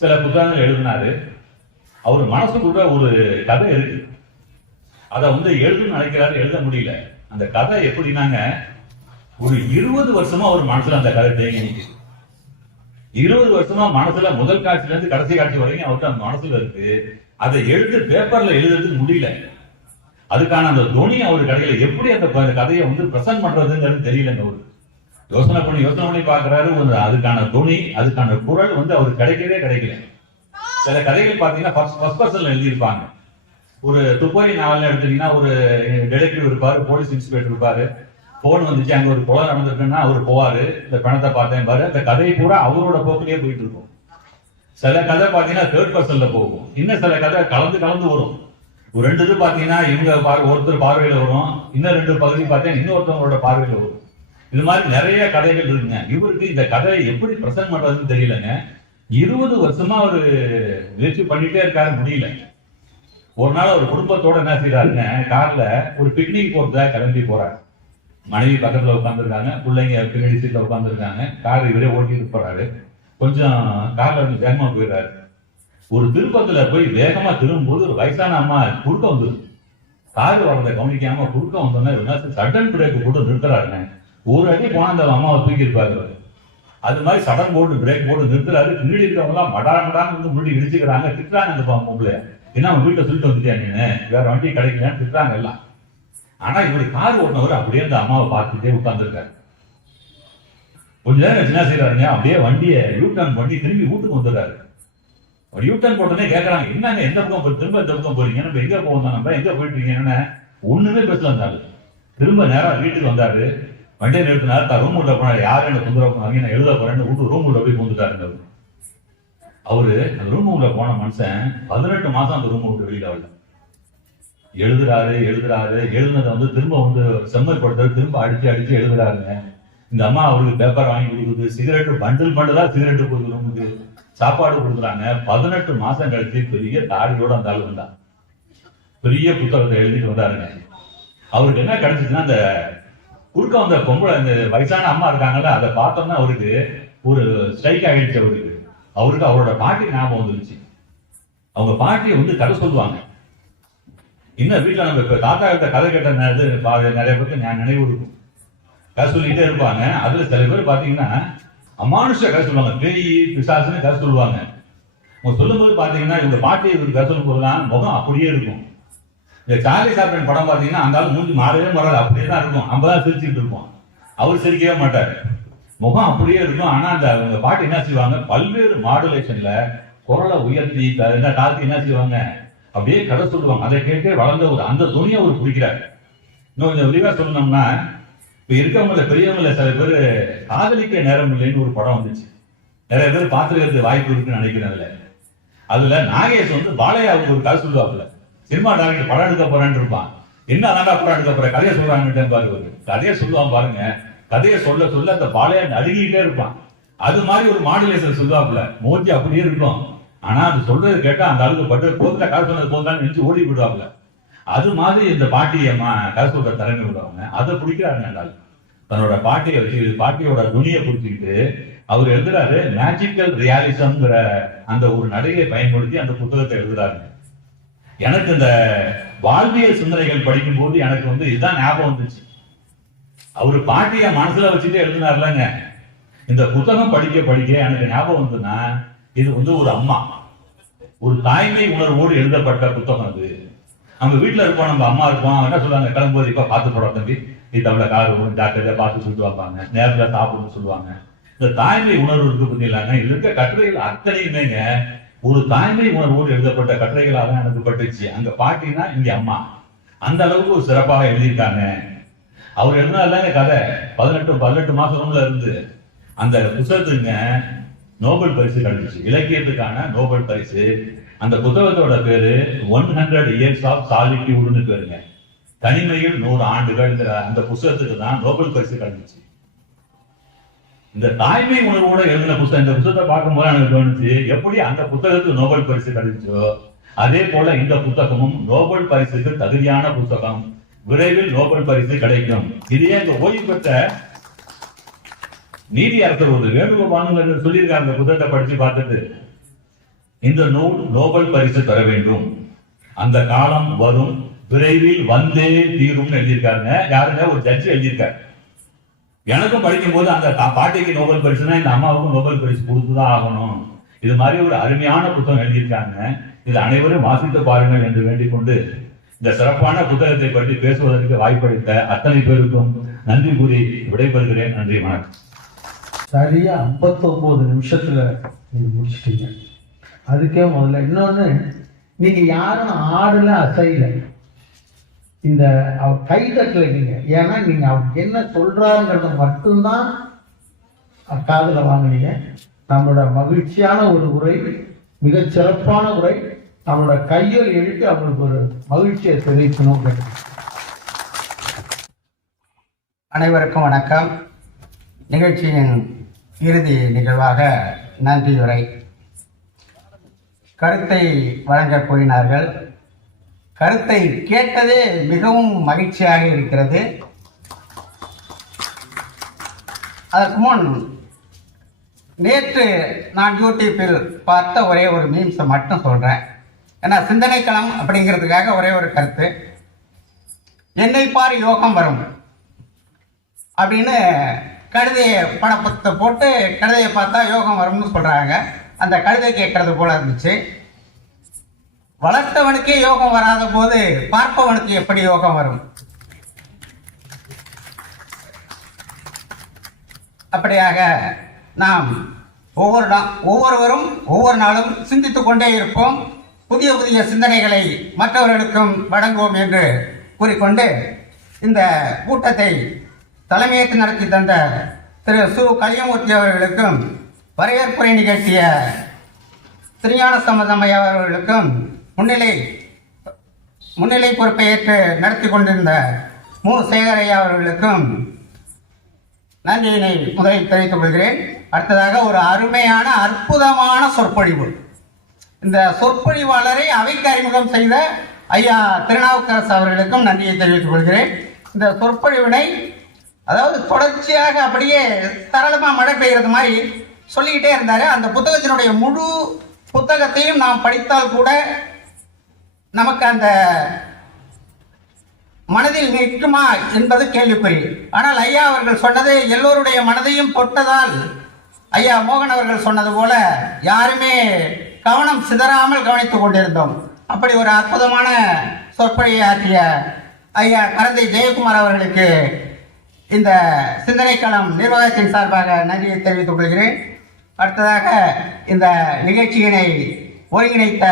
சில புத்தகங்கள் எழுதினாரு. அவர் மனசுக்குள்ள ஒரு கதை இருக்கு. அதை எழுதணும்னு நினைக்கிறாரு, எழுத முடியல. அந்த கதை எப்படின்னாங்க, ஒரு 20 வருஷமா அவர் மனசுல அந்த கதை தேங்கி நிற்குது. 20 வருஷமா மனசுல முதல் காட்சியில இருந்து கடைசி காட்சி வரைக்கும் அவருக்கு அந்த மனசுல இருக்கு. அதை பேப்பர்ல எழுதுறதுக்கு முடியல. அதுக்கான அந்த துணி அவர் கடையில எப்படி அந்த கதையை பிரசன்ட் பண்றதுங்கிறது தெரியலங்க. அவரு யோசனை பண்ணி பாக்குறாரு. அதுக்கான துணி, அதுக்கான குரல் அவருக்கு கிடைக்கல. சில கதைகள் பாத்தீங்கன்னா ஃபர்ஸ்ட் பர்சன்ல எழுதியிருப்பாங்க. ஒரு துப்பறி நாவல் எடுத்தீங்கன்னா ஒரு டிடெக்டிவ் இருப்பாரு, போலீஸ் இன்ஸ்பெக்டர் இருப்பாரு. போன் வந்துச்சு, அங்க ஒரு கொலை நடந்திருக்குன்னா அவர் போவாரு, இந்த பணத்தை பார்த்தேன் பாரு. அந்த கதையை பூரா அவரோட போக்கிலேயே போயிட்டு இருக்கும். சில கதை பாத்தீங்கன்னா தேர்ட் பர்சன்ல போகும். இன்னும் சில கதை கலந்து வரும். ஒரு 2 இது பாத்தீங்கன்னா இவங்க ஒருத்தர் பார்வையில வரும், இன்னும் 2 பகுதி பார்த்தீங்கன்னா இன்னொருத்தவங்களோட பார்வையில வரும். இது மாதிரி நிறைய கதைகள் இருக்குங்க. இவருக்கு இந்த கதையை எப்படி பிரசன்ட் பண்றதுன்னு தெரியலங்க. 20 வருஷமா அவரு முயற்சி பண்ணிட்டே இருக்காரு, முடியல. ஒரு நாள் ஒரு குடும்பத்தோட என்ன செய்யறாருங்க, கார்ல ஒரு பிக்னிக் போறதா கிளம்பி போறாரு. மனைவி பக்கத்துல உட்காந்துருக்காங்க, பிள்ளைங்க பின்னாடி சீட்ல உட்காந்துருக்காங்க. கார் இவரே ஓட்டிட்டு போறாரு. கொஞ்சம் கார்ல வேகமா போயிடுறாரு. ஒரு திருப்பத்துல போய் வேகமா திரும்பும்போது ஒரு வயசான அம்மா குறுக்க வந்துருக்கு. கார் வரதை கவனிக்காம குறுக்க வந்தோன்னா சடன் பிரேக் போட்டு நிறுத்துறாருங்க. ஒரு அடி போன அந்த அம்மாவை தூக்கி இருப்பாரு. அது மாதிரி சடன் போட்டு பிரேக் போட்டு நிறுத்துறாரு. பின்னாடி இருக்கிறவங்க எல்லாம் மடான்னு முன்னாடி இடிச்சுக்கிறாங்க, திட்டுறாங்க. அந்த பொம்பளை என்ன அவன் வீட்டை சொல்லிட்டு வந்துட்டேன், நீங்க வேற வண்டி கிடைக்கலன்னு திட்டுறாங்க எல்லாம். ஆனா இவரு கார் ஓட்டினவர் அப்படியே அந்த அம்மாவை பார்த்துட்டே உட்கார்ந்துருக்காரு. கொஞ்ச நேரம் என்ன செய்யறாருங்க, அப்படியே வண்டியை யூட்டர்ன் பண்ணி திரும்பி வீட்டுக்கு வந்துடுறாரு. யூட்டர்ன் போட்டோன்னே கேட்கறாங்க, என்னங்க எந்த பக்கம் திரும்ப எந்த பக்கம் போறீங்க, நம்ம எங்க போவோம், நம்ம எங்க போயிட்டு இருக்கீங்கன்னு ஒண்ணுமே பேசல. இருந்தாரு திரும்ப நேரம் வீட்டுக்கு வந்தாரு. வண்டியை நிறுத்தினாரு. தான் ரூம் உள்ள போனாரு. யாரும் என்ன தொந்தரவு பண்ணாங்க, நான் எழுத போறேன்னு வீட்டு ரூம் உள்ள போய் வந்துட்டாருங்க. அவரு அந்த ரூம் உள்ள போன மனுஷன் 18 மாசம் அந்த ரூம் விட்டு வெளியில வரல. எழுதுறாரு. எழுதுனதை திரும்ப செம்மைப்படுத்துறது, திரும்ப அடிச்சு எழுதுறாருங்க. இந்த அம்மா அவருக்கு பேப்பர் வாங்கி கொடுக்குது, சிகரெட் பண்டிலா சிகரெட் கொடுக்குது, ரூமுக்கு சாப்பாடு கொடுக்குறாங்க. 18 மாசம் கழிச்சு பெரிய தாடியோட அந்த ஆளு வந்தா, பெரிய புத்தகத்தை எழுதிட்டு வந்தாருங்க. அவருக்கு என்ன கிடைச்சிச்சுன்னா, அந்த குறுக்க வந்த பொம்பளை அந்த வயசான அம்மா இருக்காங்கல்ல, அதை பார்த்தோம்னா அவருக்கு ஒரு ஸ்ட்ரைக் ஆகிடுச்சு. அவருக்கு அவரோட பாட்டி ஞாபகம் வந்துருச்சு. அவங்க பாட்டியை கதை சொல்லுவாங்க. இன்னும் வீட்டுல நம்ம இப்ப தாத்தா கிட்ட கதை கேட்ட நிறைய பேருக்கு நினைவு இருக்கும். கதை சொல்லிட்டே இருப்பாங்க. அதுல சில பேர் பாத்தீங்கன்னா அமானுஷ கதை சொல்லுவாங்க, பேய் பிசாசுன்னு கதை சொல்லுவாங்க. அவங்க சொல்லும் போது பாத்தீங்கன்னா இவங்க பாட்டி இவருக்கு கதை சொல்லும் போதுலாம் முகம் அப்படியே இருக்கும். இந்த சார்லி சாப்ளின் படம் பாத்தீங்கன்னா அந்த ஆள் மூஞ்சி மாறவே மாறாது, அப்படியே தான் இருக்கும். நம்ம தான் சிரிச்சுட்டு இருப்போம், அவர் சிரிக்கவே மாட்டாரு, முகம் அப்படியே இருக்கும். ஆனா அந்த பாட்டு என்ன செய்வாங்க, பல்வேறு மாடுலேஷன்ல குரலை உயர்த்தி தாழ்த்தி என்ன செய்வாங்க, அப்படியே கதை சொல்லுவாங்க. அதை கேட்டே வளர்ந்த அந்த துணியை அவர் பிடிக்கிறாரு. இன்னும் கொஞ்சம் விரிவா சொல்லணும்னா, இப்ப இருக்கவங்கள பெரியவங்கள சில பேர் காதலிக்க நேரம் இல்லைன்னு ஒரு படம் வந்துச்சு. நிறைய பேர் பார்த்துக்கிறதுக்கு வாய்ப்பு இருக்குன்னு நினைக்கிறேன். அதுல நாகேஷ் பாலையாவுக்கு ஒரு கதை சொல்லுவாப்புல. சினிமா டாக்டர் படம் எடுக்க போறேன்னு இருப்பான். என்ன அதாண்டா படம் எடுக்க போற, கதையை சொல்றாங்கன்னு பாருங்க. கதையை சொல்லுவான் பாருங்க. கதையை சொல்ல சொல்ல அந்த பாலையா நடுங்கிட்டே இருப்பான். அது மாதிரி ஒரு மாடுலேஷன் சொல்லுவாப்புல, மூஞ்சி அப்படியே இருக்கும். ஆனா அது சொல்றது கேட்டா அந்த அளவுக்கு பட்டு போதுல கதை சொன்னது போதுதான் நினைச்சு ஓடி விடுவாப்புல. அது மாதிரி இந்த பாட்டியம்மா கதை சொல்ற திறமை விடுவாங்க. அதை பிடிக்கிறாங்க. தன்னோட பாட்டியை வச்சு பாட்டியோட துணியை பிடிச்சிக்கிட்டு அவர் எழுதுறாரு. மேஜிக்கல் ரியாலிசம்ங்கிற அந்த ஒரு நடையை பயன்படுத்தி அந்த புத்தகத்தை எழுதுறாரு. எனக்கு இந்த வாழ்வியல் சிந்தனைகள் படிக்கும் போது எனக்கு வந்து இதுதான் ஞாபகம் வந்துச்சு. அவரு பாட்டிய மனசுல வச்சுட்டு எழுதினார்லங்க. இந்த புத்தகம் படிக்க படிக்க எனக்கு ஞாபகம் வந்துன்னா, இது வந்து ஒரு அம்மா, ஒரு தாய்மை உணர்வோடு எழுதப்பட்ட புத்தகம். அது நம்ம வீட்டுல இருப்போம், நம்ம அம்மா இருப்போம், என்ன சொல்லுவாங்க, கிளம்பும்போது இப்ப பார்த்து போட தம்பி, நீ தமிழ காரு டாக்டர் பார்த்து சொல்லிட்டு வைப்பாங்க, நேரத்துல சாப்பிடுன்னு சொல்லுவாங்க. இந்த தாய்மை உணர்வு இருக்கு பார்த்தீங்களாங்க. இதுல இருக்க கட்டுரைகள் அத்தனையுமேங்க ஒரு தாய்மை உணர்வோடு எழுதப்பட்ட கட்டுரைகளாக தான் எனக்கு பட்டுச்சு. அங்க பாட்டினா இங்க அம்மா, அந்த அளவுக்கு ஒரு சிறப்பாக எழுதியிருக்காங்க. அவர் எழுதினார்லாங்க கதை 18 மாசம்ல இருந்து அந்த புத்தகத்துங்க நோபல் பரிசு கிடைச்சிச்சு, இலக்கியத்துக்கான நோபல் பரிசு. அந்த புத்தகத்தோட பேரு 100 Years of Solitudeன்னு பேருங்க. தனிமையில் 100 ஆண்டுகள். அந்த புத்தகத்துக்கு தான் நோபல் பரிசு கிடைச்சிச்சு. இந்த தாய்மை உணர்வோட எழுதின புத்தகம், இந்த புத்தகத்தை பார்க்கும்போது எனக்கு தோணுச்சு, எப்படி அந்த புத்தகத்துக்கு நோபல் பரிசு கிடைச்சோ அதே போல இந்த புத்தகமும் நோபல் பரிசுக்கு தகுதியான புத்தகம், விரைவில் நோபல் பரிசு கிடைக்கும். இதே இந்த ஓய்வு பெற்ற நீதி அரசர் ஒரு வேணுகோபால் சொல்லியிருக்காங்க. அந்த புத்தகத்தை படிச்சு பார்த்துட்டு, இந்த நூல் நோபல் பரிசு பெற வேண்டும், அந்த காலம் வரும், விரைவில் வந்தே தீரும்னு எழுதியிருக்காங்க. யாருங்க, ஒரு ஜட்ஜி எழுதியிருக்காரு. எனக்கும் படிக்கும் போது அந்த பாட்டிக்கு நோபல் பரிசுனா இந்த அம்மாவுக்கும் நோபல் பரிசு கொடுத்துதான் ஆகணும். இது மாதிரி ஒரு அருமையான புத்தகம் எழுதியிருக்காங்க. இது அனைவரும் வாசித்து பாருங்கள் என்று வேண்டிக் கொண்டு இந்த சிறப்பான புத்தகத்தை பற்றி பேசுவதற்கு வாய்ப்பளித்த அத்தனை பேருக்கும் நன்றி கூறி விடைபெறுகிறேன். நன்றி, வணக்கம். சரியா 59 நிமிஷத்துல நீங்க முடிச்சிட்டீங்க. அதுக்கே முதல்ல இன்னொன்னு, நீங்க யாரும் ஆடுல அசைல, இந்த அவர் கைதட்டல நீங்க. ஏன்னா நீங்க அவர் என்ன சொல்றாங்கிறத மட்டும்தான் காதுல வாங்கினீங்க. நம்மளோட மகிழ்ச்சியான ஒரு உரை, மிகச் சிறப்பான உரை. நம்மளோட கையில் எழுத்து அவங்களுக்கு ஒரு மகிழ்ச்சியை தெரிவிக்கணும். அனைவருக்கும் வணக்கம். நிகழ்ச்சியின் இறுதி நிகழ்வாக நன்றியுரை கருத்தை வழங்கக் கூறினார்கள். கருத்தை கேட்டதே மிகவும் மகிழ்ச்சியாக இருக்கிறது. அதற்கு முன் நேற்று நான் யூடியூப்பில் பார்த்த ஒரே ஒரு மீம்ஸை மட்டும் சொல்கிறேன். ஏன்னா சிந்தனைக்களம் அப்படிங்கிறதுக்காக ஒரே ஒரு கருத்து. என்னை பார் யோகம் வரும் அப்படின்னு கழுதையை படப்பத்தை போட்டு கழுதையை பார்த்தா யோகம் வரும்னு சொல்கிறாங்க. அந்த கழுதை கேட்கறது போல இருந்துச்சு. வளர்த்தவனுக்கே யோகம் வராத போது பார்ப்பவனுக்கு எப்படி யோகம் வரும்? அப்படியாக நாம் ஒவ்வொருவரும் ஒவ்வொரு நாளும் சிந்தித்துக் கொண்டே இருப்போம். புதிய புதிய சிந்தனைகளை மற்றவர்களுக்கும் வழங்குவோம் என்று கூறிக்கொண்டு இந்த கூட்டத்தை தலைமையேற்று நடத்தி தந்த திரு சு. கலியமூர்த்தி அவர்களுக்கும், வரவேற்புரை நிகழ்த்திய திருஞான சம்பந்தமையா அவர்களுக்கும், முன்னிலை பொறுப்பை ஏற்று நடத்தி கொண்டிருந்த மு. சேகரையா அவர்களுக்கும் நன்றியினை முதலில் தெரிவித்துக் கொள்கிறேன். அடுத்ததாக ஒரு அருமையான அற்புதமான சொற்பொழிவு. இந்த சொற்பொழிவாளரை அவைக்கு அறிமுகம் செய்த ஐயா திருநாவுக்கரசு அவர்களுக்கும் நன்றியை தெரிவித்துக் கொள்கிறேன். இந்த சொற்பொழிவினை அதாவது தொடர்ச்சியாக அப்படியே சரளமாக மழை பெய்கிறது மாதிரி சொல்லிக்கிட்டே இருந்தார். அந்த புத்தகத்தினுடைய முழு புத்தகத்தையும் நாம் படித்தால் கூட நமக்கு அந்த மனதில் நிற்குமா என்பது கேள்விக்குறி. ஆனால் ஐயா அவர்கள் சொன்னது எல்லோருடைய மனதையும் தொட்டதால், ஐயா மோகன் அவர்கள் சொன்னது போல யாருமே கவனம் சிதறாமல் கவனித்துக் கொண்டிருந்தோம். அப்படி ஒரு அற்புதமான சொற்பொழிவை ஆற்றிய ஐயா கரந்தை ஜெயக்குமார் அவர்களுக்கு இந்த சிந்தனைக்களம் நிர்வாகத்தின் சார்பாக நன்றியை தெரிவித்துக் கொள்கிறேன். அடுத்ததாக இந்த நிகழ்ச்சியினை ஒருங்கிணைத்த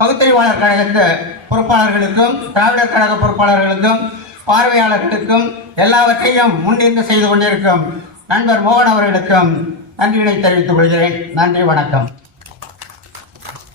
பகுத்தறிவாளர் கழகத்து பொறுப்பாளர்களுக்கும், திராவிடர் கழக பொறுப்பாளர்களுக்கும், பார்வையாளர்களுக்கும், எல்லாவற்றையும் முன்னிருந்து செய்து கொண்டிருக்கும் நண்பர் மோகன் அவர்களுக்கும் நன்றியினை தெரிவித்துக் கொள்கிறேன். நன்றி, வணக்கம்.